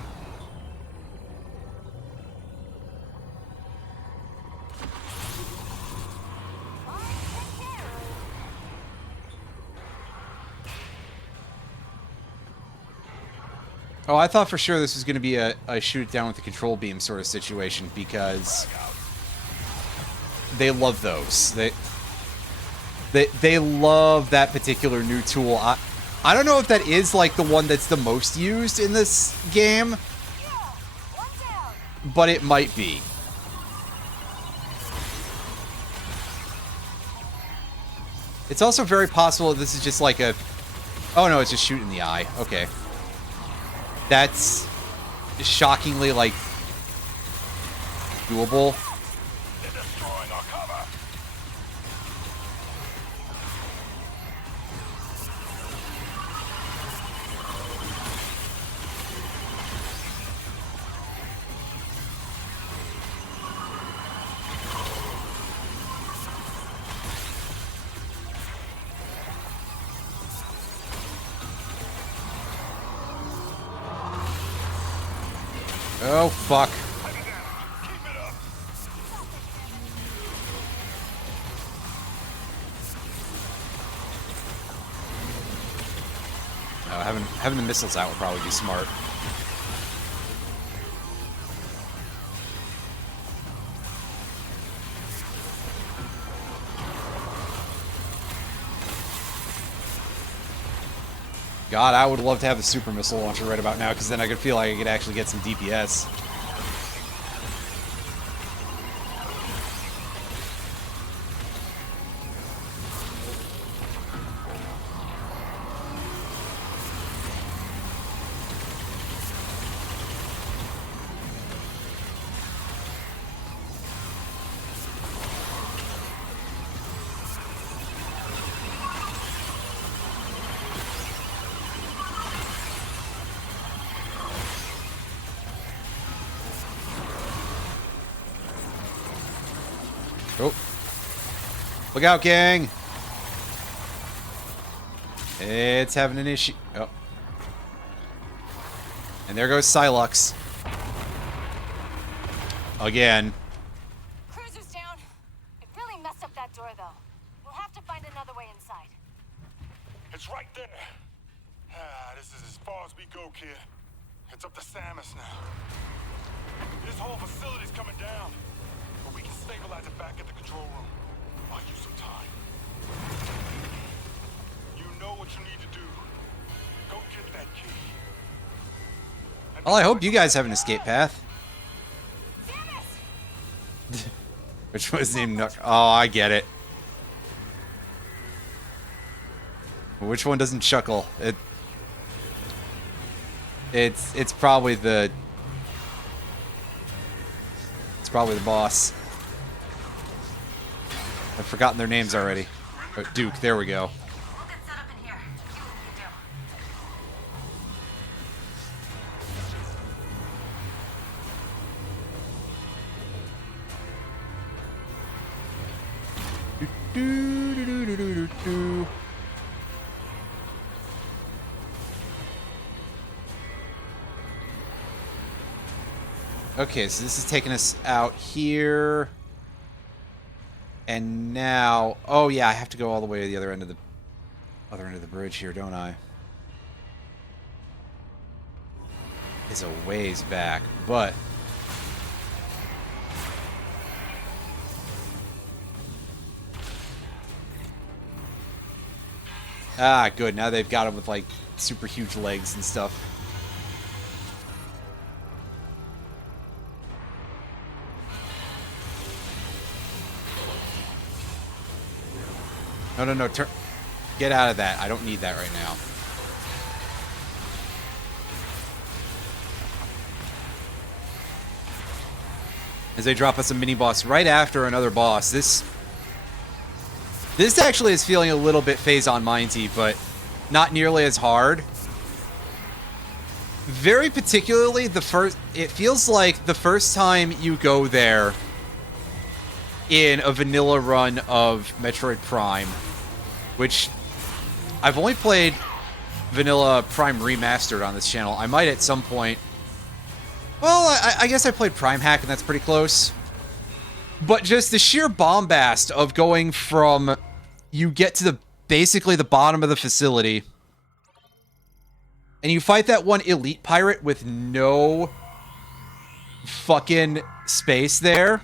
Oh, I thought for sure this was going to be a shoot it down with the control beam sort of situation, because they love those. They love that particular new tool. I don't know if that is like the one that's the most used in this game, but it might be. It's also very possible that this is just like a... Oh no, it's just shooting the eye. Okay. That's shockingly, like, doable. They're destroying our cover. Oh, fuck. Keep it up. Oh, having the missiles out would probably be smart. God, I would love to have the super missile launcher right about now, because then I could feel like I could actually get some DPS. Oh. Look out, gang! It's having an issue. Oh. And there goes Silux. Again. Cruiser's down. It really messed up that door, though. We'll have to find another way inside. It's right there. This is as far as we go, kid. It's up to Samus now. This whole facility's coming down. But we can stabilize it back at the control room. Buy you some time. You know what you need to do. Go get that key. Well, I hope you guys have an escape path. Samus! Which was named Nook. Oh, I get it. Which one doesn't chuckle? It's probably the... It's probably the boss. I've forgotten their names already. Oh, Duke, there we go. We'll get set up in here. See what we can Do-do-do-do-do-do-do. Okay, so this is taking us out here. And now, oh yeah, I have to go all the way to the other end of the bridge here, don't I? It's a ways back, but ah, good. Now they've got him with like super huge legs and stuff. No, no, no. Get out of that. I don't need that right now. As they drop us a mini-boss right after another boss. This actually is feeling a little bit phase-on-mindy, but not nearly as hard. Very particularly, it feels like the first time you go there in a vanilla run of Metroid Prime, which I've only played Vanilla Prime Remastered on this channel. I might at some point... Well, I guess I played Prime Hack, and that's pretty close. But just the sheer bombast of going from... You get to basically the bottom of the facility, and you fight that one elite pirate with no fucking space there.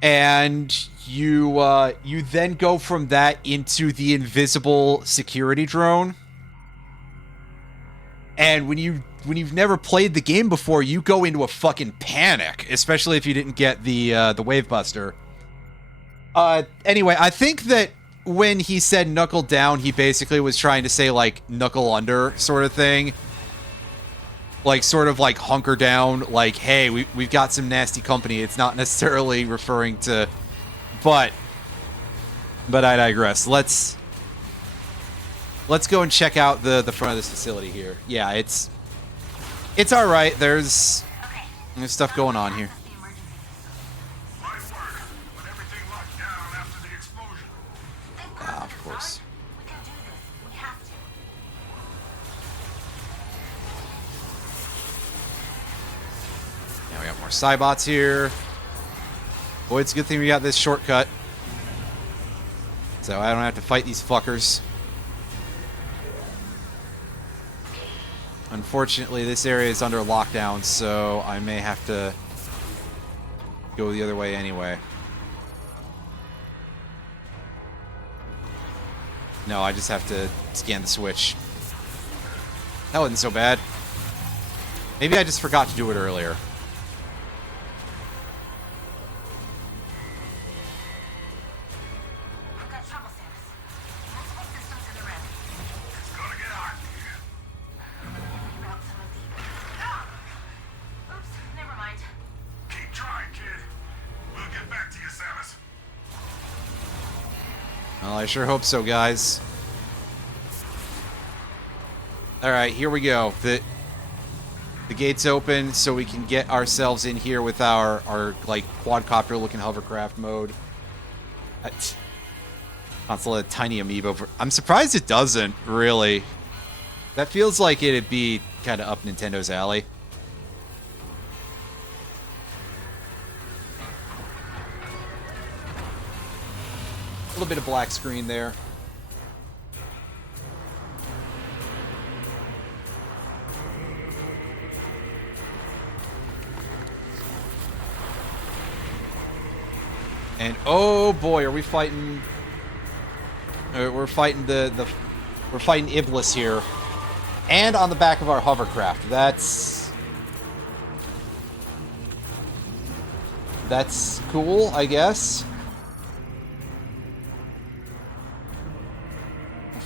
And you then go from that into the invisible security drone. And when you you've never played the game before, you go into a fucking panic, especially if you didn't get the Wave Buster. Anyway, I think that when he said knuckle down, he basically was trying to say, like, knuckle under sort of thing. Like, sort of like hunker down, like, hey, we've got some nasty company. It's not necessarily referring to... But I digress. Let's go and check out the front of this facility here. Yeah, it's alright. There's stuff going on here. Nice work. When everything locked down after the explosion. Ah, of course. We can do this. We have to. Now we got more Cybots here. Boy, it's a good thing we got this shortcut. So I don't have to fight these fuckers. Unfortunately, this area is under lockdown, so I may have to go the other way anyway. No, I just have to scan the switch. That wasn't so bad. Maybe I just forgot to do it earlier. We've got trouble, Samus. Multiple systems in the rim. It's gonna get hot in here. Reroute some of the... Ah! Oops, never mind. Keep trying, kid. We'll get back to you, Samus. Well, I sure hope so, guys. Alright, here we go. The gate's open, so we can get ourselves in here with our like, quadcopter-looking hovercraft mode. Console a tiny amiibo. I'm surprised it doesn't, really. That feels like it'd be kind of up Nintendo's alley. A little bit of black screen there. And oh boy, are we fighting? We're fighting we're fighting Iblis here, and on the back of our hovercraft. That's cool, I guess.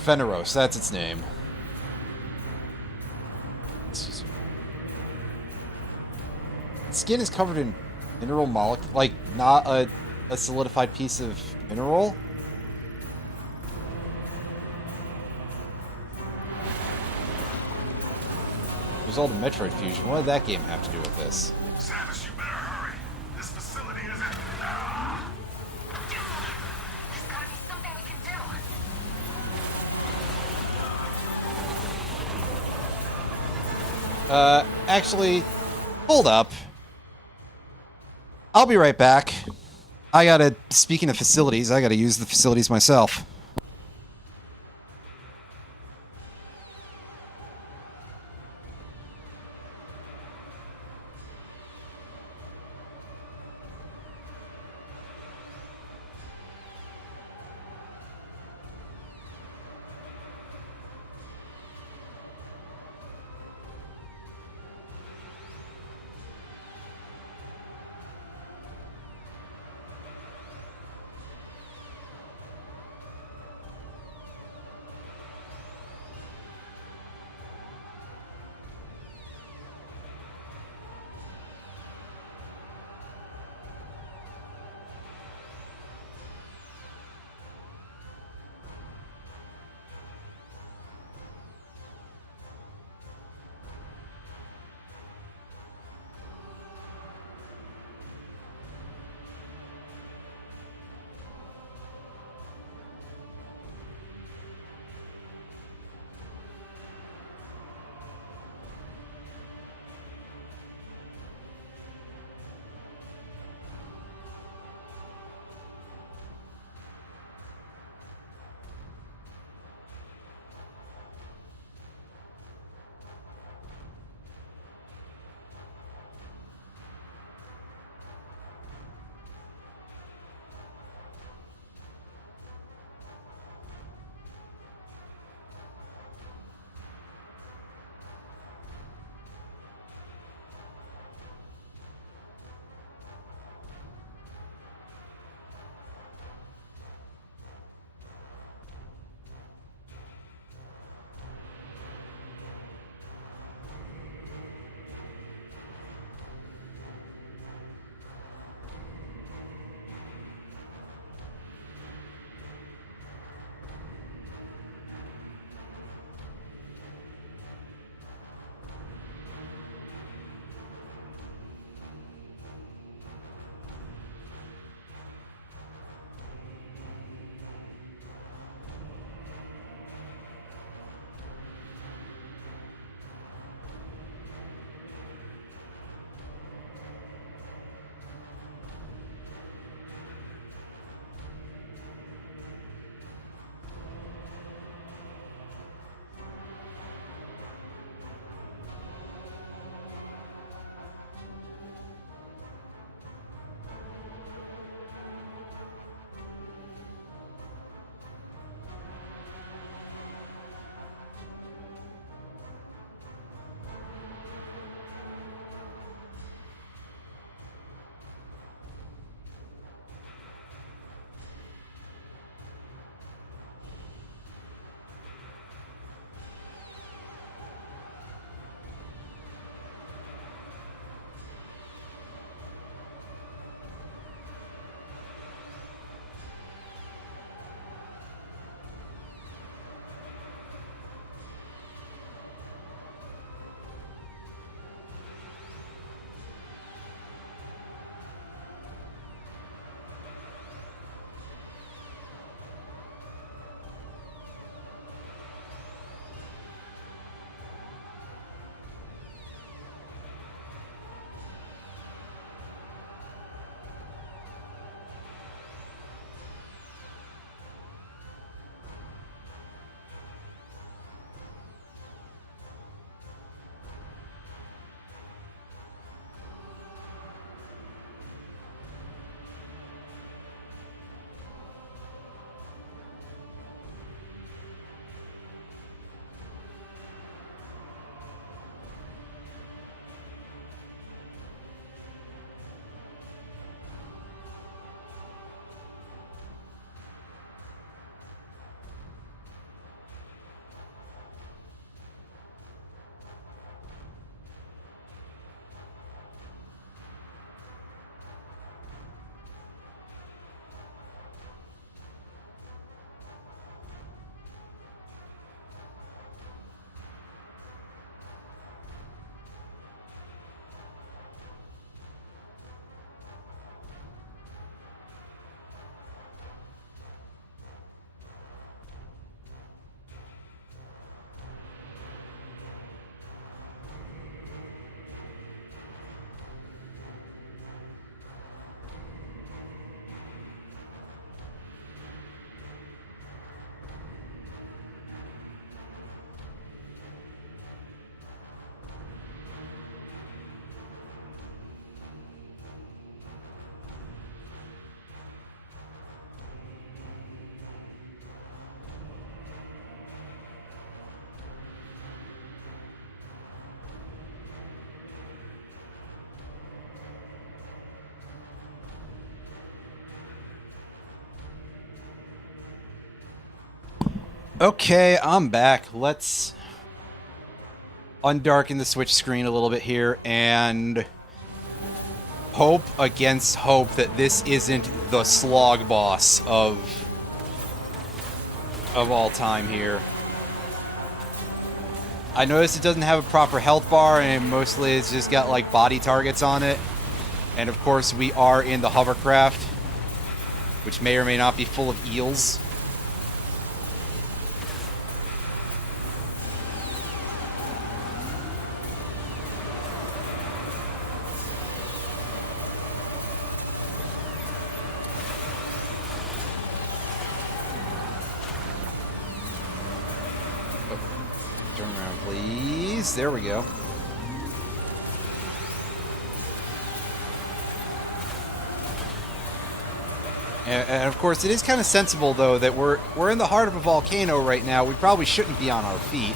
Feneros, that's its name. Skin is covered in mineral molecule, like not a solidified piece of mineral. Result of Metroid fusion. What did that game have to do with this? Samus, you better hurry. This facility isn't... There's gotta be something we can do. Actually, hold up. I'll be right back. Speaking of facilities, I gotta use the facilities myself. Okay, I'm back. Let's undarken the Switch screen a little bit here and hope against hope that this isn't the slog boss of all time here. I noticed it doesn't have a proper health bar, and mostly it's just got like body targets on it. And of course we are in the hovercraft, which may or may not be full of eels. Turn around, please. There we go. And of course, it is kind of sensible, though, that we're in the heart of a volcano right now. We probably shouldn't be on our feet.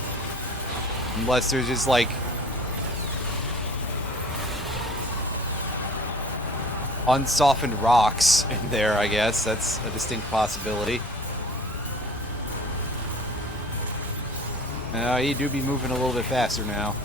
Unless there's just, like, unsoftened rocks in there, I guess. That's a distinct possibility. You do be moving a little bit faster now.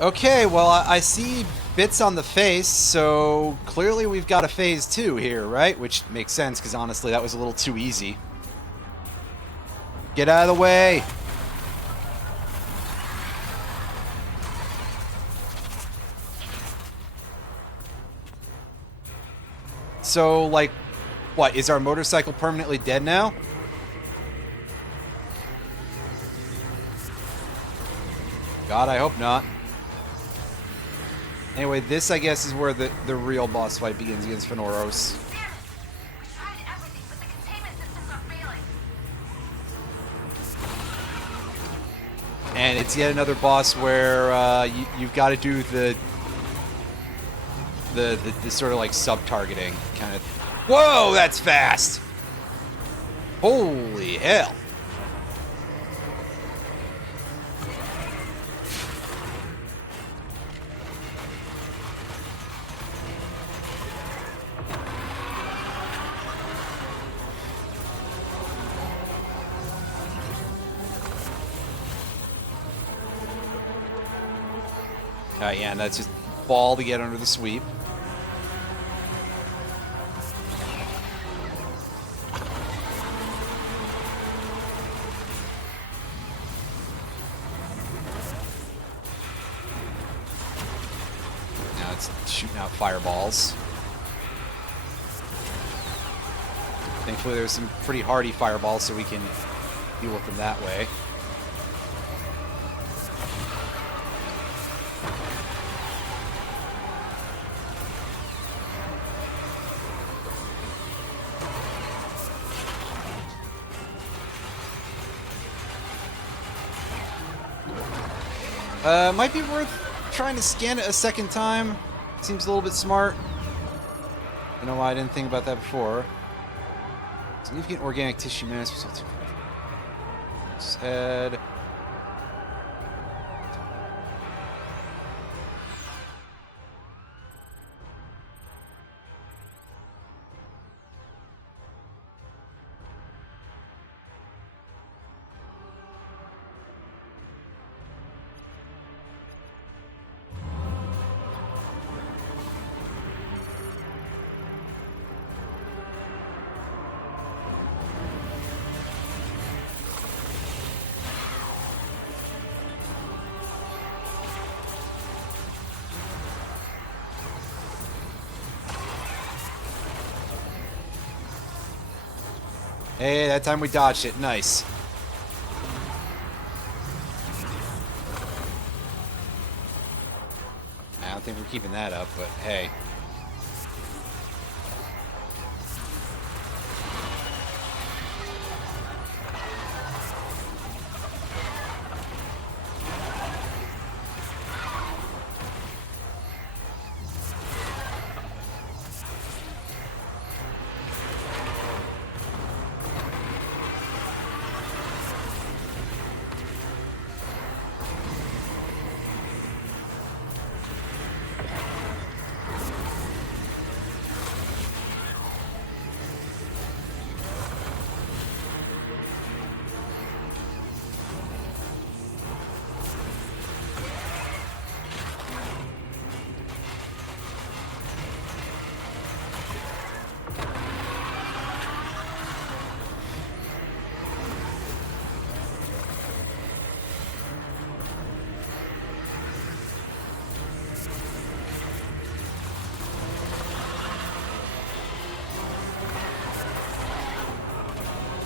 Okay, well, I see bits on the face, so clearly we've got a phase 2 here, right? Which makes sense, because honestly, that was a little too easy. Get out of the way! So, like, what, is our motorcycle permanently dead now? God, I hope not. Anyway, this, I guess, is where the real boss fight begins against Fenoros. Damn it! We tried everything, but the containment systems are failing. And it's yet another boss where you've got to do the sort of like sub-targeting kind of. Whoa, that's fast! Holy hell! Yeah, and that's just ball to get under the sweep. Now it's shooting out fireballs. Thankfully there's some pretty hardy fireballs, so we can deal with them that way. Might be worth trying to scan it a second time. Seems a little bit smart. You know why I didn't think about that before. Significant organic tissue mass resulting from his head. Hey, that time we dodged it. Nice. I don't think we're keeping that up, but hey.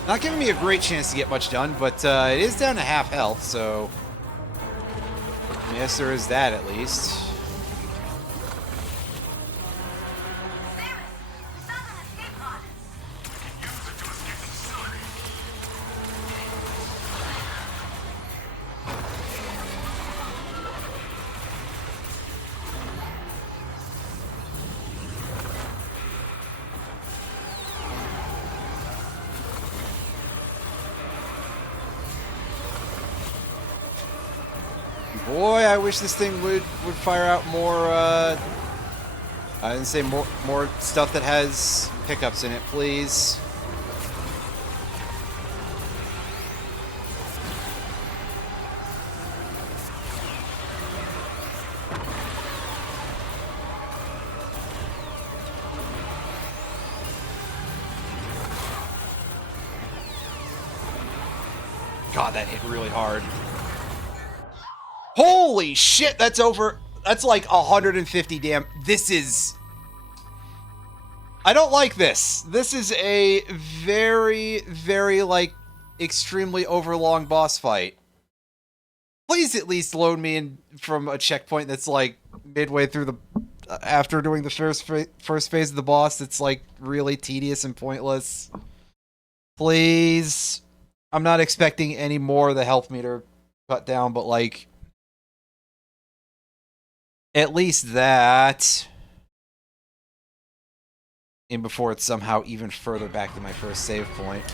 Not giving me a great chance to get much done, but it is down to half health, so... Yes, there is that at least. Samus, we found an escape pod. Use it to escape the facility. Boy, I wish this thing would fire out more, I didn't say more stuff that has pickups in it, please. God, that hit really hard. Holy shit, that's over. That's like 150 damn. This is... I don't like this. This is a very, very, like, extremely overlong boss fight. Please at least load me in from a checkpoint that's, like, midway through the... After doing the first phase of the boss, that's, like, really tedious and pointless. Please. I'm not expecting any more of the health meter cut down, but, like... At least that. And before it's somehow even further back to my first save point.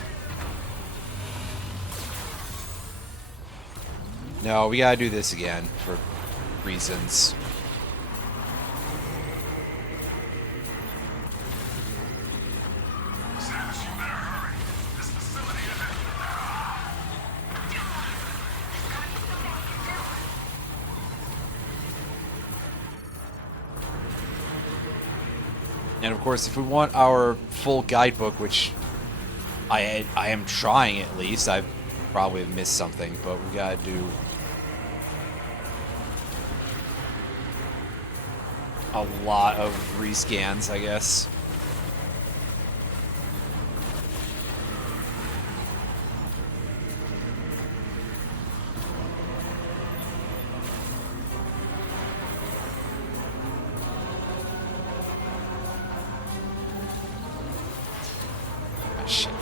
No, we gotta do this again for reasons. Samus, you better hurry. This facility And of course, if we want our full guidebook, which I am trying at least, I probably have missed something, but we gotta do a lot of rescans, I guess. Shit.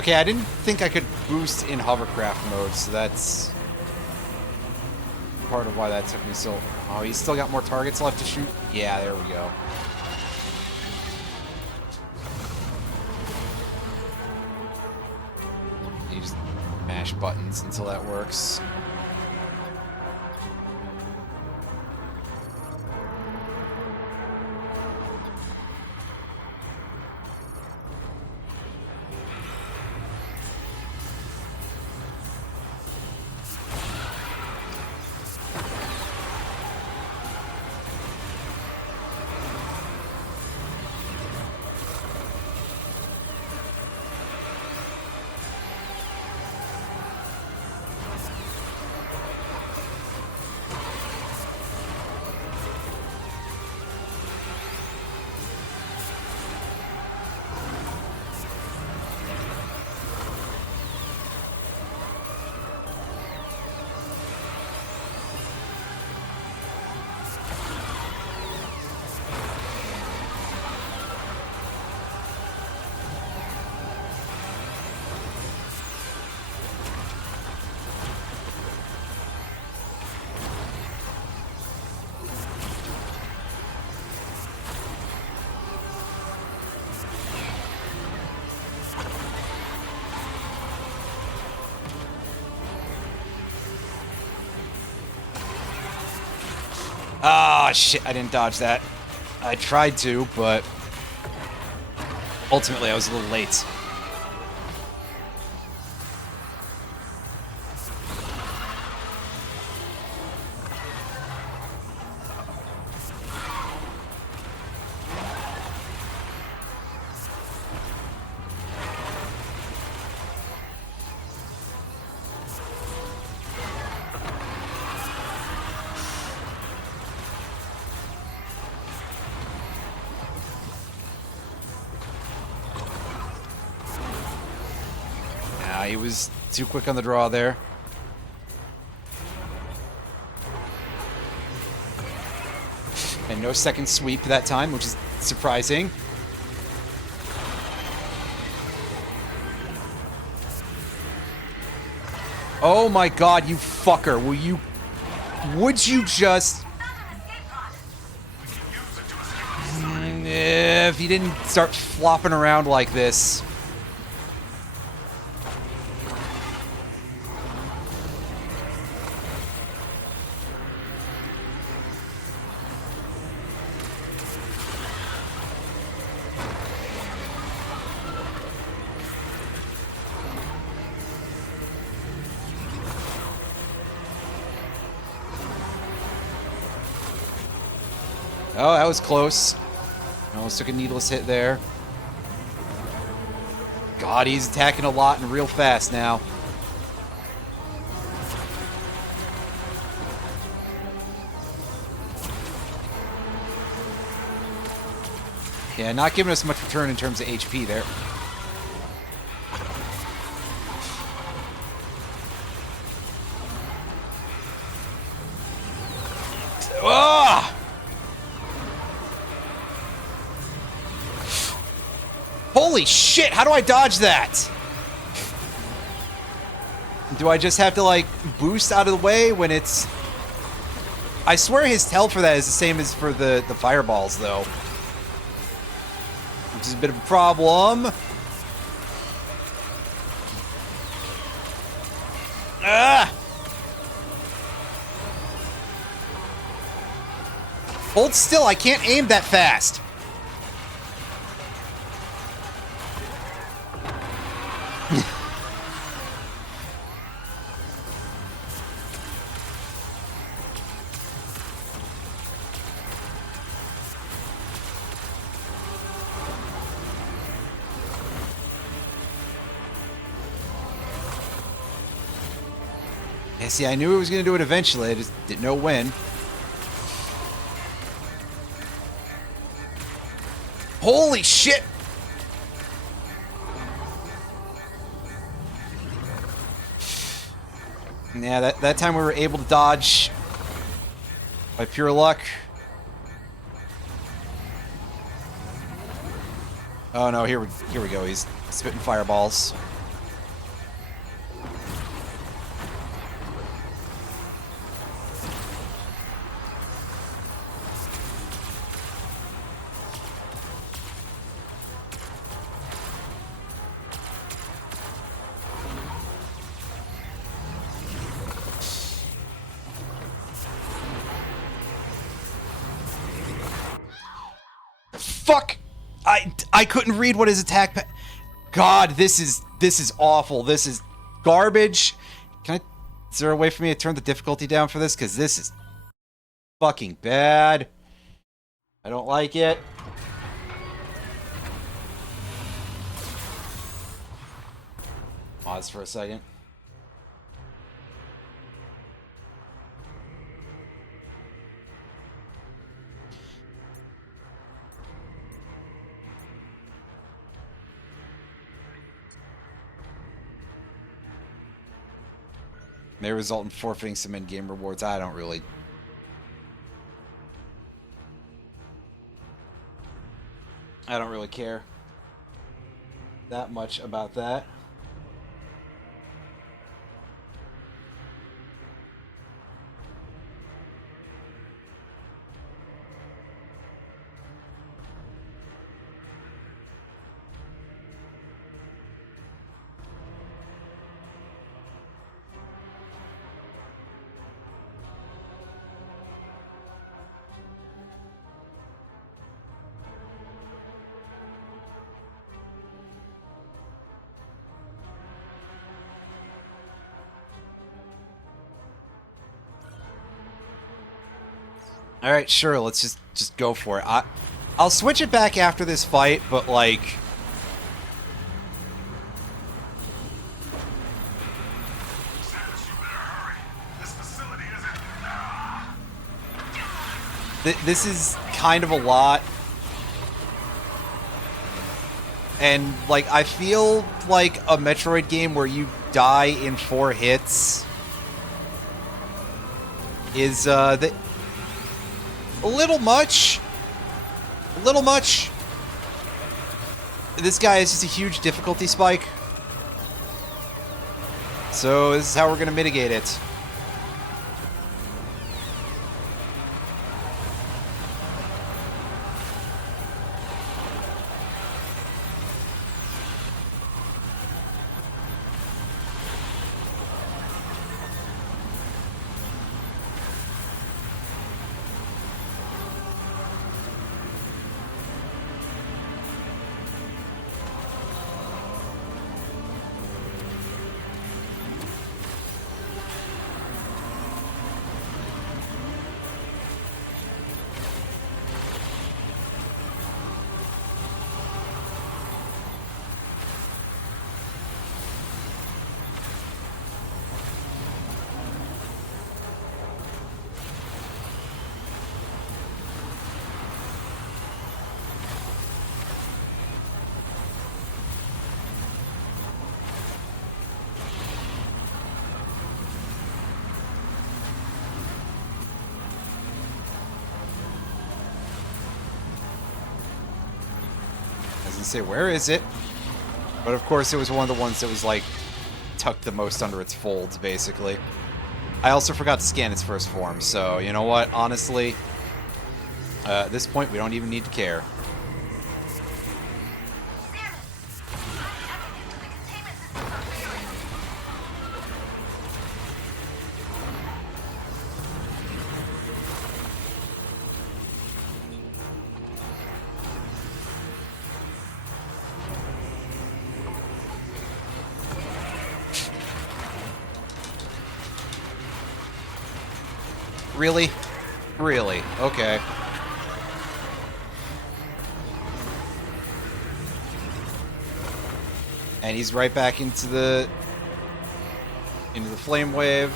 Okay, I didn't think I could boost in hovercraft mode, so that's part of why that took me so... Oh, he's still got more targets left to shoot? Yeah, there we go. You just mash buttons until that works. Ah, shit, I didn't dodge that. I tried to, but ultimately I was a little late. He was too quick on the draw there. And no second sweep that time, which is surprising. Oh my god, you fucker. Would you just... If you didn't start flopping around like this... Oh, that was close. Almost took a needless hit there. God, he's attacking a lot and real fast now. Yeah, not giving us much return in terms of HP there. Ah! Holy shit, how do I dodge that? Do I just have to, like, boost out of the way when it's... I swear his tell for that is the same as for the fireballs, though. Which is a bit of a problem. Ah! Hold still, I can't aim that fast. Yeah, see, I knew it was going to do it eventually. I just didn't know when. Holy shit! Yeah, that time we were able to dodge by pure luck. Oh no, here we go. He's spitting fireballs. fuck! I couldn't read what his attack God, this is awful. This is garbage. Is there a way for me to turn the difficulty down for this? Because this is fucking bad. I don't like it. Pause for a second. May result in forfeiting some in-game rewards. I don't really care that much about that. All right, sure. Let's just go for it. I'll switch it back after this fight, but like, this is kind of a lot, and like I feel like a Metroid game where you die in 4 hits is a little much. A little much. This guy is just a huge difficulty spike. So this is how we're going to mitigate it. Say, where is it? But of course it was one of the ones that was like tucked the most under its folds, basically. I also forgot to scan its first form, so you know what, honestly, at this point we don't even need to care. Really? Really? Okay. And he's right back into the flame wave.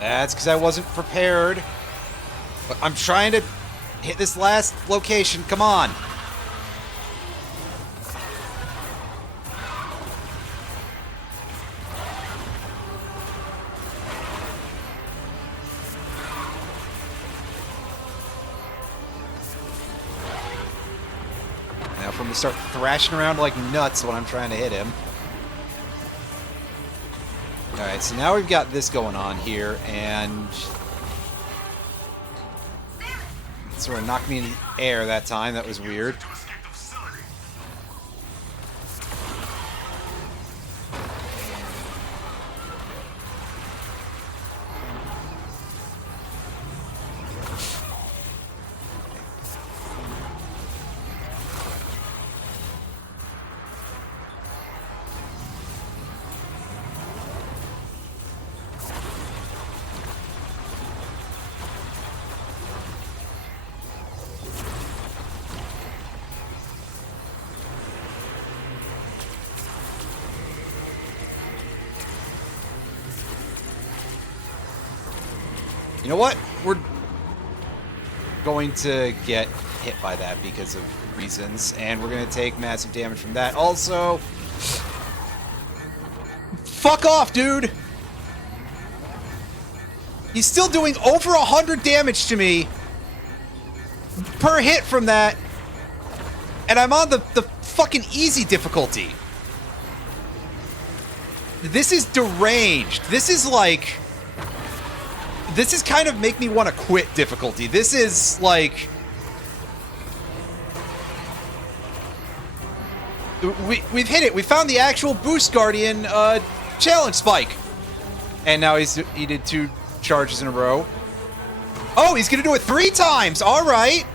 That's because I wasn't prepared. But I'm trying to hit this last location. Come on. Now for him to start thrashing around like nuts when I'm trying to hit him. Alright, so now we've got this going on here, and sort of knocked me in the air that time. That was weird. You know what? We're going to get hit by that because of reasons, and we're going to take massive damage from that. Also, fuck off, dude! He's still doing over 100 damage to me per hit from that, and I'm on the fucking easy difficulty. This is deranged. This is like... This is kind of make me want to quit difficulty. This is like... We've hit it. We found the actual Boost Guardian challenge spike. And now he did 2 charges in a row. Oh, he's going to do it 3 times. All right.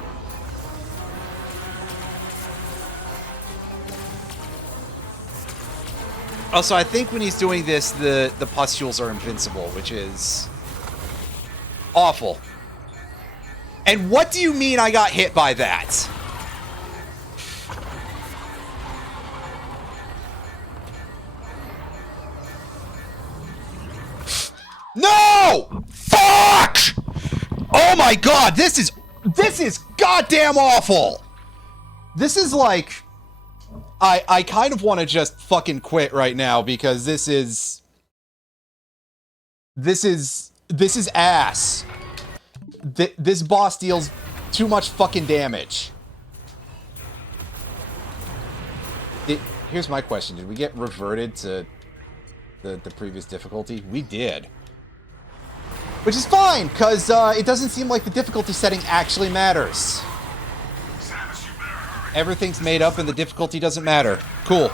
Also, I think when he's doing this, the pustules are invincible, which is... awful. And what do you mean I got hit by that? No! Fuck! Oh my god, this is goddamn awful! This is like... I kind of want to just fucking quit right now because this is ass. This boss deals too much fucking damage. Here's my question. Did we get reverted to the previous difficulty? We did. Which is fine, because it doesn't seem like the difficulty setting actually matters. Everything's made up and the difficulty doesn't matter. Cool.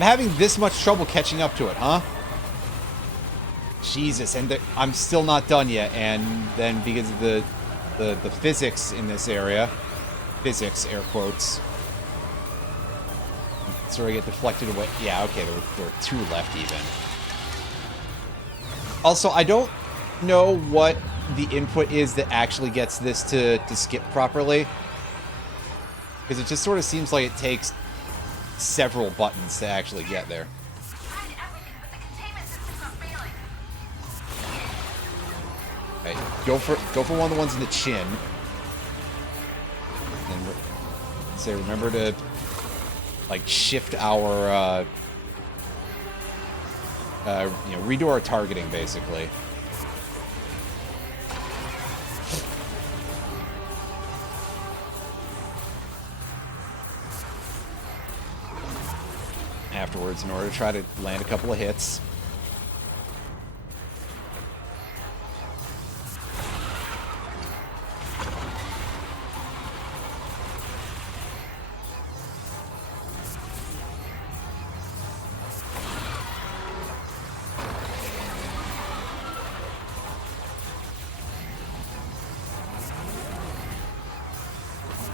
I'm having this much trouble catching up to it, huh? Jesus, and I'm still not done yet, and then because of the physics in this area, physics, air quotes, sort of get deflected away. Yeah, okay, there were 2 left even. Also, I don't know what the input is that actually gets this to skip properly, because it just sort of seems like it takes several buttons to actually get there. Tried everything, but the containment system's not failing. Okay, go for one of the ones in the chin. And say, remember to like shift our, you know, redo our targeting basically. Afterwards, in order to try to land a couple of hits.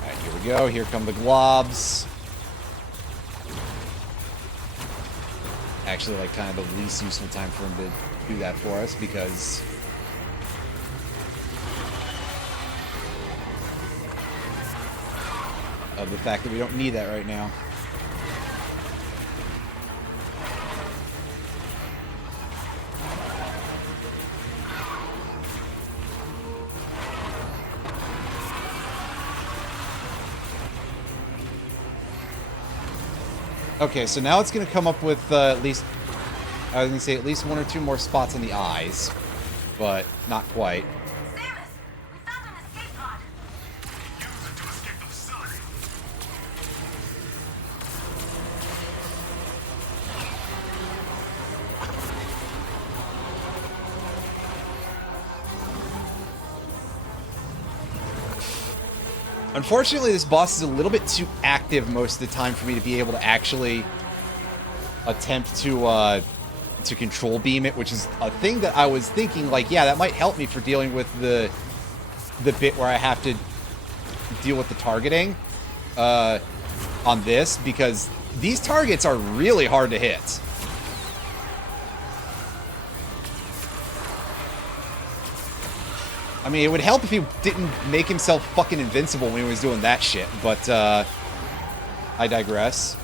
Alright, here we go. Here come the globs. Actually, like, kind of the least useful time for him to do that for us, because of the fact that we don't need that right now. Okay, so now it's going to come up with at least, I was going to say at least one or two more spots in the eyes, but not quite. Samus, we found an escape pod. Use it to escape the facility. Unfortunately, this boss is a little bit too active most of the time for me to be able to actually attempt to control beam it, which is a thing that I was thinking, like, yeah, that might help me for dealing with the bit where I have to deal with the targeting on this, because these targets are really hard to hit. I mean, it would help if he didn't make himself fucking invincible when he was doing that shit, but I digress.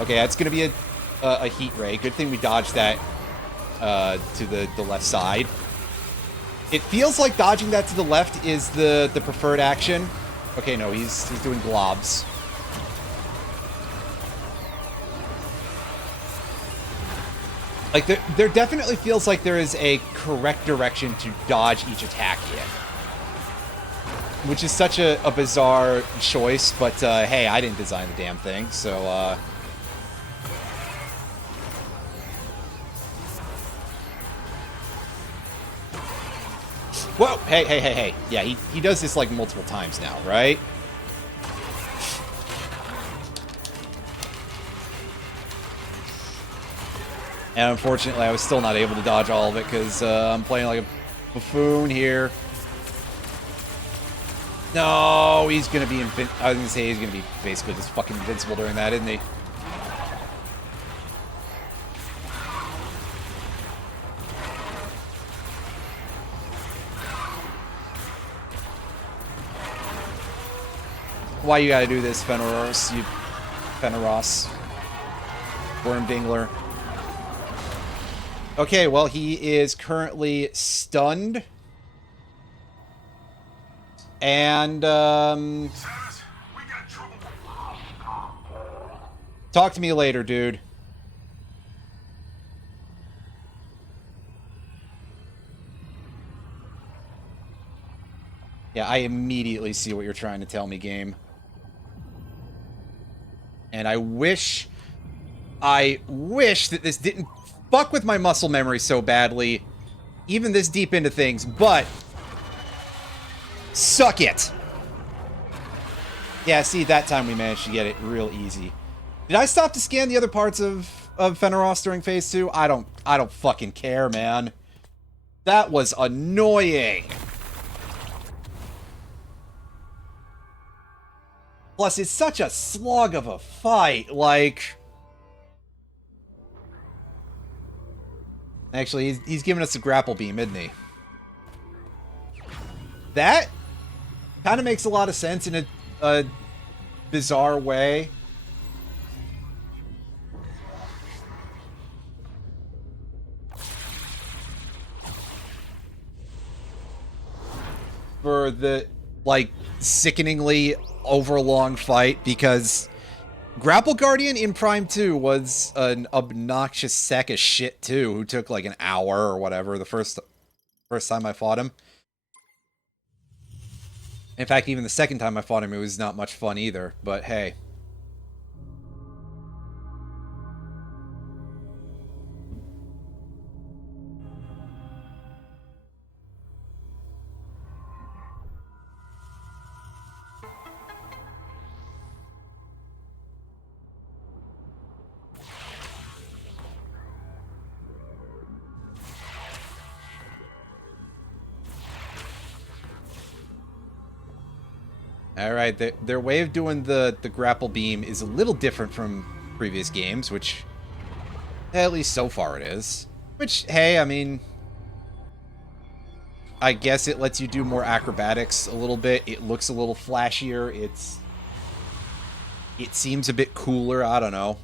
Okay, that's gonna be a heat ray. Good thing we dodged that to the left side. It feels like dodging that to the left is the preferred action. Okay, no, he's doing globs. Like, there definitely feels like there is a correct direction to dodge each attack in. Which is such a bizarre choice, but hey, I didn't design the damn thing, so whoa! Hey. Yeah, he does this like multiple times now, right? And unfortunately, I was still not able to dodge all of it because I'm playing like a buffoon here. No, he's going to be I was going to say he's going to be basically just fucking invincible during that, isn't he? Why you gotta do this, Fenris, you Fenris. Worm Dingler. Okay, well, he is currently stunned. And, Samus, we got trouble. talk to me later, dude. Yeah, I immediately see what you're trying to tell me, game. And I wish that this didn't fuck with my muscle memory so badly, even this deep into things, but suck it. Yeah, see, that time we managed to get it real easy. Did I stop to scan the other parts of Fenris during phase 2? I don't fucking care, man. That was annoying. Plus, it's such a slog of a fight, like... Actually, he's giving us a grapple beam, isn't he? That kind of makes a lot of sense in a bizarre way. for the, like, sickeningly overlong fight, because Grapple Guardian in Prime 2 was an obnoxious sack of shit, too, who took, like, an hour or whatever the first time I fought him. In fact, even the second time I fought him, it was not much fun either, but hey. Alright, their way of doing the grapple beam is a little different from previous games, which, at least so far it is. Which, hey, I mean, I guess it lets you do more acrobatics a little bit. It looks a little flashier. It seems a bit cooler. I don't know.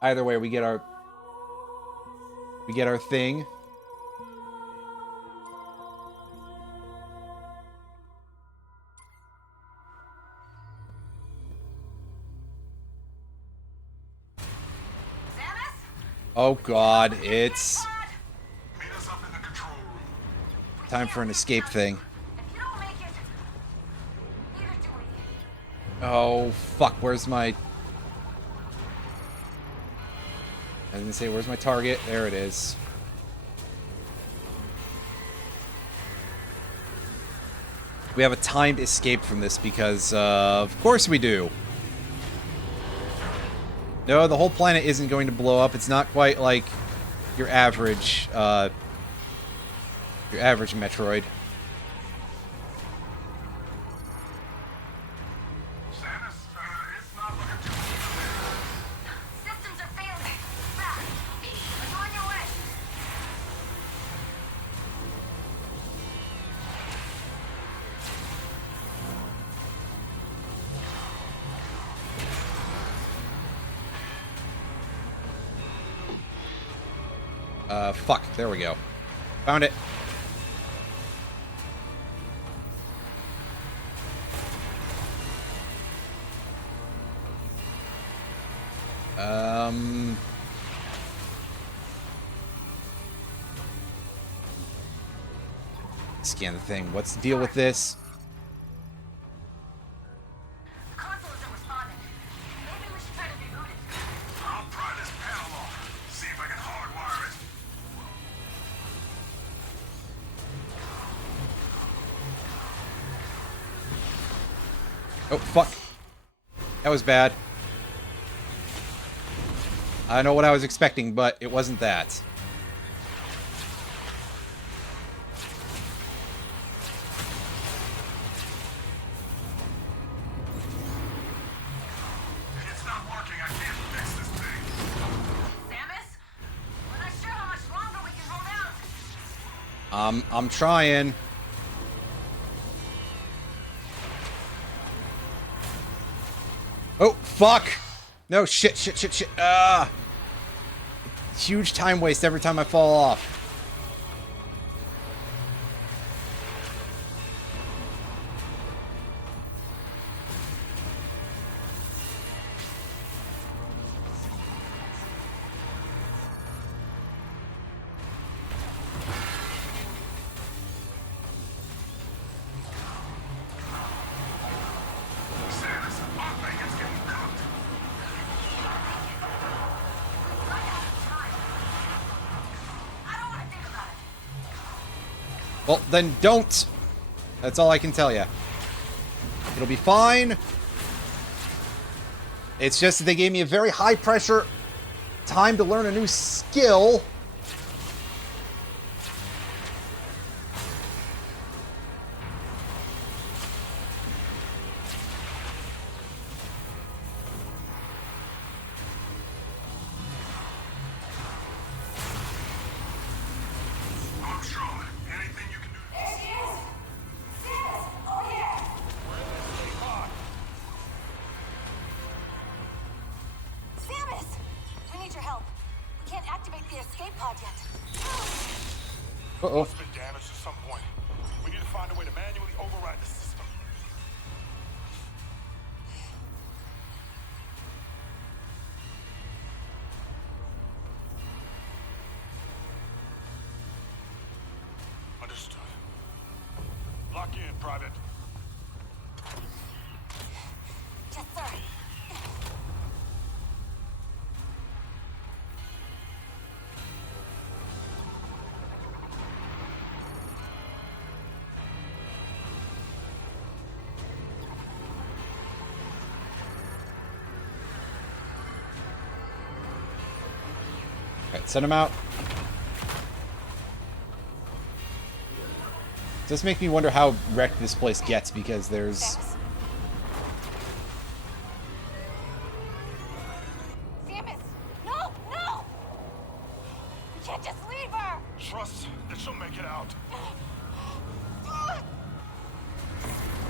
Either way, we get our thing. Oh god, it's time for an escape thing. Oh fuck, where's my... I was gonna say, where's my target? There it is. We have a timed escape from this because, of course we do. No, the whole planet isn't going to blow up. It's not quite like your average Metroid. Systems are failing. Back. Are you on your way? Fuck. There we go. Found it. Scan the thing. What's the deal with this? The console isn't responding. Maybe we should try to reboot it. I'll pry this panel off. See if I can hardwire it. Oh, fuck. That was bad. I know what I was expecting, but it wasn't that. It's not working. I can't fix this thing. Samus? We're not sure how much longer we can hold out. I'm trying. Oh, fuck! No, shit. Huge time waste every time I fall off. Samus, our thing is getting cooked. I don't want to think about it. Well, then don't. That's all I can tell you. It'll be fine. It's just that they gave me a very high pressure time to learn a new skill. I'm strong. Anything you can do? There she is! Samus! Oh yeah! Samus! We need your help. We can't activate the escape pod yet. Uh-oh. Must have been damaged at some point. We need to find a way to manually override the system. Understood. Lock in, Private. Yes, sir. Alright, send him out. It does make me wonder how wrecked this place gets, because there's... Samus. Samus! No! No! You can't just leave her! Trust that she'll make it out.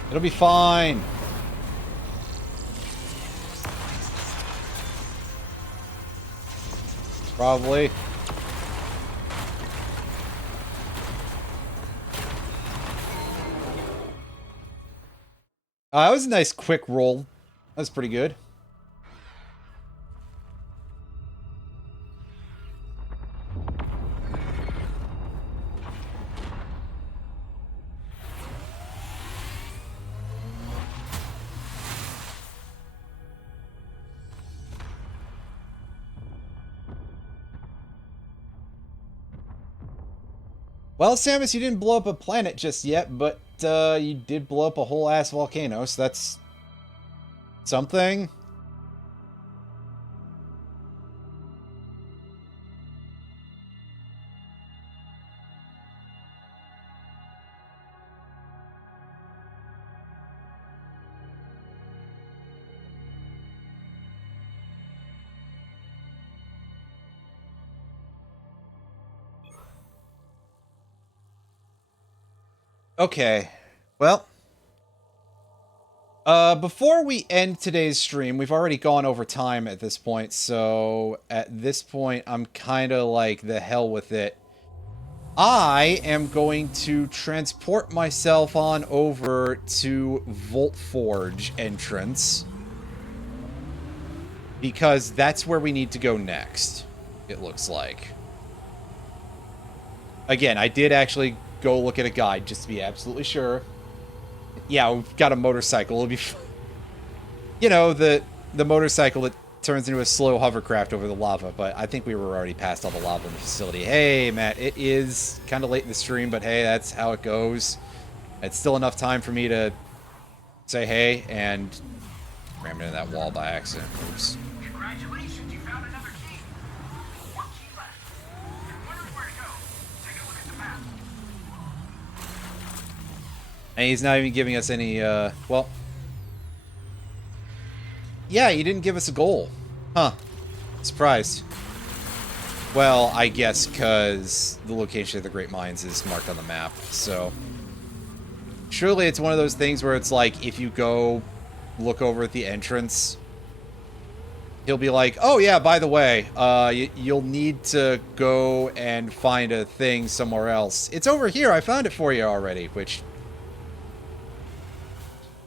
It'll be fine. Probably. That was a nice quick roll. That was pretty good. Well, Samus, you didn't blow up a planet just yet, but you did blow up a whole ass volcano, so that's something. Okay, well, before we end today's stream, we've already gone over time at this point, so at this point, I'm kind of like, the hell with it. I am going to transport myself on over to Volt Forge entrance, because that's where we need to go next, it looks like. Again, I did actually go look at a guide just to be absolutely sure. Yeah, we've got a motorcycle. It'll be, you know, the motorcycle that turns into a slow hovercraft over the lava. But I think we were already past all the lava in the facility. Hey, Matt, it is kind of late in the stream, but hey, that's how it goes. It's still enough time for me to say hey and ram into that wall by accident. Oops. Congratulations, you found another key. One key left. You're wondering where to go. Take a look at the map. And he's not even giving us any, well... Yeah, he didn't give us a goal. Huh. Surprised. Well, I guess because the location of the Great Mines is marked on the map, so... Surely it's one of those things where it's like, if you go look over at the entrance, he'll be like, oh yeah, by the way, you'll need to go and find a thing somewhere else. It's over here, I found it for you already, which...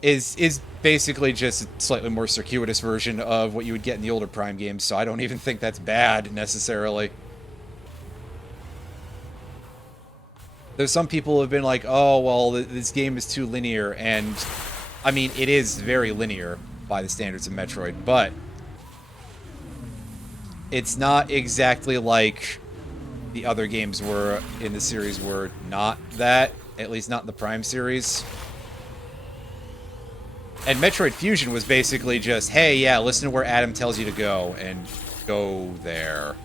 is basically just a slightly more circuitous version of what you would get in the older Prime games, so I don't even think that's bad, necessarily. There's some people who have been like, oh, well, this game is too linear, and, I mean, it is very linear by the standards of Metroid, but it's not exactly like the other games were in the series were not that, at least not in the Prime series. And Metroid Fusion was basically just, hey, yeah, listen to where Adam tells you to go, and go there.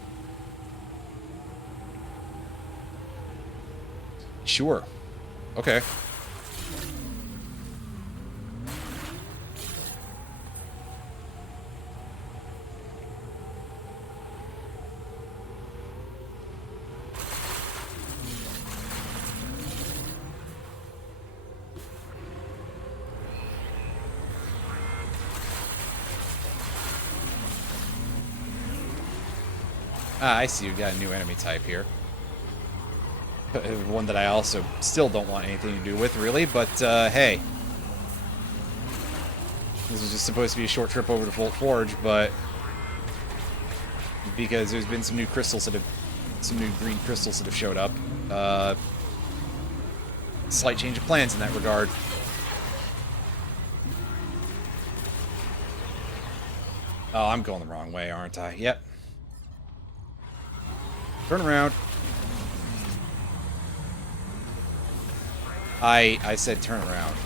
Sure. Okay. Ah, I see you got a new enemy type here. One that I also still don't want anything to do with, really, but hey. This was just supposed to be a short trip over to Volt Forge, but because there's been some new crystals that have, some new green crystals that have showed up, slight change of plans in that regard. Oh, I'm going the wrong way, aren't I? Yep. Turn around. I said turn around.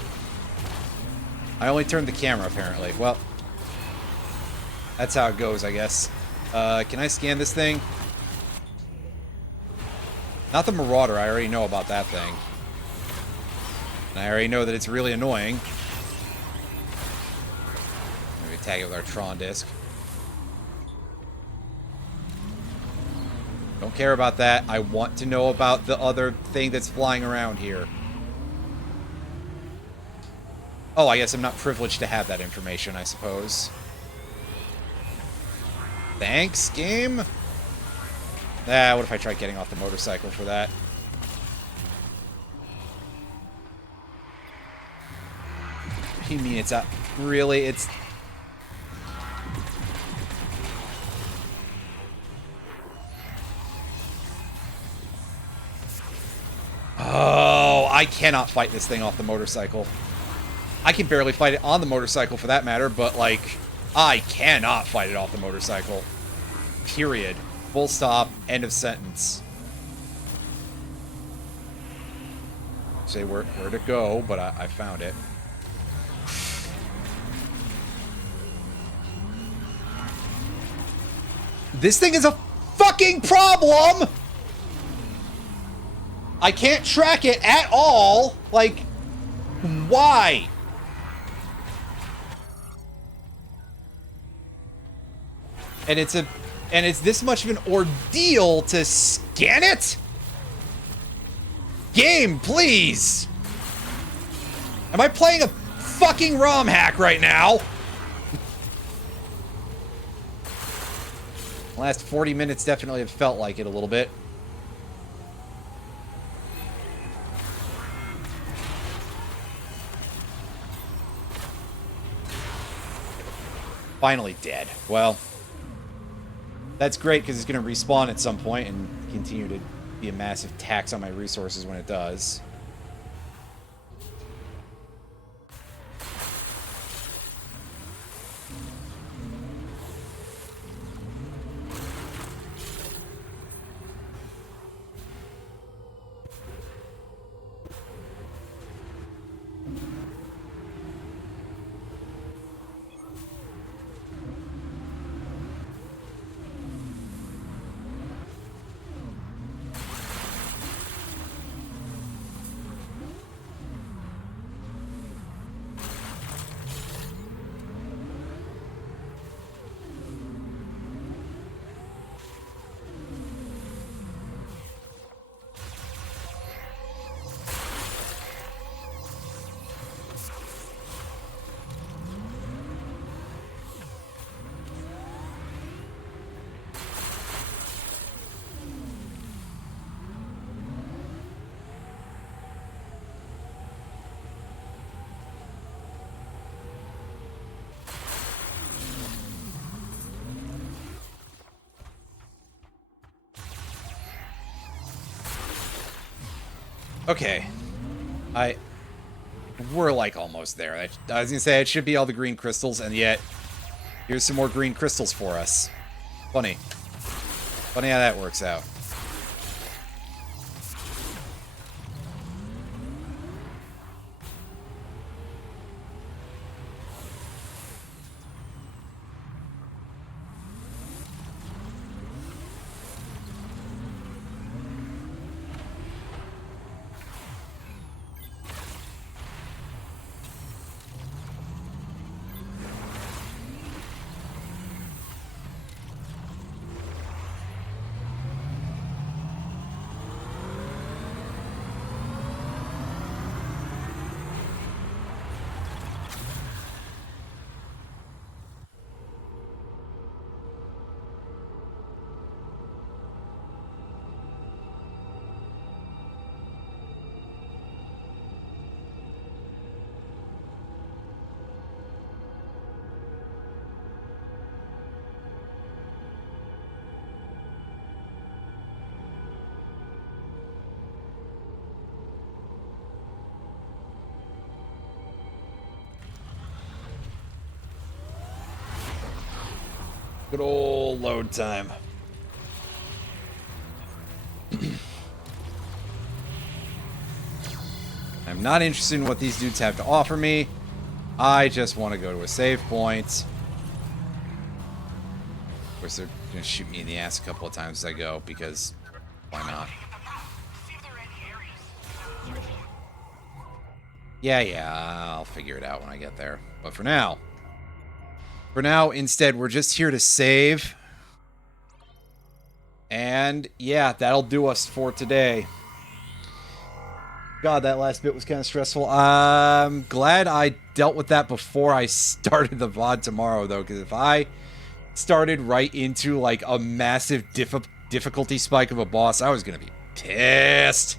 I only turned the camera, apparently. Well, that's how it goes, I guess. Can I scan this thing? Not the Marauder. I already know about that thing. And I already know that it's really annoying. Maybe tag it with our Tron disc. Don't care about that. I want to know about the other thing that's flying around here. Oh, I guess I'm not privileged to have that information, I suppose. Thanks, game? What if I tried getting off the motorcycle for that? You mean it's not... Really? It's... Oh, I cannot fight this thing off the motorcycle. I can barely fight it on the motorcycle for that matter, but, like, I cannot fight it off the motorcycle. Period. Full stop. End of sentence. Say where to go, but I found it. This thing is a fucking problem! I can't track it at all. Like, why? And it's this much of an ordeal to scan it? Game, please! Am I playing a fucking ROM hack right now? The last 40 minutes definitely have felt like it a little bit. Finally dead. Well, that's great because it's going to respawn at some point and continue to be a massive tax on my resources when it does. Okay. We're like almost there. I was gonna say it should be all the green crystals, and yet here's some more green crystals for us. Funny. Funny how that works out. Good old load time. I'm not interested in what these dudes have to offer me. I just want to go to a save point. Of course, they're going to shoot me in the ass a couple of times as I go, because why not? Yeah, I'll figure it out when I get there. But for now, instead, we're just here to save. And yeah, that'll do us for today. God, that last bit was kind of stressful. I'm glad I dealt with that before I started the VOD tomorrow, though, because if I started right into, like, a massive difficulty spike of a boss, I was going to be pissed.